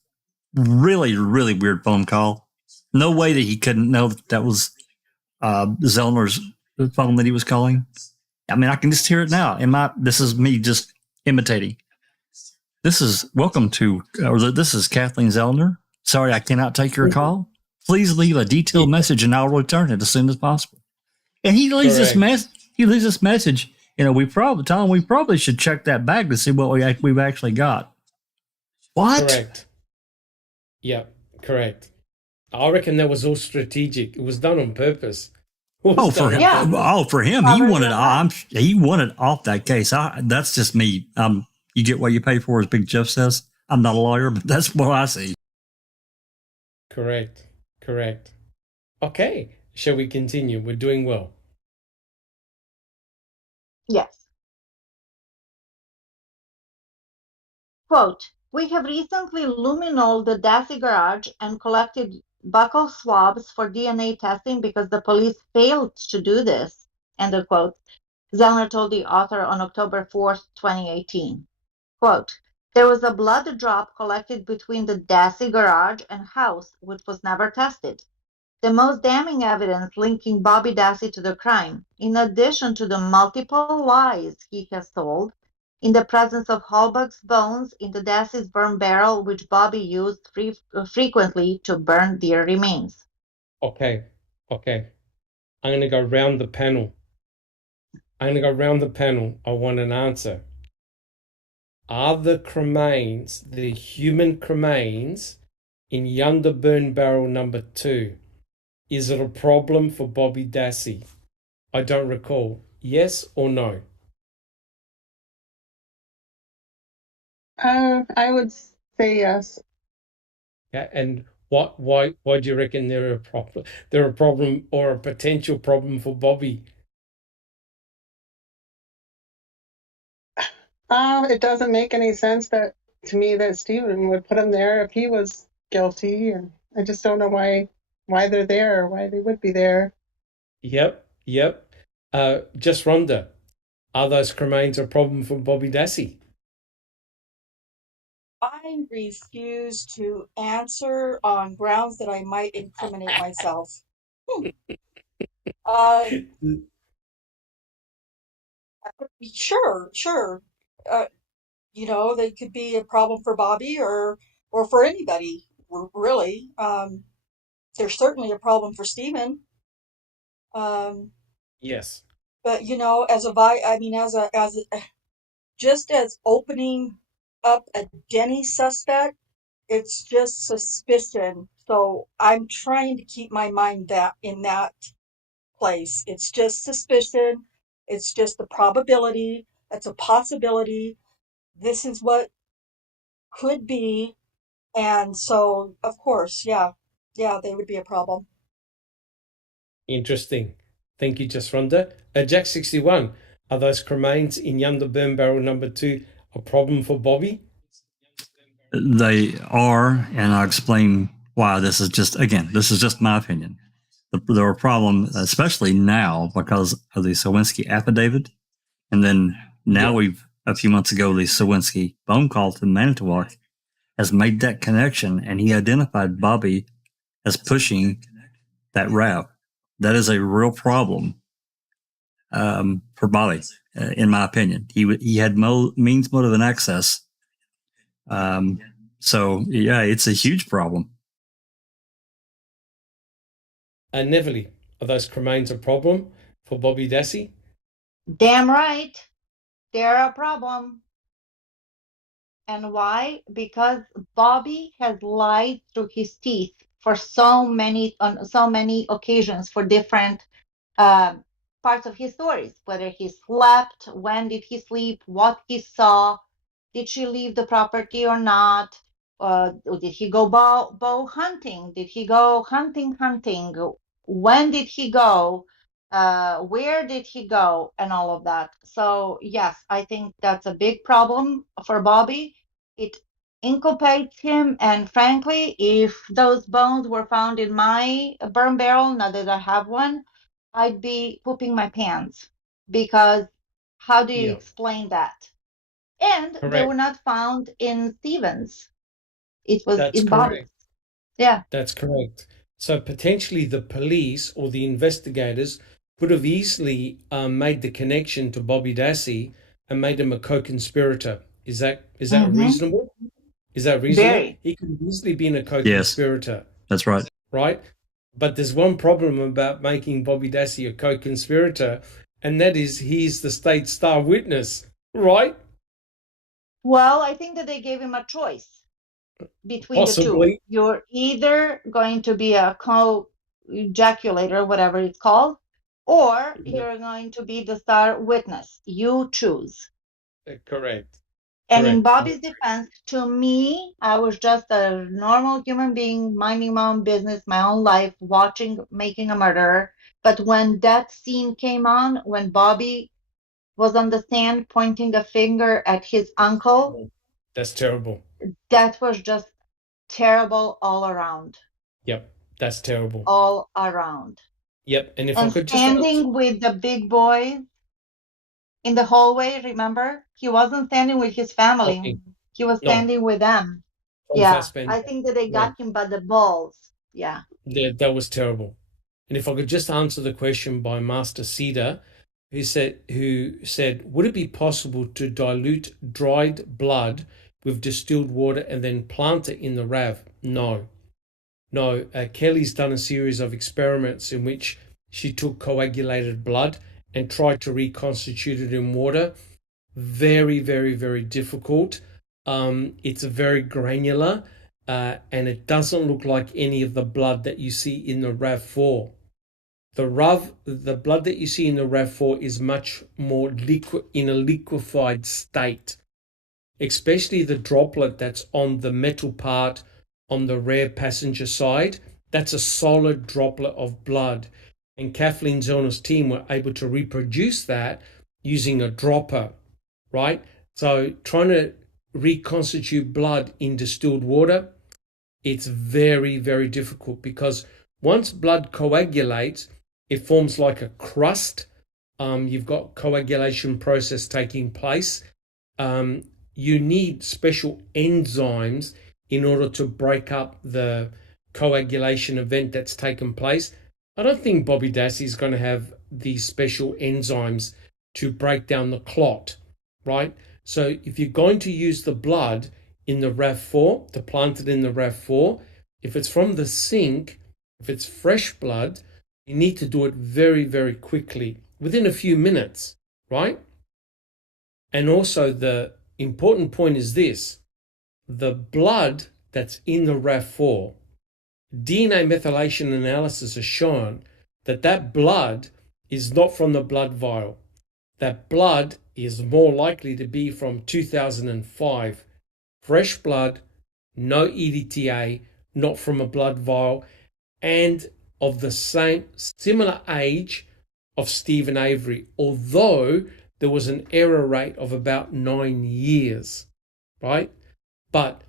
really, really weird phone call. No way that he couldn't know that was Zellner's phone that he was calling. I mean, I can just hear it now. This is me just imitating. This is this is Kathleen Zellner. Sorry, I cannot take your call. Please leave a detailed message and I'll return it as soon as possible. And he leaves this message. We probably should check that bag to see what we've actually got. What? Correct. Yeah, correct. I reckon that was all strategic. It was done on purpose. For him. Yeah. For him, he wanted off that case. That's just me. You get what you pay for, as Big Jeff says. I'm not a lawyer, but that's what I see. Correct. Okay, shall we continue? We're doing well. Yes. Quote, We have recently luminol the Dassey garage and collected buccal swabs for DNA testing because the police failed to do this, end of quote. Zellner told the author on October 4th, 2018. Quote, there was a blood drop collected between the Dassey garage and house, which was never tested. The most damning evidence linking Bobby Dassey to the crime, in addition to the multiple lies he has told, in the presence of Holbach's bones in the Dassey's burn barrel, which Bobby used frequently to burn deer remains. Okay. I'm going to go round the panel. I want an answer. Are the cremains, the human cremains, in Yonder Burn Barrel number 2, is it a problem for Bobby Dassey? I don't recall. Yes or no? I would say yes. Yeah, and why do you reckon they're a problem? They're a problem or a potential problem for Bobby? It doesn't make any sense to me that Stephen would put him there if he was guilty, and I just don't know why they're there, or why they would be there. Yep. Just Rhonda, are those cremains a problem for Bobby Dassey? I refuse to answer on grounds that I might incriminate myself. Uh, sure. Uh, they could be a problem for Bobby or for anybody, really. They're certainly a problem for Stephen. Yes. But just as opening up a Denny suspect, it's just suspicion. So I'm trying to keep my mind in that place. It's just suspicion. It's just a probability. It's a possibility. This is what could be. And so, of course, yeah, they would be a problem. Interesting. Thank you, Just Rhonda. Jack 61, are those cremains in Yonder Burn Barrel number 2 a problem for Bobby? They are, and I'll explain why. This is just my opinion. They're a problem, especially now because of the Sawinski affidavit. And then now a few months ago, the Sawinski phone call to Manitowoc has made that connection, and he identified Bobby as pushing that route. That is a real problem for Bobby, in my opinion. He had means, motive, and access. So, yeah, it's a huge problem. Neverly, are those cremains a problem for Bobby Dassey? Damn right, they're a problem. And why? Because Bobby has lied through his teeth for on so many occasions for different parts of his stories, whether he slept, when did he sleep, what he saw, did she leave the property or not, did he go bow hunting, did he go hunting, when did he go, where did he go, and all of that. So yes, I think that's a big problem for Bobby. It inculpates him, and frankly, if those bones were found in my burn barrel, now that I have one, I'd be pooping my pants, because how do you explain that? And Correct. They were not found in Stevens. It was That's in correct. Bobby's. Yeah. That's correct. So potentially the police or the investigators could have easily made the connection to Bobby Dassey and made him a co-conspirator. Is that reasonable? Is that reasonable? Very. He could have easily been a co-conspirator. Yes, that's right. Right? But there's one problem about making Bobby Dassey a co-conspirator, and that is he's the state star witness, right? Well, I think that they gave him a choice between the two. You're either going to be a co-ejaculator, whatever it's called, or you're going to be the star witness. You choose. Correct. And in Bobby's defense, to me, I was just a normal human being, minding my own business, my own life, making a murderer. But when that scene came on, when Bobby was on the stand pointing a finger at his uncle, That's terrible. That was just terrible all around. Yep, that's terrible. All around. Yep, and if I And could just answer, standing with the big boys in the hallway, remember? He wasn't standing with his family. talking, He was no, standing with them. Tom Yeah. Fassbender, I think that they yeah, got him by the balls. Yeah. that was terrible. And if I could just answer the question by Master Cedar, who said, would it be possible to dilute dried blood with distilled water and then plant it in the RAV? No. No, Kelly's done a series of experiments in which she took coagulated blood and tried to reconstitute it in water. Very, very, very difficult. It's very granular, and it doesn't look like any of the blood that you see in the RAV4. The blood that you see in the RAV4 is much more liquid, in a liquefied state, especially the droplet that's on the metal part on the rear passenger side. That's a solid droplet of blood. And Kathleen Zellner's team were able to reproduce that using a dropper, right? So trying to reconstitute blood in distilled water, it's very, very difficult, because once blood coagulates, it forms like a crust. You've got coagulation process taking place. You need special enzymes in order to break up the coagulation event that's taken place. I don't think Bobby Dassey is going to have these special enzymes to break down the clot, right? So if you're going to use the blood in the RAV4, to plant it in the RAV4, if it's from the sink, if it's fresh blood, you need to do it very, very quickly, within a few minutes, right? And also the important point is this: the blood that's in the RAV4, DNA methylation analysis has shown that that blood is not from the blood vial. That blood is more likely to be from 2005. Fresh blood, no EDTA, not from a blood vial, and of the similar age of Stephen Avery, although there was an error rate of about 9 years, right? But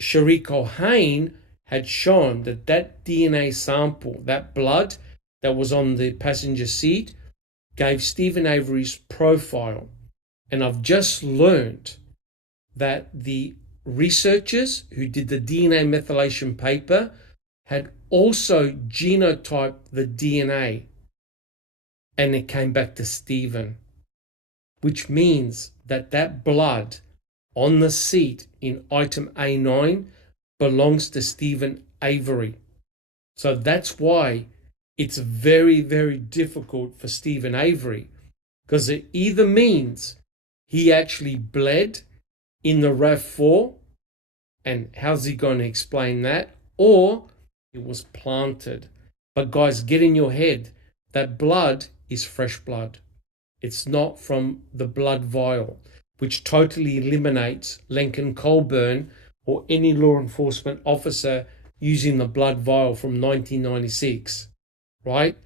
Cherie Culhane had shown that that DNA sample, that blood that was on the passenger seat, gave Stephen Avery's profile. And I've just learned that the researchers who did the DNA methylation paper had also genotyped the DNA, and it came back to Stephen, which means that that blood on the seat in item A9 belongs to Stephen Avery. So that's why it's very, very difficult for Stephen Avery, because it either means he actually bled in the RAV4, and how's he going to explain that? Or it was planted. But guys, get in your head, that blood is fresh blood. It's not from the blood vial, which totally eliminates Lincoln Colburn or any law enforcement officer using the blood vial from 1996, right?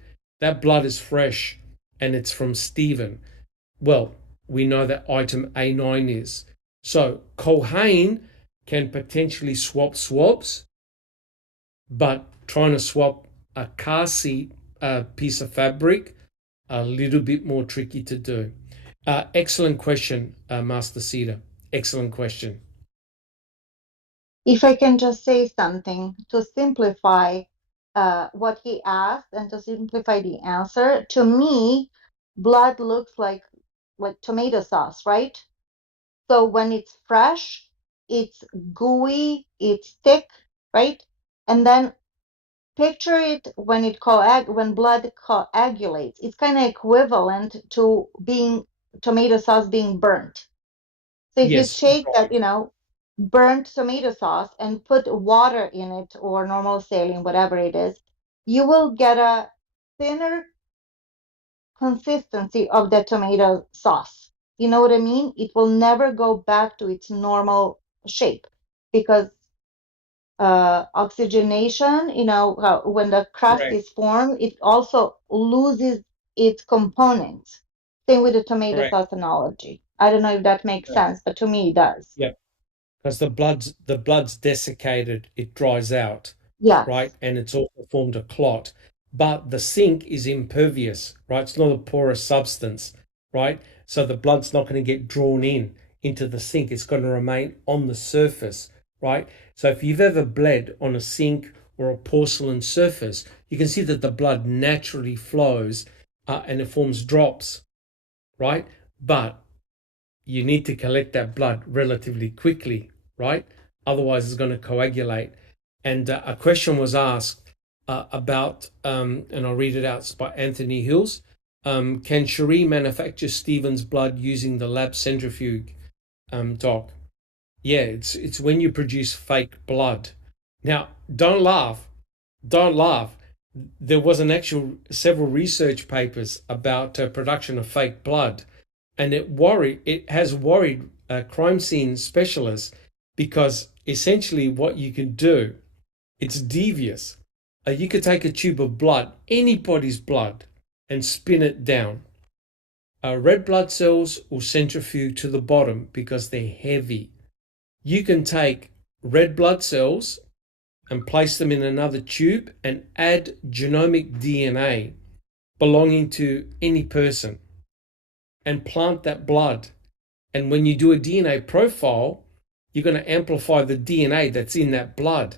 That blood is fresh, and it's from Stephen. Well, we know that item A9 is. So Culhane can potentially swap swabs, but trying to swap a car seat, a piece of fabric, a little bit more tricky to do. Excellent question, Master Cedar. Excellent question. If I can just say something to simplify what he asked and to simplify the answer, to me, blood looks like tomato sauce, right? So when it's fresh, it's gooey, it's thick, right? And then picture it when when blood coagulates. It's kind of equivalent to tomato sauce being burnt. So if you take that, burnt tomato sauce and put water in it, or normal saline, whatever it is, you will get a thinner consistency of the tomato sauce. You know what I mean? It will never go back to its normal shape, because oxygenation, when the crust Correct. is formed, it also loses its components. Same with the tomato Correct. sauce analogy. I don't know if that makes Correct. sense, but to me it does. Yep. because the blood's desiccated, it dries out, Yes. right? And it's also formed a clot. But the sink is impervious, right? It's not a porous substance, right? So the blood's not going to get drawn into the sink. It's going to remain on the surface, right? So if you've ever bled on a sink or a porcelain surface, you can see that the blood naturally flows and it forms drops, right? But you need to collect that blood relatively quickly, right? Otherwise, it's going to coagulate. And a question was asked about, and I'll read it out, it's by Anthony Hills. Can Cherie manufacture Stephen's blood using the lab centrifuge, Doc? Yeah, it's when you produce fake blood. Now, don't laugh. Don't laugh. There was several research papers about production of fake blood, and it has worried crime scene specialists, because essentially what you can do, it's devious. You could take a tube of blood, anybody's blood, and spin it down. Red blood cells will centrifuge to the bottom because they're heavy. You can take red blood cells and place them in another tube and add genomic DNA belonging to any person and plant that blood. And when you do a DNA profile, you're going to amplify the DNA that's in that blood,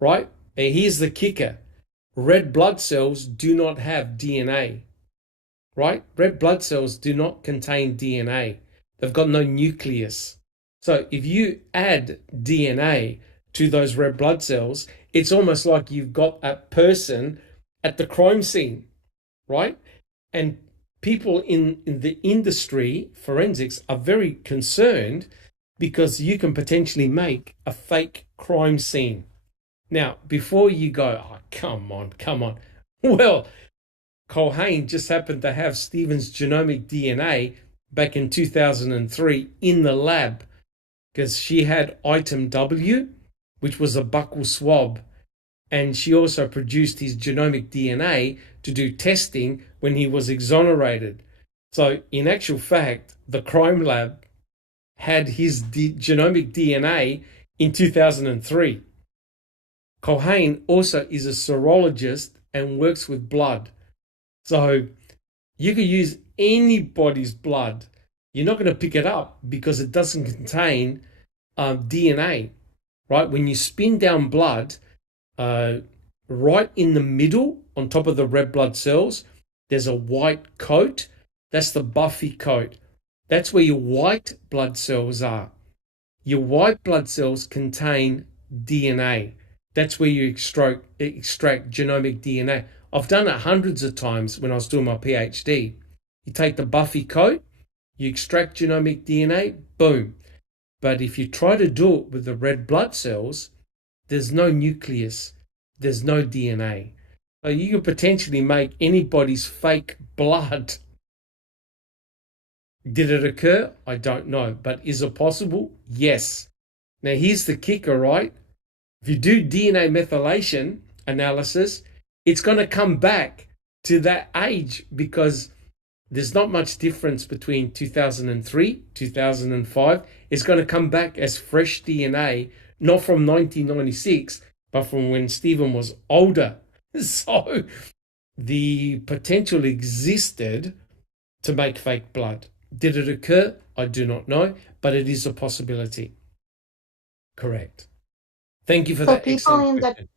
right? And here's the kicker. Red blood cells do not have DNA, right? Red blood cells do not contain DNA. They've got no nucleus. So if you add DNA to those red blood cells, it's almost like you've got a person at the crime scene, right? And people in the industry, forensics, are very concerned because you can potentially make a fake crime scene. Now, before you go, oh, come on. Well, Culhane just happened to have Stephen's genomic DNA back in 2003 in the lab, because she had item W, which was a buccal swab, and she also produced his genomic DNA to do testing when he was exonerated. So in actual fact, the crime lab had his genomic DNA in 2003. Culhane also is a serologist and works with blood. So you could use anybody's blood. You're not going to pick it up because it doesn't contain DNA, right? When you spin down blood, right in the middle, on top of the red blood cells, there's a white coat. That's the Buffy coat. That's where your white blood cells are. Your white blood cells contain DNA. That's where you extract genomic DNA. I've done it hundreds of times when I was doing my PhD. You take the Buffy coat, you extract genomic DNA, boom. But if you try to do it with the red blood cells, there's no nucleus, there's no DNA. So you could potentially make anybody's fake blood. Did it occur? I don't know. But is it possible? Yes. Now here's the kicker, right? If you do DNA methylation analysis, it's going to come back to that age, because there's not much difference between 2003, 2005. It's going to come back as fresh DNA, not from 1996, but from when Stephen was older. So the potential existed to make fake blood. Did it occur? I do not know, but it is a possibility. Correct. Thank you for that excellent question.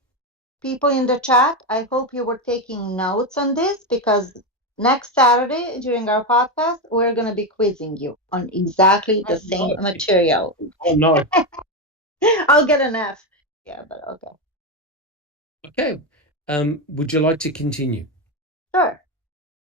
People in the chat, I hope you were taking notes on this, because next Saturday during our podcast, we're going to be quizzing you on exactly the same material. Oh, no. I'll get an F. Yeah, but okay. Okay. Would you like to continue? Sure.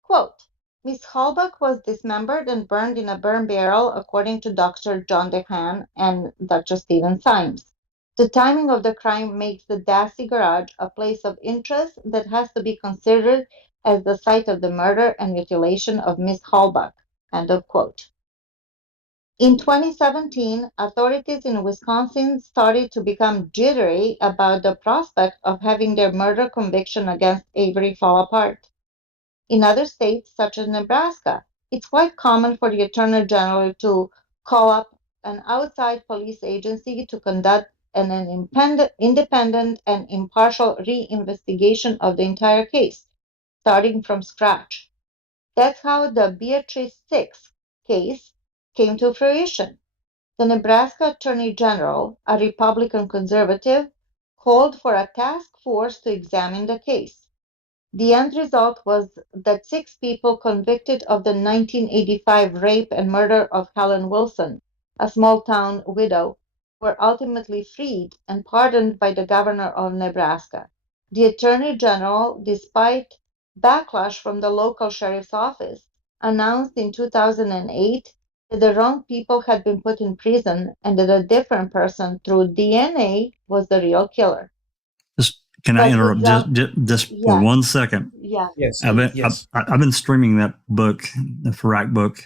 Quote, Miss Halbach was dismembered and burned in a burn barrel, according to Dr. John DeHaan and Dr. Stephen Symes. The timing of the crime makes the Dassey garage a place of interest that has to be considered as the site of the murder and mutilation of Miss Halbach. End of quote. In 2017, authorities in Wisconsin started to become jittery about the prospect of having their murder conviction against Avery fall apart. In other states, such as Nebraska, it's quite common for the Attorney General to call up an outside police agency to conduct an independent and impartial re-investigation of the entire case, starting from scratch. That's how the Beatrice 6 case came to fruition. The Nebraska Attorney General, a Republican conservative, called for a task force to examine the case. The end result was that 6 people convicted of the 1985 rape and murder of Helen Wilson, a small-town widow, were ultimately freed and pardoned by the governor of Nebraska. The Attorney General, despite backlash from the local sheriff's office, announced in 2008 that the wrong people had been put in prison and that a different person through DNA was the real killer. Can I But with interrupt just for yes, 1 second? yes. Yes. I've been streaming that book, the Ferak book.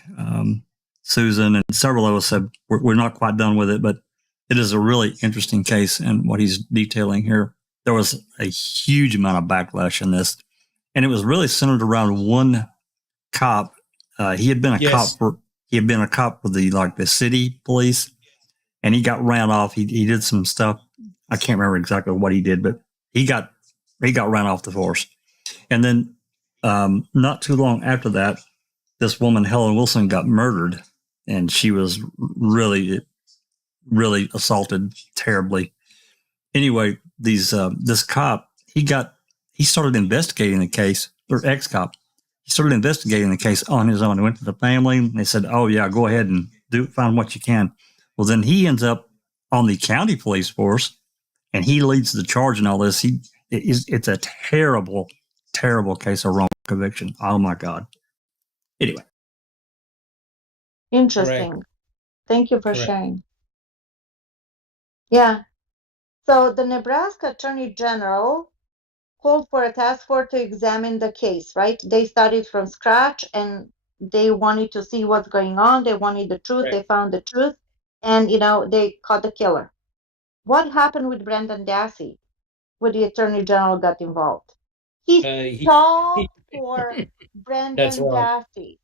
Susan and several of us have, we're not quite done with it, but it is a really interesting case. And what he's detailing here, there was a huge amount of backlash in this, and it was really centered around one cop. He had been a Yes. cop for the city police, and he got ran off. He did some stuff. I can't remember exactly what he did, but he got ran off the force. And then not too long after that, this woman, Helen Wilson, got murdered, and she was really, really assaulted terribly. Anyway, this cop, he started investigating the case, or ex-cop. He started investigating the case on his own. He went to the family, and they said, "Oh yeah, go ahead and find what you can." Well, then he ends up on the county police force, and he leads the charge and all this. It's a terrible, terrible case of wrong conviction. Oh my God. Anyway. Interesting. Correct. Thank you for Correct. sharing. Yeah. So the Nebraska Attorney General called for a task force to examine the case, right? They studied from scratch and they wanted to see what's going on. They wanted the truth. Correct. They found the truth. And, they caught the killer. What happened with Brendan Dassey when the Attorney General got involved? He stalled for That's Brendan right. Dassey.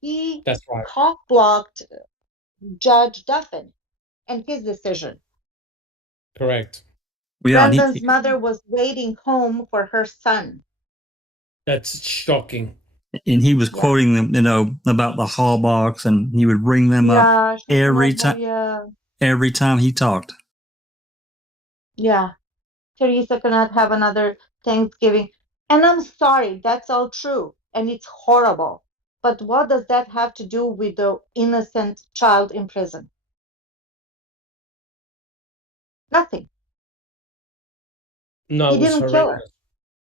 He That's right. cock-blocked Judge Duffin and his decision. Correct. Yeah, Brendan's mother was waiting home for her son. That's shocking. and he was quoting them, about the hall box, and he would bring them up every time. Every time he talked. Yeah. Teresa cannot have another Thanksgiving. And I'm sorry, that's all true. And it's horrible. But what does that have to do with the innocent child in prison? Nothing. No, He it was didn't kill her. horrendous.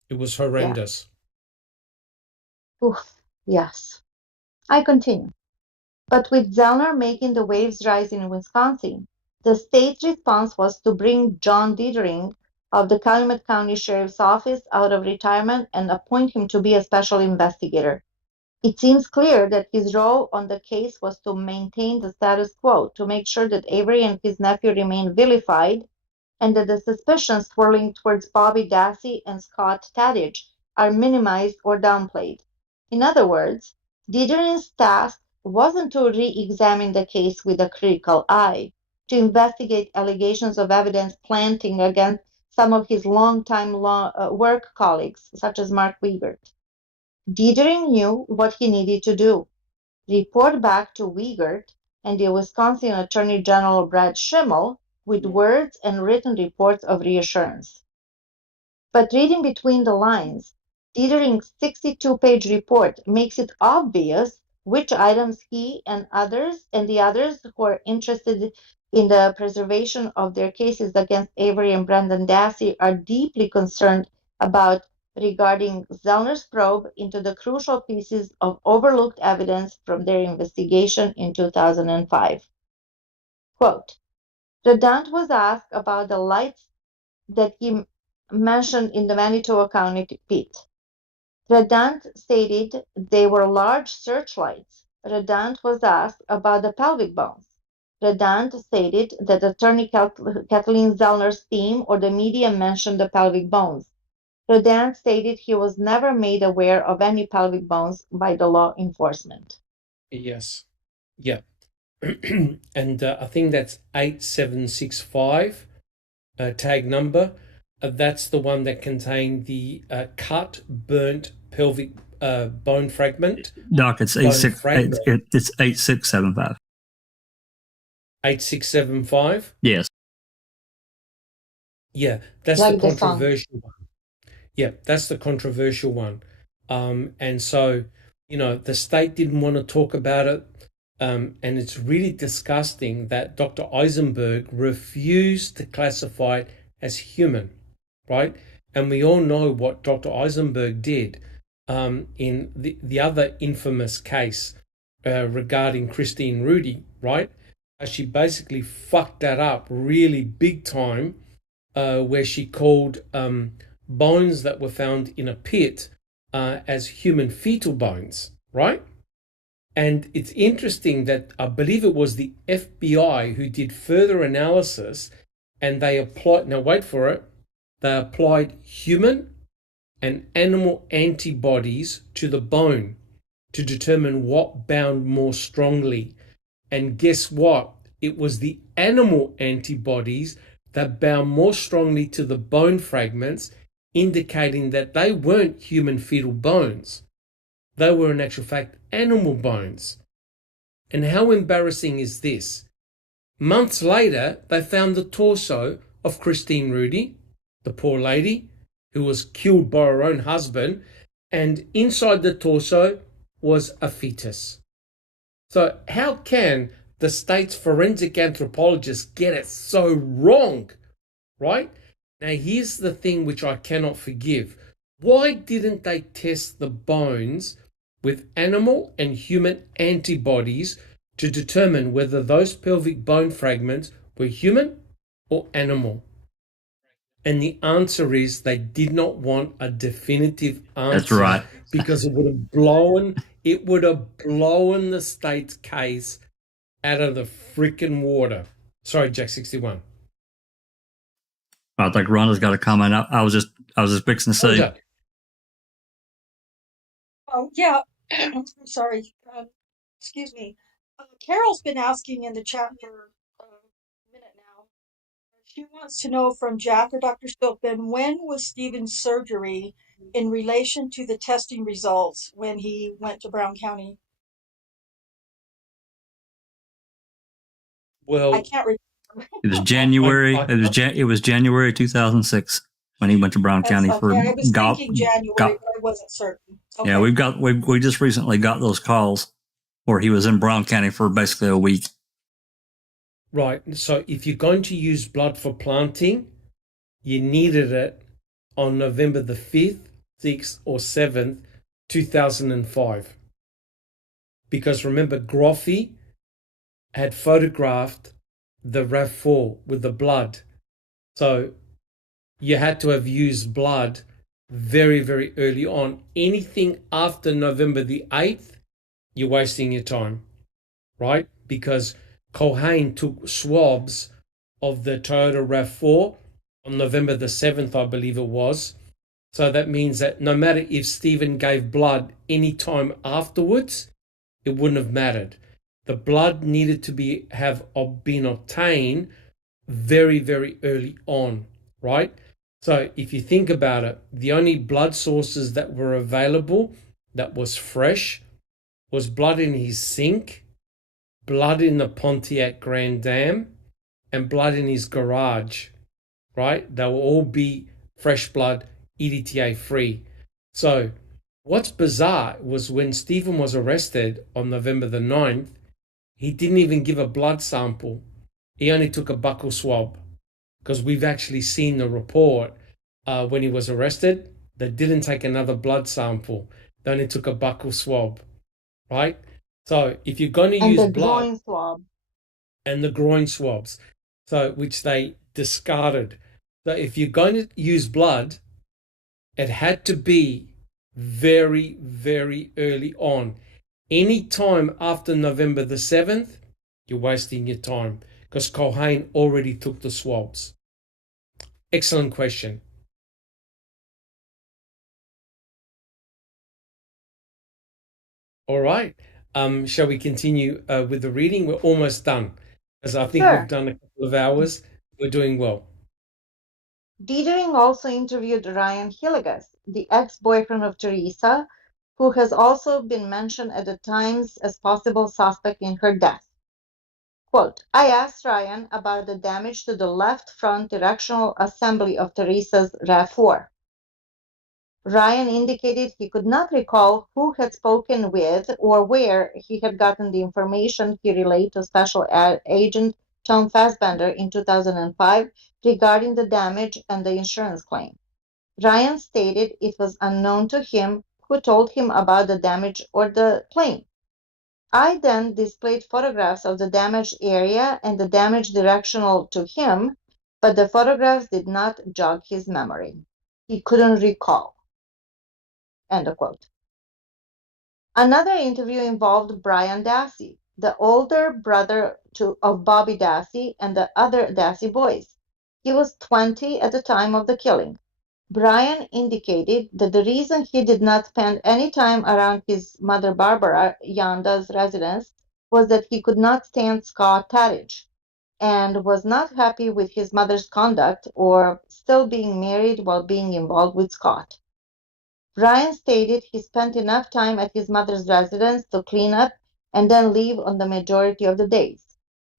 It was horrendous. Oof, yes. I continue. But with Zellner making the waves rise in Wisconsin, the state's response was to bring John Dietering of the Calumet County Sheriff's Office out of retirement and appoint him to be a special investigator. It seems clear that his role on the case was to maintain the status quo, to make sure that Avery and his nephew remain vilified, and that the suspicions swirling towards Bobby Dassey and Scott Tadich are minimized or downplayed. In other words, Dietering's task wasn't to re-examine the case with a critical eye, to investigate allegations of evidence planting against some of his longtime work colleagues, such as Mark Wiegert. Dietering knew what he needed to do: report back to Wiegert and the Wisconsin Attorney General Brad Schimmel with words and written reports of reassurance. But reading between the lines, Dietering's 62-page report makes it obvious which items he and the others who are interested in the preservation of their cases against Avery and Brendan Dassey are deeply concerned about regarding Zellner's probe into the crucial pieces of overlooked evidence from their investigation in 2005. Quote, Redant was asked about the lights that he mentioned in the Manitoba County pit. Redant stated they were large searchlights. Redant was asked about the pelvic bones. Redant stated that attorney Kathleen Zellner's team or the media mentioned the pelvic bones. Redant stated he was never made aware of any pelvic bones by the law enforcement. Yes. Yeah. and I think that's 8765 tag number. That's the one that contained the cut, burnt pelvic bone fragment. Doc, it's Bone fragment. it's 8675. 8675. Yes. Yeah, that's Like the the song. controversial one. Yeah, that's the controversial one. And so, the state didn't want to talk about it. And it's really disgusting that Dr. Eisenberg refused to classify it as human, right? And we all know what Dr. Eisenberg did in the other infamous case regarding Christine Rudy, right? She basically fucked that up really big time, where she called bones that were found in a pit as human fetal bones, right? And it's interesting that I believe it was the FBI who did further analysis, and they applied, now wait for it, they applied human and animal antibodies to the bone to determine what bound more strongly. And guess what? It was the animal antibodies that bound more strongly to the bone fragments, indicating that they weren't human fetal bones. They were, in actual fact, animal bones. And how embarrassing is this? Months later, they found the torso of Christine Rudy, the poor lady who was killed by her own husband, and inside the torso was a fetus. So how can the state's forensic anthropologists get it so wrong, right? Now, here's the thing which I cannot forgive. Why didn't they test the bones with animal and human antibodies to determine whether those pelvic bone fragments were human or animal? And the answer is they did not want a definitive answer. That's right. Because it would have blown the state's case out of the freaking water. Sorry, Jack 61. I think Rhonda's got a comment. I was just fixing to say. Oh, yeah. I'm sorry. Excuse me. Carol's been asking in the chat for a minute now. She wants to know from Jack or Dr. Silkman, when was Stephen's surgery in relation to the testing results when he went to Brown County? Well, I can't remember. It was January. It was January 2006 when he went to Brown County for I was golf. thinking January, but I wasn't certain. Okay. Yeah, we just recently got those calls where he was in Brown County for basically a week. Right. So if you're going to use blood for planting, you needed it on November the 5th, 6th, or 7th, 2005. Because remember, Groffy had photographed the RAV4 with the blood. So you had to have used blood very, very early on. Anything after November the 8th, you're wasting your time, right? Because Culhane took swabs of the Toyota RAV4 on November the 7th, I believe it was. So that means that no matter if Stephen gave blood any time afterwards, it wouldn't have mattered. The blood needed to have been obtained very, very early on, right? So if you think about it, the only blood sources that were available that was fresh was blood in his sink, blood in the Pontiac Grand Dam, and blood in his garage, right? They will all be fresh blood, EDTA free. So what's bizarre was when Stephen was arrested on November the 9th, he didn't even give a blood sample. He only took a buccal swab, because we've actually seen the report when he was arrested. They didn't take another blood sample. They only took a buccal swab, right? So if you're going to use blood... groin swab. And the groin swabs, so which they discarded. So if you're going to use blood, it had to be very, very early on. Any time after November the 7th, you're wasting your time, because Culhane already took the swabs. Excellent question. All right. shall we continue with the reading? We're almost done, as I think Sure. we've done a couple of hours. We're doing well. Dithering also interviewed Ryan Hillegas, the ex-boyfriend of Teresa, who has also been mentioned at the Times as possible suspect in her death. Quote, I asked Ryan about the damage to the left front directional assembly of Teresa's RAV4. Ryan indicated he could not recall who had spoken with or where he had gotten the information he relayed to Special Agent Tom Fassbender in 2005 regarding the damage and the insurance claim. Ryan stated it was unknown to him who told him about the damage or the claim. I then displayed photographs of the damaged area and the damage directional to him, but the photographs did not jog his memory. He couldn't recall. End of quote. Another interview involved Brian Dassey, the older brother of Bobby Dassey and the other Dassey boys. He was 20 at the time of the killing. Brian indicated that the reason he did not spend any time around his mother Barbara Yanda's residence was that he could not stand Scott Tadich and was not happy with his mother's conduct or still being married while being involved with Scott. Brian stated he spent enough time at his mother's residence to clean up and then leave on the majority of the days.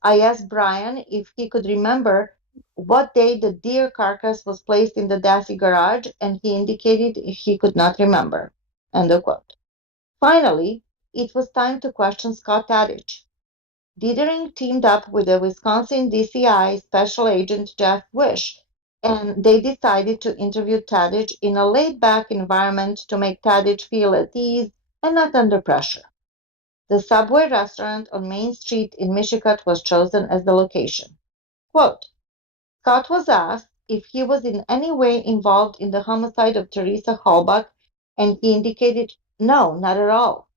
I asked Brian if he could remember what day the deer carcass was placed in the Dassey garage, and he indicated he could not remember. End of quote. Finally, it was time to question Scott Tadich. Dithering teamed up with the Wisconsin DCI Special Agent Jeff Wish, and they decided to interview Tadich in a laid-back environment to make Tadich feel at ease and not under pressure. The Subway restaurant on Main Street in Michigan was chosen as the location. Quote, Scott was asked if he was in any way involved in the homicide of Teresa Halbach, and he indicated no, not at all.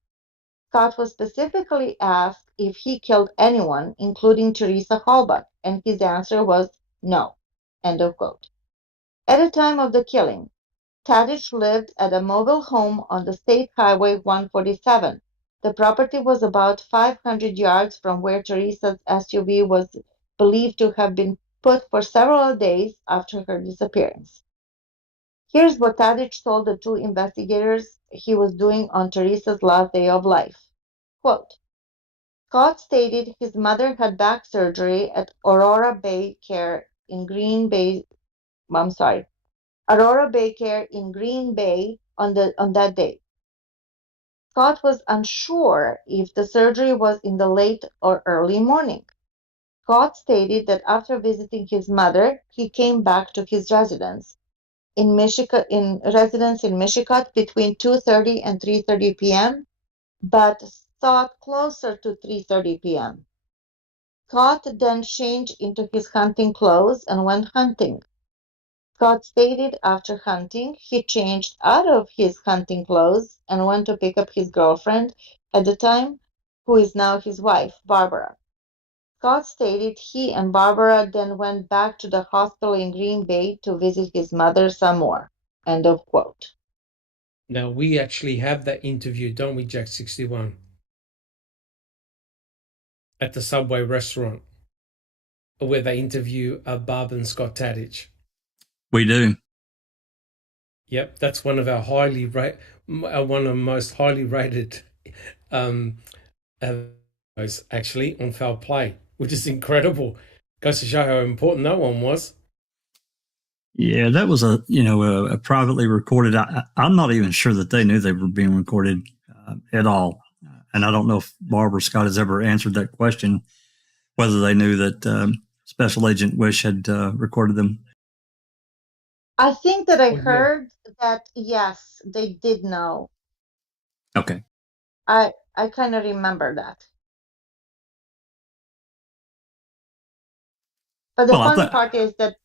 Scott was specifically asked if he killed anyone, including Teresa Halbach, and his answer was no. End of quote. At the time of the killing, Tadich lived at a mobile home on the State Highway 147. The property was about 500 yards from where Teresa's SUV was believed to have been put for several days after her disappearance. Here's what Tadich told the two investigators he was doing on Teresa's last day of life. Quote, Scott stated his mother had back surgery at Aurora Bay Care in Green Bay on that day. Scott was unsure if the surgery was in the late or early morning. Scott stated that after visiting his mother, he came back to his residence in Michigan between 2:30 and 3:30 p.m., but thought closer to 3:30 p.m. Scott then changed into his hunting clothes and went hunting. Scott stated after hunting, he changed out of his hunting clothes and went to pick up his girlfriend at the time, who is now his wife, Barbara. Scott stated he and Barbara then went back to the hospital in Green Bay to visit his mother some more. End of quote. Now, we actually have that interview, don't we, Jack 61? At the Subway restaurant, where they interview Barb and Scott Tadich. We do. Yep, that's one of our one of the most highly rated actually on Foul Play, which is incredible. Goes to show how important that one was. Yeah, that was a privately recorded. I'm not even sure that they knew they were being recorded at all, and I don't know if Barbara Scott has ever answered that question, whether they knew that Special Agent Wish had recorded them. I think that I heard that yes, they did know. Okay. I kind of remember that. But the funny part is that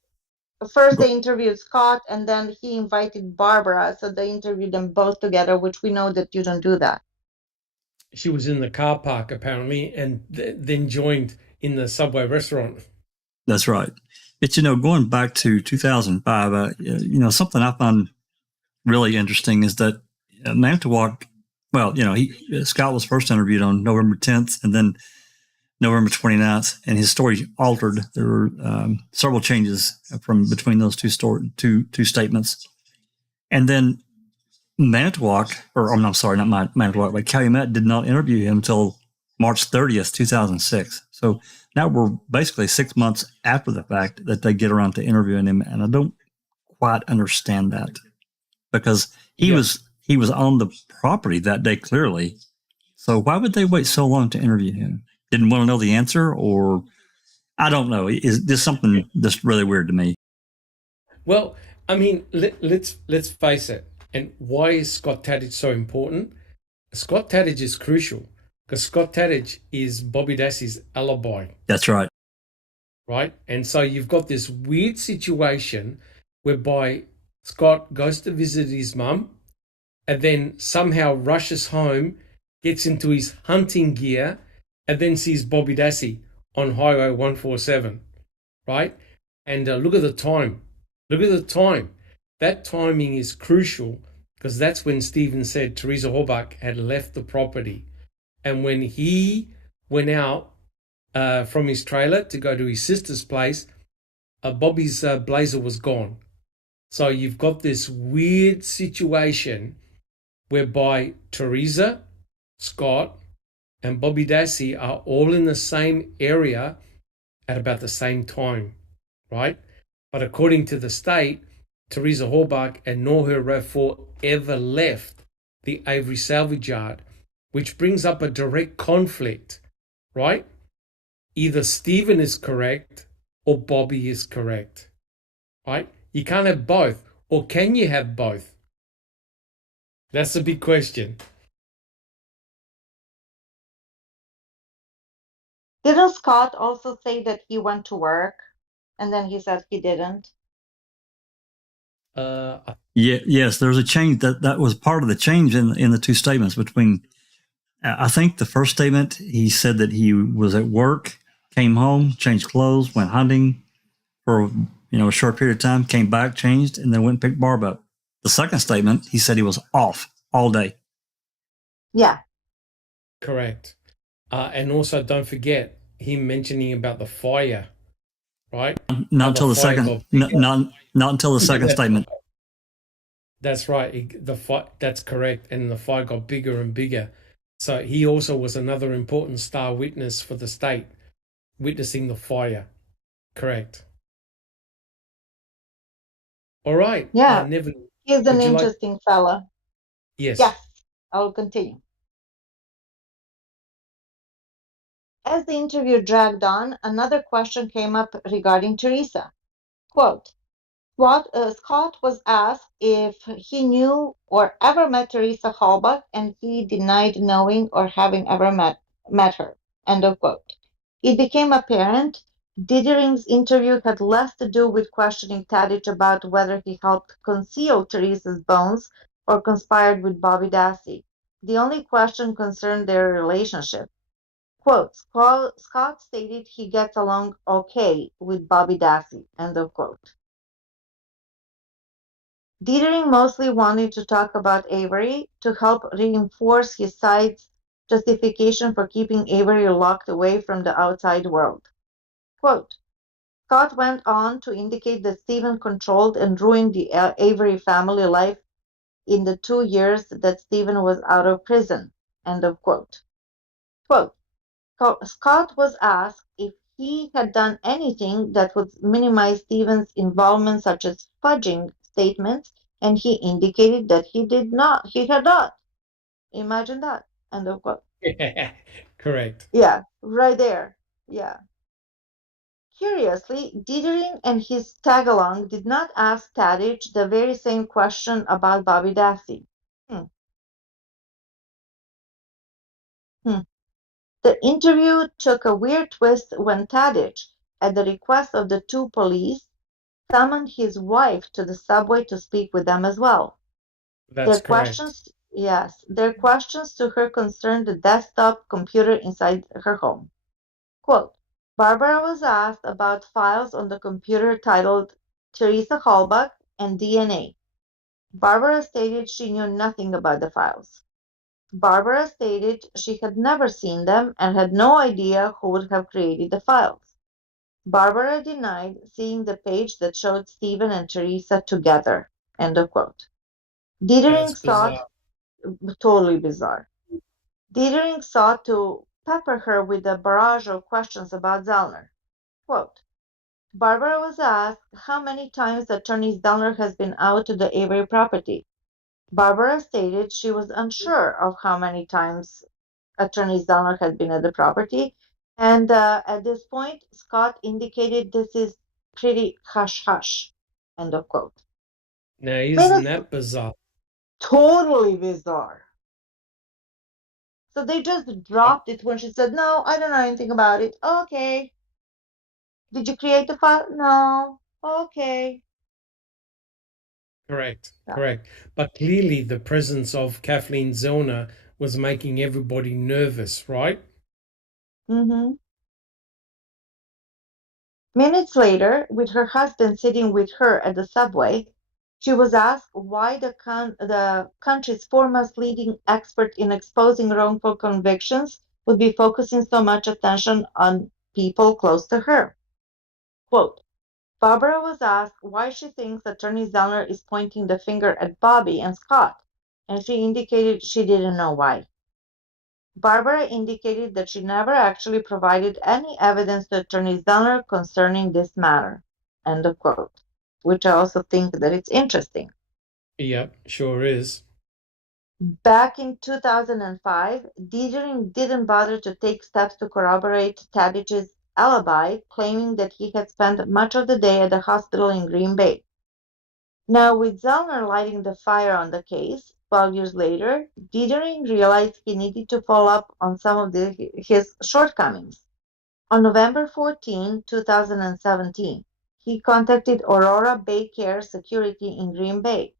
first they interviewed Scott and then he invited Barbara, so they interviewed them both together, which we know that you don't do that. She was in the car park apparently and then joined in the Subway restaurant. That's right. It's, going back to 2005, something I find really interesting is that Manitowoc, well, Scott was first interviewed on November 10th and then November 29th, and his story altered. There were several changes from between those two statements. And then Manitowoc, or I'm sorry, not Manitowoc, but Calumet did not interview him until March 30th, 2006. So now we're basically 6 months after the fact that they get around to interviewing him, and I don't quite understand that because he was on the property that day clearly. So why would they wait so long to interview him? Didn't want to know the answer, or I don't know. Is this something that's really weird to me? Well, I mean, let's face it. And why is Scott Tadych so important? Scott Tadych is crucial because Scott Tadych is Bobby Dassey's alibi. That's right. Right? And so you've got this weird situation whereby Scott goes to visit his mum and then somehow rushes home, gets into his hunting gear, and then sees Bobby Dassey on Highway 147, right? And look at the time. Look at the time. That timing is crucial because that's when Stephen said Teresa Horbach had left the property. And when he went out from his trailer to go to his sister's place, Bobby's blazer was gone. So you've got this weird situation whereby Teresa, Scott, and Bobby Dassey are all in the same area at about the same time, right? But according to the state, Teresa Horbach and nor her RAV4 ever left the Avery salvage yard, which brings up a direct conflict, right? Either Stephen is correct or Bobby is correct, right? You can't have both. Or can you have both? That's a big question. Didn't Scott also say that he went to work and then he said he didn't? Yes, there's a change that was part of the change in the two statements between. I think the first statement he said that he was at work, came home, changed clothes, went hunting for a short period of time, came back, changed, and then went and picked Barb up. The second statement he said he was off all day. Yeah. Correct. And also don't forget him mentioning about the FOIA, right? Not until the second. Not until the second statement. That's right. That's correct. And the fight got bigger and bigger. So he also was another important star witness for the state, witnessing the fire. Correct. All right. Yeah. He's an interesting fella. Yes. Yes. I'll continue. As the interview dragged on, another question came up regarding Teresa. Quote, Scott was asked if he knew or ever met Teresa Halbach, and he denied knowing or having ever met her. End of quote. It became apparent Diddering's interview had less to do with questioning Tadych about whether he helped conceal Teresa's bones or conspired with Bobby Dassey. The only question concerned their relationship. Quote, Scott stated he gets along okay with Bobby Dassey, end of quote. Diddering mostly wanted to talk about Avery to help reinforce his side's justification for keeping Avery locked away from the outside world. Quote, Scott went on to indicate that Stephen controlled and ruined the Avery family life in the 2 years that Stephen was out of prison, end of quote. Quote, Scott was asked if he had done anything that would minimize Stephen's involvement, such as fudging statements, and he indicated that he had not. Imagine that. End of quote. Correct. Yeah, right there. Yeah. Curiously, Diddering and his tag-along did not ask Tadych the very same question about Bobby Dassey. The interview took a weird twist when Tadych, at the request of the two police, summoned his wife to the subway to speak with them as well. That's correct. Their questions to her concerned the desktop computer inside her home. Quote, Barbara was asked about files on the computer titled Teresa Halbach and DNA. Barbara stated she knew nothing about the files. Barbara stated she had never seen them and had no idea who would have created the files. Barbara denied seeing the page that showed Stephen and Teresa together. End of quote. Dietering That's sought, bizarre. totally bizarre. Dietering sought to pepper her with a barrage of questions about Zellner. Quote, Barbara was asked how many times Attorney Zellner has been out to the Avery property. Barbara stated she was unsure of how many times Attorney Zellner had been at the property, and at this point, Scott indicated this is pretty hush-hush, end of quote. Now, I mean, isn't it's that bizarre? totally bizarre. So they just dropped it when she said, no, I don't know anything about it. Okay. Did you create the file? No. Okay. Correct, Yeah. correct. But clearly the presence of Kathleen Zellner was making everybody nervous, right? Mm-hmm. Minutes later, with her husband sitting with her at the subway, she was asked why the country's foremost leading expert in exposing wrongful convictions would be focusing so much attention on people close to her. Quote, Barbara was asked why she thinks Attorney Zellner is pointing the finger at Bobby and Scott, and she indicated she didn't know why. Barbara indicated that she never actually provided any evidence to Attorney Zellner concerning this matter. End of quote. Which I also think that it's interesting. Yep, sure is. Back in 2005, Dietering didn't bother to take steps to corroborate Tadich's alibi, claiming that he had spent much of the day at the hospital in Green Bay. Now, with Zellner lighting the fire on the case, 12 years later, Dietering realized he needed to follow up on some of his shortcomings. On November 14, 2017, he contacted Aurora Bay Care Security in Green Bay.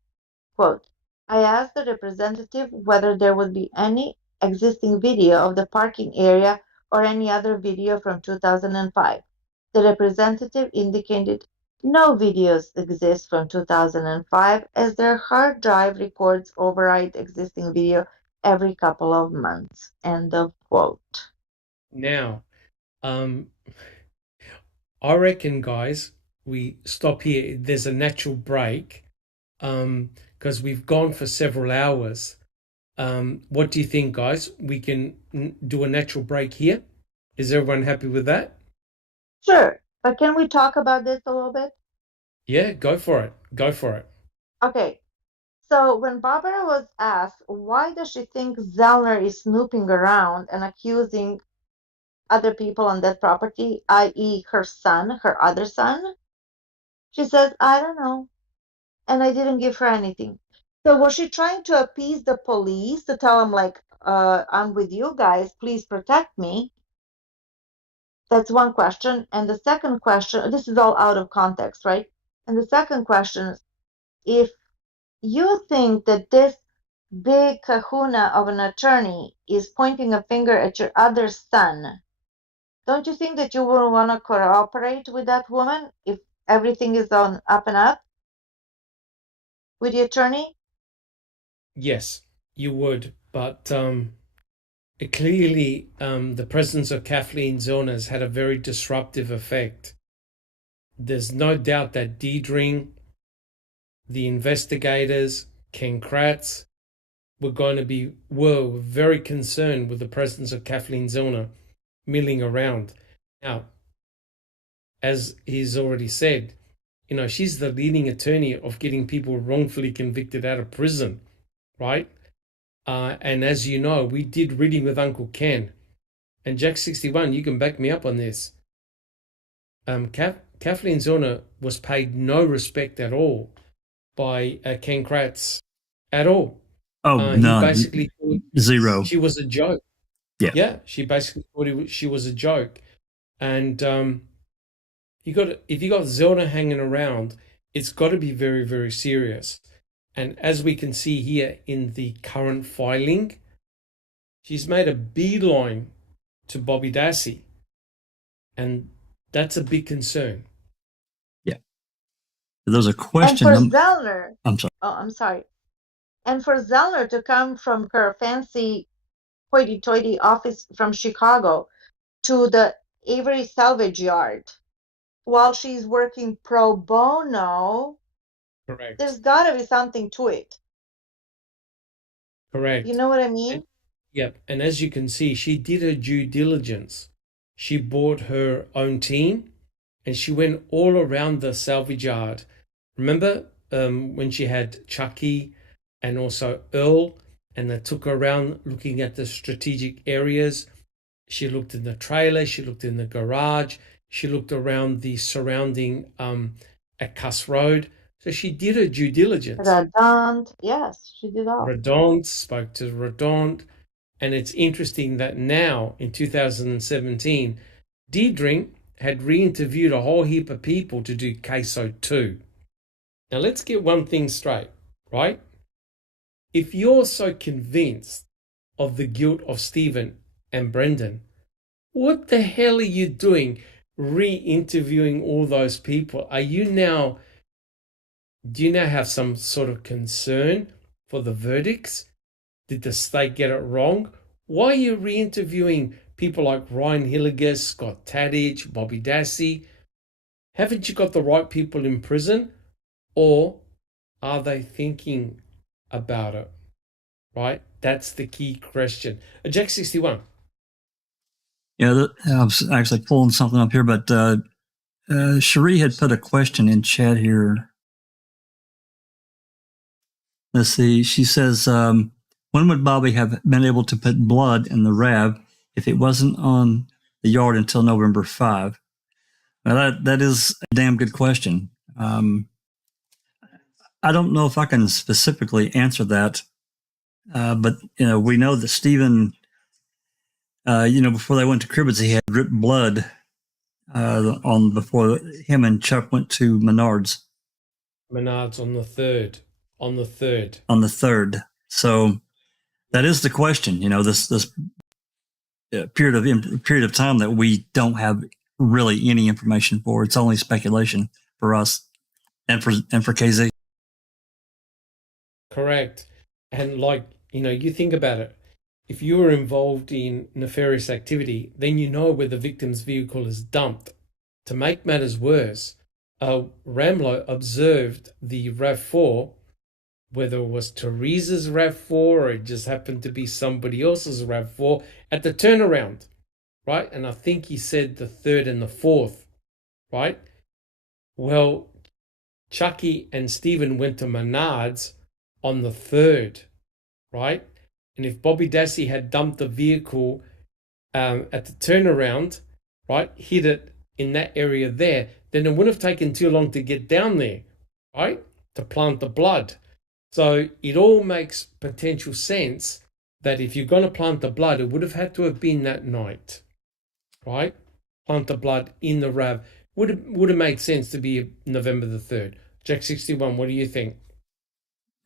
Quote, I asked the representative whether there would be any existing video of the parking area or any other video from 2005. The representative indicated no videos exist from 2005 as their hard drive records override existing video every couple of months. End of quote. Now, I reckon, guys, we stop here. There's a natural break, because we've gone for several hours. What do you think, guys? We can do a natural break here. Is everyone happy with that? Sure, but can we talk about this a little bit? Yeah, go for it. Go for it. Okay, so when Barbara was asked why does she think Zellner is snooping around and accusing other people on that property, i.e. her son, her other son, she says, I don't know, and I didn't give her anything. So was she trying to appease the police to tell them like, I'm with you guys, please protect me? That's one question. And the second question, this is all out of context, right? And the second question is, if you think that this big kahuna of an attorney is pointing a finger at your other son, don't you think that you will want to cooperate with that woman if everything is on up and up with the attorney? Yes, you would, but clearly the presence of Kathleen Zellner has had a very disruptive effect. There's no doubt that Diedring, the investigators, Ken Kratz, were very concerned with the presence of Kathleen Zellner milling around. Now, as he's already said, she's the leading attorney of getting people wrongfully convicted out of prison, right? And as you know, we did Reading with Uncle Ken. And Jack61, you can back me up on this. Kathleen Zellner was paid no respect at all by Ken Kratz at all. Oh, He none. basically thought Zero. she was a joke. Yeah. She basically thought she was a joke. And if you got Zellner hanging around, it's got to be very, very serious. And as we can see here in the current filing, she's made a beeline to Bobby Dassey. And that's a big concern. Yeah. There's a question. And for Zellner, I'm sorry. oh, I'm sorry. And for Zellner to come from her fancy hoity-toity office from Chicago to the Avery salvage yard while she's working pro bono, Correct. there's got to be something to it. Correct. You know what I mean? And, yep. And as you can see, she did her due diligence. She bought her own team and she went all around the salvage yard. Remember when she had Chucky and also Earl, and they took her around looking at the strategic areas. She looked in the trailer, she looked in the garage, she looked around the surrounding at Cuss Road. So she did her due diligence. Redond, yes, she did all. Redond, spoke to Redond. And it's interesting that now in 2017, Deirdre had re-interviewed a whole heap of people to do Queso 2. Now let's get one thing straight, right? If you're so convinced of the guilt of Stephen and Brendan, what the hell are you doing re-interviewing all those people? Do you now have some sort of concern for the verdicts? Did the state get it wrong? Why are you re-interviewing people like Ryan Hilliger, Scott Tadich, Bobby Dassey? Haven't you got the right people in prison? Or are they thinking about it? Right? That's the key question. Jack 61. Yeah, I was actually pulling something up here, but Cherie had put a question in chat here. Let's see. She says, when would Bobby have been able to put blood in the RAV if it wasn't on the yard until November 5? Now, that is a damn good question. I don't know if I can specifically answer that, but we know that Stephen, before they went to Cribbets, he had dripped blood before him and Chuck went to Menards. Menards on the 3rd. On the 3rd. On the 3rd. So that is the question. This period of time that we don't have really any information for. It's only speculation for us and for KZ. Correct. And you think about it. If you were involved in nefarious activity, then you know where the victim's vehicle is dumped. To make matters worse, Ramlo observed the RAV4, whether it was Teresa's RAV4 or it just happened to be somebody else's RAV4, at the turnaround, right? And I think he said the 3rd and the 4th, right? Well, Chucky and Stephen went to Menards on the 3rd, right? And if Bobby Dassey had dumped the vehicle at the turnaround, right, hit it in that area there, then it wouldn't have taken too long to get down there, right, to plant the blood. So it all makes potential sense that if you're going to plant the blood, it would have had to have been that night, right? Plant the blood in the RAV. Would have made sense to be November the 3rd. Jack 61, what do you think?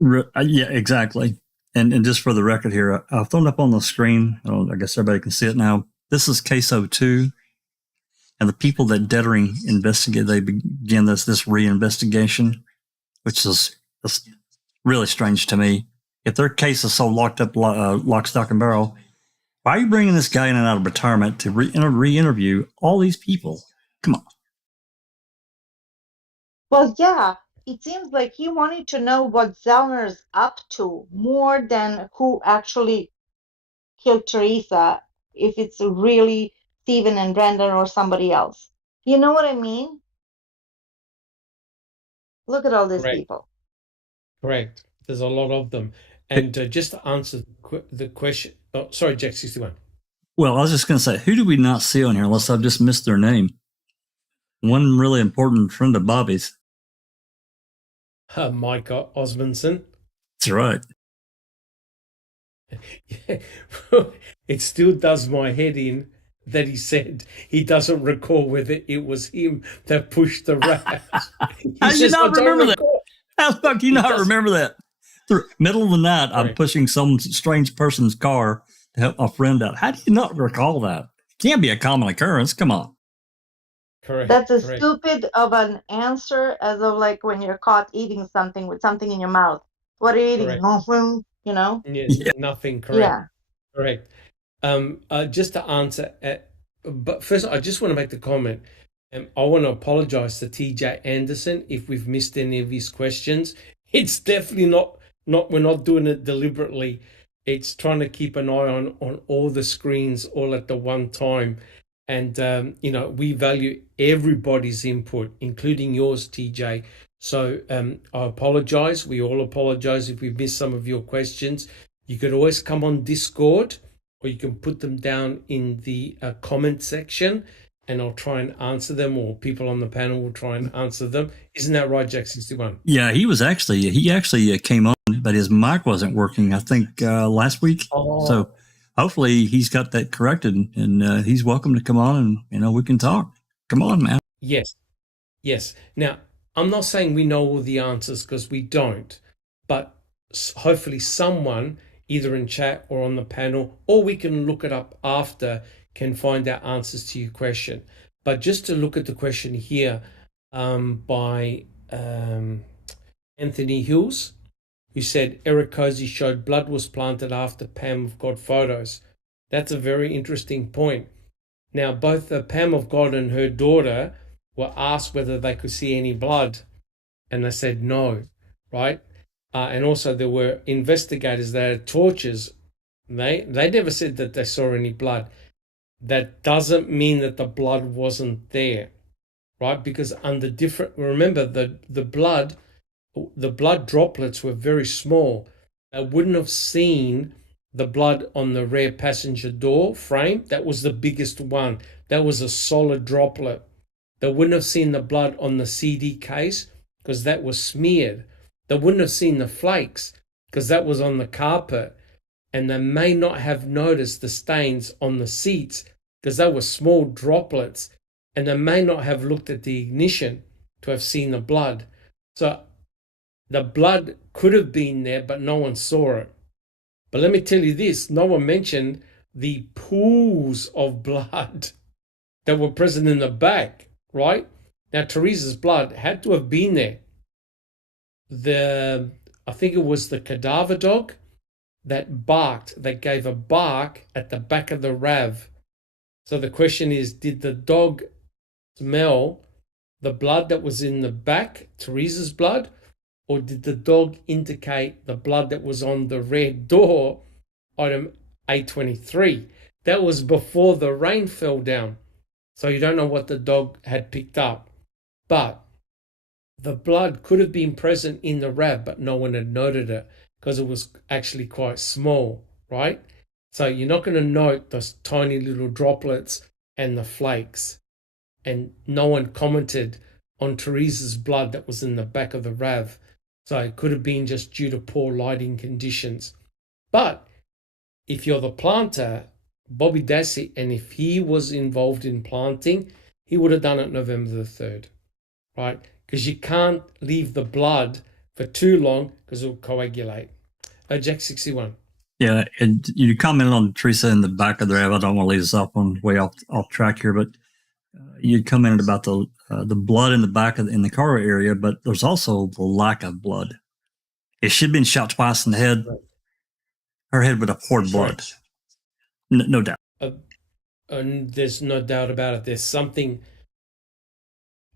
Yeah, exactly. And just for the record here, I've thrown up on the screen. I guess everybody can see it now. This is case 02. And the people that Dettering investigate, they begin this reinvestigation, which is really strange to me. If their case is so locked up, lock, stock, and barrel, why are you bringing this guy in and out of retirement to re-interview all these people? Come on. Well, yeah, it seems like he wanted to know what Zellner's up to more than who actually killed Teresa, if it's really Stephen and Brendan or somebody else. You know what I mean? Look at all these people. Correct. There's a lot of them. And just to answer the question, sorry, Jack 61. Well, I was just going to say, who do we not see on here unless I've just missed their name? One really important friend of Bobby's. Micah Osmondson. That's right. Yeah. It still does my head in that he said he doesn't recall whether it was him that pushed the rat. How do you not remember that? How the fuck do you not remember that? The middle of the night, I'm pushing some strange person's car to help my friend out. How do you not recall that? Can't be a common occurrence. Come on. Correct. That's as stupid of an answer as of like when you're caught eating something with something in your mouth. What are you eating? Correct. Nothing, you know? Yeah, Yeah. nothing. Correct. Yeah. Correct. Just to answer, but first, I just want to make the comment. I want to apologize to TJ Anderson if we've missed any of his questions. It's definitely not. We're not doing it deliberately. It's trying to keep an eye on all the screens all at the one time, and we value everybody's input, including yours, TJ. So I apologize. We all apologize if we missed some of your questions. You could always come on Discord, or you can put them down in the comment section, and I'll try and answer them, or people on the panel will try and answer them. Isn't that right, Jack61? Yeah, he actually came on, but his mic wasn't working, I think, last week. Oh. So hopefully he's got that corrected, and he's welcome to come on, and we can talk. Come on, man. Yes. Now, I'm not saying we know all the answers, because we don't, but hopefully someone, either in chat or on the panel, or we can look it up after, can find out answers to your question. But just to look at the question here by Anthony Hills, who said Eric Cozy showed blood was planted after Pam of God photos. That's a very interesting point. Now, both Pam of God and her daughter were asked whether they could see any blood, and they said no, right? And also there were investigators that had torches. They never said that they saw any blood. That doesn't mean that the blood wasn't there, right? Because remember the blood droplets were very small. They wouldn't have seen the blood on the rear passenger door frame. That was the biggest one. That was a solid droplet. They wouldn't have seen the blood on the CD case because that was smeared. They wouldn't have seen the flakes because that was on the carpet. And they may not have noticed the stains on the seats because they were small droplets. And they may not have looked at the ignition to have seen the blood. So the blood could have been there, but no one saw it. But let me tell you this, no one mentioned the pools of blood that were present in the back, right? Now, Teresa's blood had to have been there. I think it was the cadaver dog that gave a bark at the back of the RAV. So the question is, did the dog smell the blood that was in the back, Teresa's blood, or did the dog indicate the blood that was on the rear door, item A23? That was before the rain fell down. So you don't know what the dog had picked up. But the blood could have been present in the RAV, but no one had noted it because it was actually quite small, right? So you're not going to note those tiny little droplets and the flakes. And no one commented on Teresa's blood that was in the back of the RAV. So it could have been just due to poor lighting conditions. But if you're the planter, Bobby Dassey, and if he was involved in planting, he would have done it November the 3rd, right? Because you can't leave the blood for too long because it will coagulate. Jack61. Yeah, and you commented on Teresa in the back of the RAV. I don't want to leave us off way off track here, but you commented about the blood in the back in the cargo area, but there's also the lack of blood. If she'd been shot twice in the head, her head would have poured blood. No doubt. And there's no doubt about it. There's something.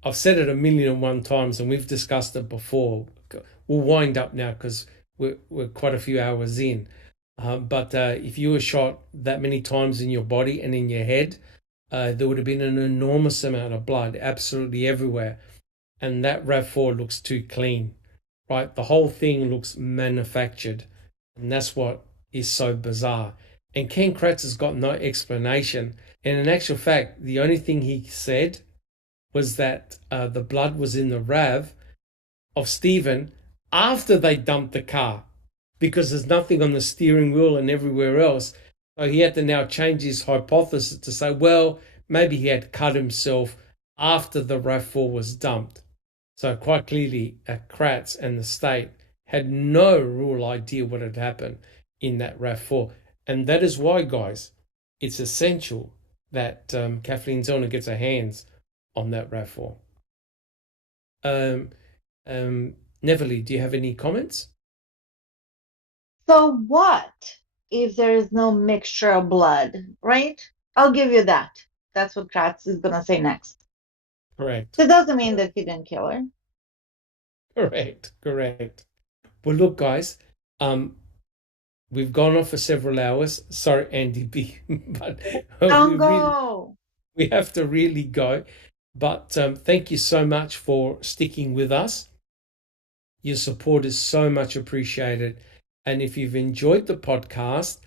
I've said it 1,000,001 times, and we've discussed it before. We'll wind up now because we're quite a few hours in. But if you were shot that many times in your body and in your head, there would have been an enormous amount of blood absolutely everywhere. And that RAV4 looks too clean, right? The whole thing looks manufactured. And that's what is so bizarre. And Ken Kratz has got no explanation. And in actual fact, the only thing he said was that the blood was in the RAV of Stephen after they dumped the car because there's nothing on the steering wheel and everywhere else. So he had to now change his hypothesis to say, well, maybe he had cut himself after the RAV4 was dumped. So quite clearly, Kratz and the state had no real idea what had happened in that RAV4. And that is why, guys, it's essential that Kathleen Zellner gets her hands on that RAV4. Neverly, do you have any comments? So what if there is no mixture of blood, right? I'll give you that. That's what Kratz is going to say next. Correct. It doesn't mean that he didn't kill her. Correct. Well, look, guys, we've gone on for several hours. Sorry, Andy B, but Don't go. we have to really go. But thank you so much for sticking with us. Your support is so much appreciated. And if you've enjoyed the podcast,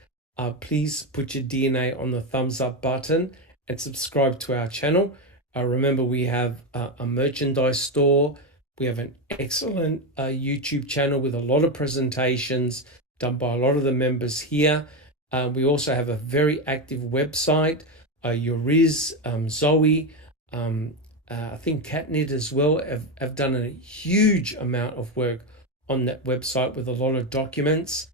please put your DNA on the thumbs up button and subscribe to our channel. Remember, we have a merchandise store. We have an excellent YouTube channel with a lot of presentations done by a lot of the members here. We also have a very active website. Yuriz, Zoe, I think Katnit as well have done a huge amount of work on that website with a lot of documents.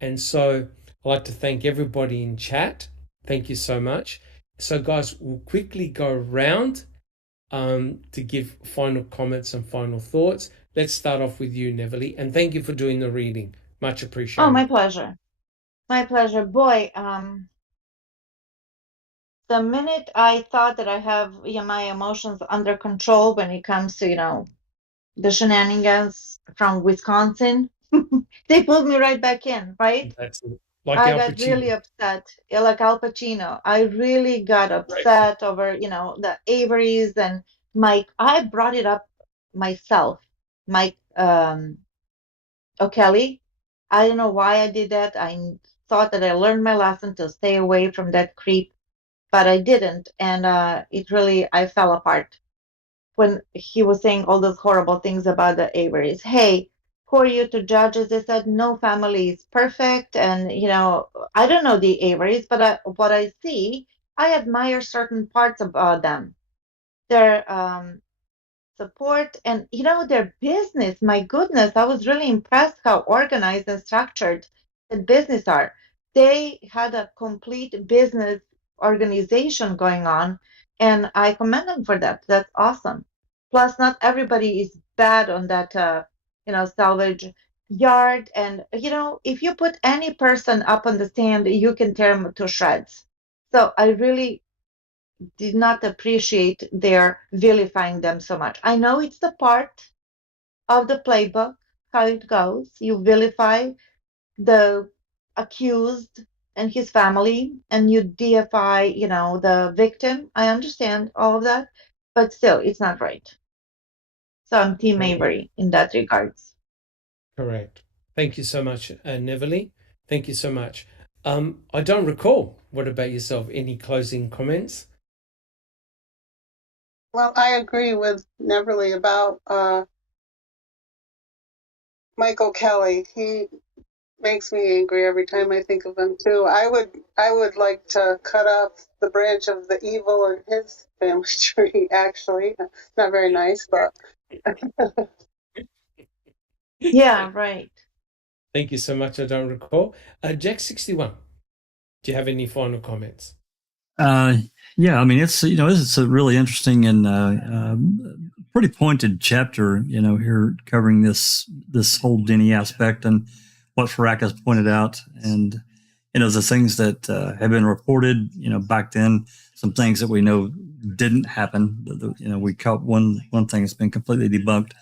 And so I'd like to thank everybody in chat. Thank you so much. So guys, we'll quickly go around to give final comments and final thoughts. Let's start off with you, Neverly, and thank you for doing the reading. Much appreciated. Oh, my pleasure. My pleasure. Boy, the minute I thought that I have my emotions under control when it comes to, the shenanigans from Wisconsin, they pulled me right back in, right? That's it. Like I Al got Pacino. really upset, like Al Pacino. I really got upset over, the Averys and Mike. I brought it up myself, Mike O'Kelly. I don't know why I did that. I thought that I learned my lesson to stay away from that creep, but I didn't. And I fell apart when he was saying all those horrible things about the Averys. Hey, who are you to judge? As I said, no family is perfect. And, I don't know the Averys, but what I see, I admire certain parts about them. Their support and, their business. My goodness, I was really impressed how organized and structured the business are. They had a complete business organization going on, and I commend them for that. That's awesome. Plus, not everybody is bad on that, salvage yard. And, if you put any person up on the stand, you can tear them to shreds. So I really did not appreciate their vilifying them so much. I know it's the part of the playbook, how it goes. You vilify the accused and his family, and you deify, the victim. I understand all of that, but still, it's not right. So I'm Team Avery in that regards. Correct. Thank you so much, Neverly. Thank you so much. I don't recall. What about yourself? Any closing comments? Well, I agree with Neverly about Michael Kelly. He makes me angry every time I think of him too. I would like to cut off the branch of the evil in his family tree. Actually, not very nice, but Yeah, right. Thank you so much. I don't recall. Jack61, do you have any final comments? Yeah, I mean, it's a really interesting and pretty pointed chapter, here covering this whole Denny aspect and what Ferak has pointed out, and the things that have been reported, back then, some things that we know didn't happen. We caught one thing that's been completely debunked,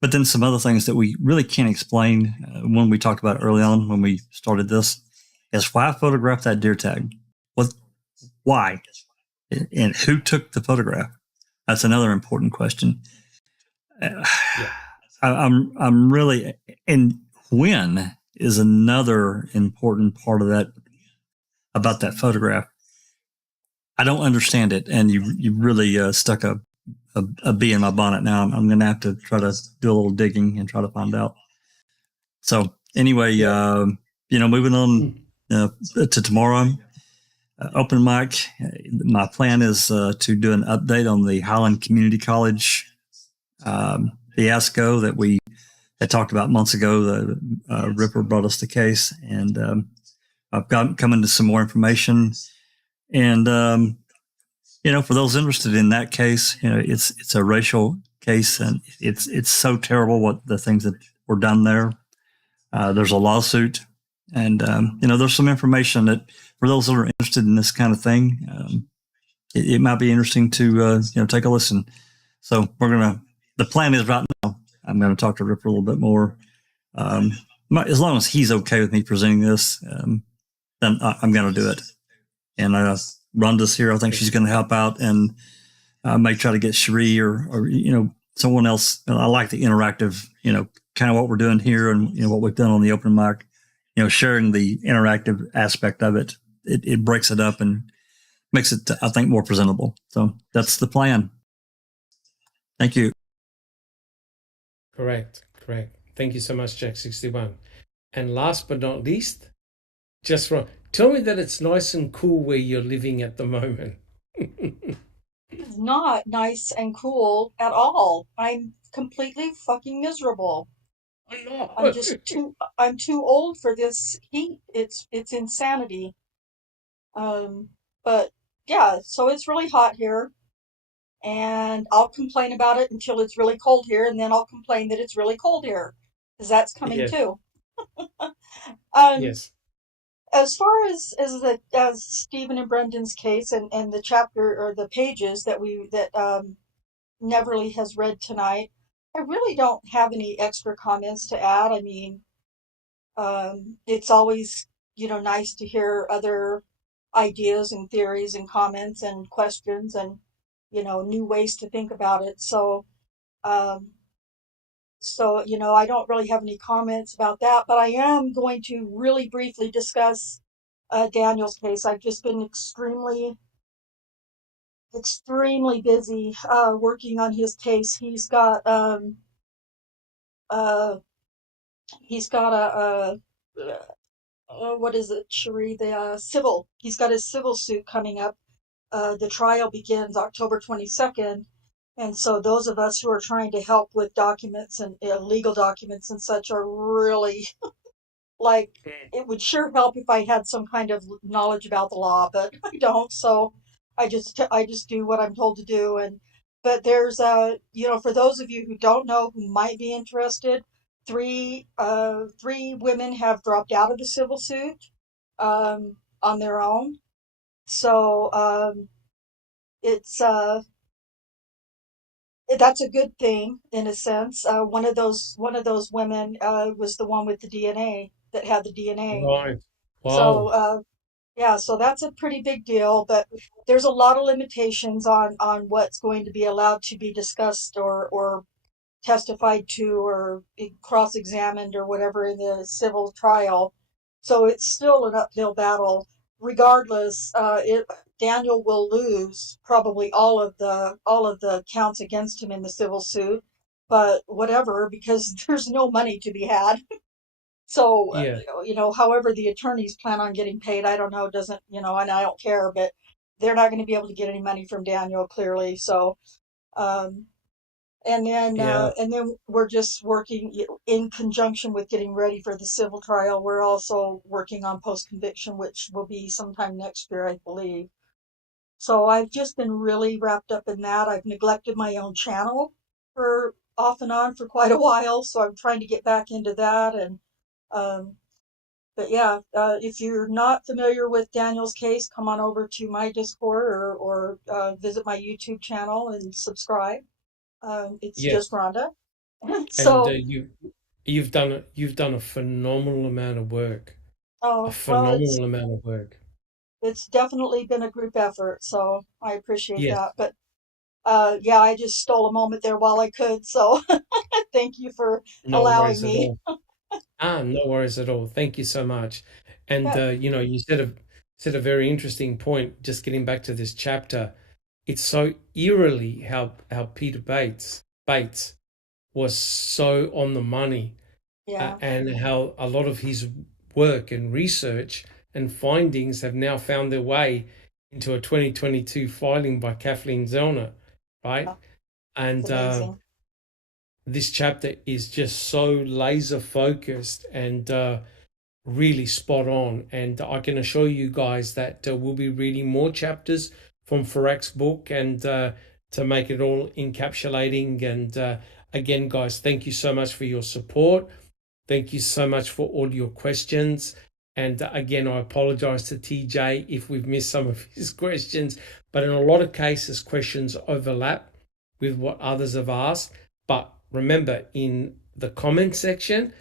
but then some other things that we really can't explain. One we talked about early on when we started this is why I photographed that deer tag. Why? And who took the photograph? That's another important question. I'm really, and when is another important part of that, about that photograph. I don't understand it, and you really stuck a bee in my bonnet. Now I'm going to have to try to do a little digging and try to find out. So anyway, moving on to tomorrow. Open mic. My plan is to do an update on the Highland Community College fiasco that we had talked about months ago. The Ripper brought us the case, and I've come into some more information. And for those interested in that case, it's a racial case, and it's so terrible what the things that were done there. There's a lawsuit And there's some information that for those that are interested in this kind of thing, it might be interesting to take a listen. So the plan is right now, I'm going to talk to Ripper a little bit more. As long as he's okay with me presenting this, then I'm going to do it. And Rhonda's here. I think she's going to help out, and I may try to get Cherie or someone else. I like the interactive, kind of what we're doing here and what we've done on the open mic. Sharing the interactive aspect of it. It breaks it up and makes it, I think, more presentable. So that's the plan. Thank you. Correct. Thank you so much, Jack61. And last but not least, tell me that it's nice and cool where you're living at the moment. It's not nice and cool at all. I'm completely fucking miserable. I know. I'm too old for this heat. It's insanity. But yeah, so it's really hot here, and I'll complain about it until it's really cold here, and then I'll complain that it's really cold here, because that's coming Yeah. too. Um, Yes. as far as Stephen and Brendan's case and the chapter or the pages that Neverly has read tonight, I really don't have any extra comments to add. I mean, it's always, nice to hear other ideas and theories and comments and questions and, new ways to think about it. Um, I don't really have any comments about that, but I am going to really briefly discuss Daniel's case. I've just been extremely busy working on his case. Uh, he's got what is it, Cherie? He's got his civil suit coming up. The trial begins October 22nd. And so those of us who are trying to help with documents and legal documents and such are really like, it would sure help if I had some kind of knowledge about the law, but I don't. So I just do what I'm told to do. But there's for those of you who don't know, who might be interested, three women have dropped out of the civil suit on their own. So it's that's a good thing in a sense. One of those women was the one with the DNA that had the DNA. Right. So Wow. yeah, so that's a pretty big deal. But there's a lot of limitations on what's going to be allowed to be discussed or testified to or cross-examined or whatever in the civil trial. So it's still an uphill battle. Regardless, Daniel will lose probably all of the counts against him in the civil suit, but whatever, because there's no money to be had. So, Yeah. however the attorneys plan on getting paid, I don't know, doesn't, and I don't care, but they're not going to be able to get any money from Daniel, clearly. So, um, Yeah. and then we're just working in conjunction with getting ready for the civil trial. We're also working on post conviction, which will be sometime next year, I believe. So I've just been really wrapped up in that. I've neglected my own channel for off and on for quite a while, so I'm trying to get back into that. And um, but yeah, if you're not familiar with Daniel's case, come on over to my Discord or visit my YouTube channel and subscribe. It's just Yes. Rhonda. And So, you've done a phenomenal amount of work. A oh, well, phenomenal amount of work. it's definitely been a group effort, so I appreciate Yes. that. But yeah, I just stole a moment there while I could, so thank you for No allowing worries at me. all. No worries at all. Thank you so much. And Yeah, you said a very interesting point. Just getting back to this chapter, it's so eerily how Peter Bates was so on the money, yeah, and how a lot of his work and research and findings have now found their way into a 2022 filing by Kathleen Zellner, right? yeah, it's And amazing. this chapter is just so laser focused and really spot on. And I can assure you guys that we'll be reading more chapters from Ferak's book and to make it all encapsulating. And again, guys, thank you so much for your support. Thank you so much for all your questions. And again, I apologize to TJ if we've missed some of his questions, but in a lot of cases, questions overlap with what others have asked. But remember, in the comment section,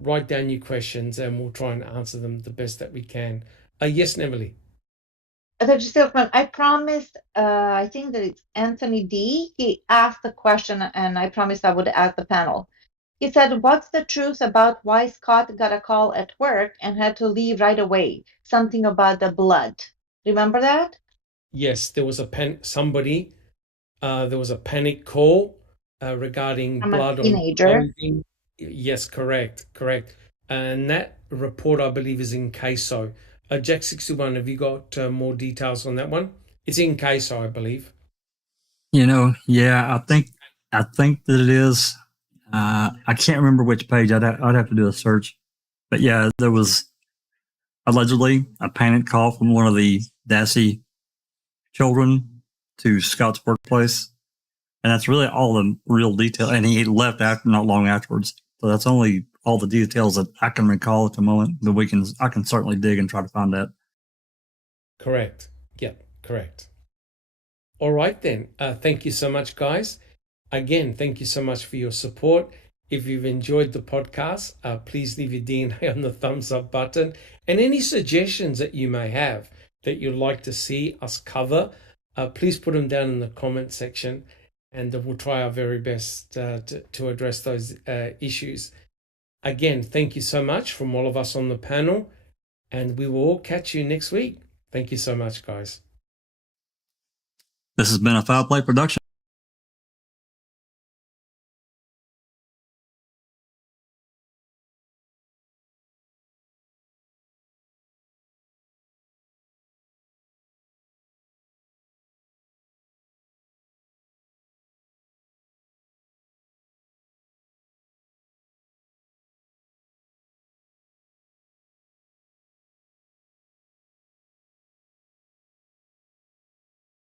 write down your questions and we'll try and answer them the best that we can. Yes, Nemily. Dr. Silkman, I promised, I think that it's Anthony D. He asked a question and I promised I would ask the panel. He said, what's the truth about why Scott got a call at work and had to leave right away? Something about the blood. Remember that? Yes, there was a there was a panic call regarding From a blood on teenager. clothing. Yes, correct. And that report, I believe, is in CASO. Jack 61, have you got more details on that one? It's in CASO, I believe. Yeah, I think that it is. I can't remember which page. I'd have to do a search. But yeah, there was allegedly a panic call from one of the Dassey children to Scott's workplace. And that's really all the real detail. And he left not long afterwards. So that's only all the details that I can recall at the moment. But I can certainly dig and try to find that. Correct. Yep, correct. All right then. Thank you so much, guys. Again, thank you so much for your support. If you've enjoyed the podcast, please leave your DNA on the thumbs up button. And any suggestions that you may have that you'd like to see us cover, please put them down in the comment section and we'll try our very best to address those issues. Again, thank you so much from all of us on the panel, and we will all catch you next week. Thank you so much, guys. This has been a Foul Play production.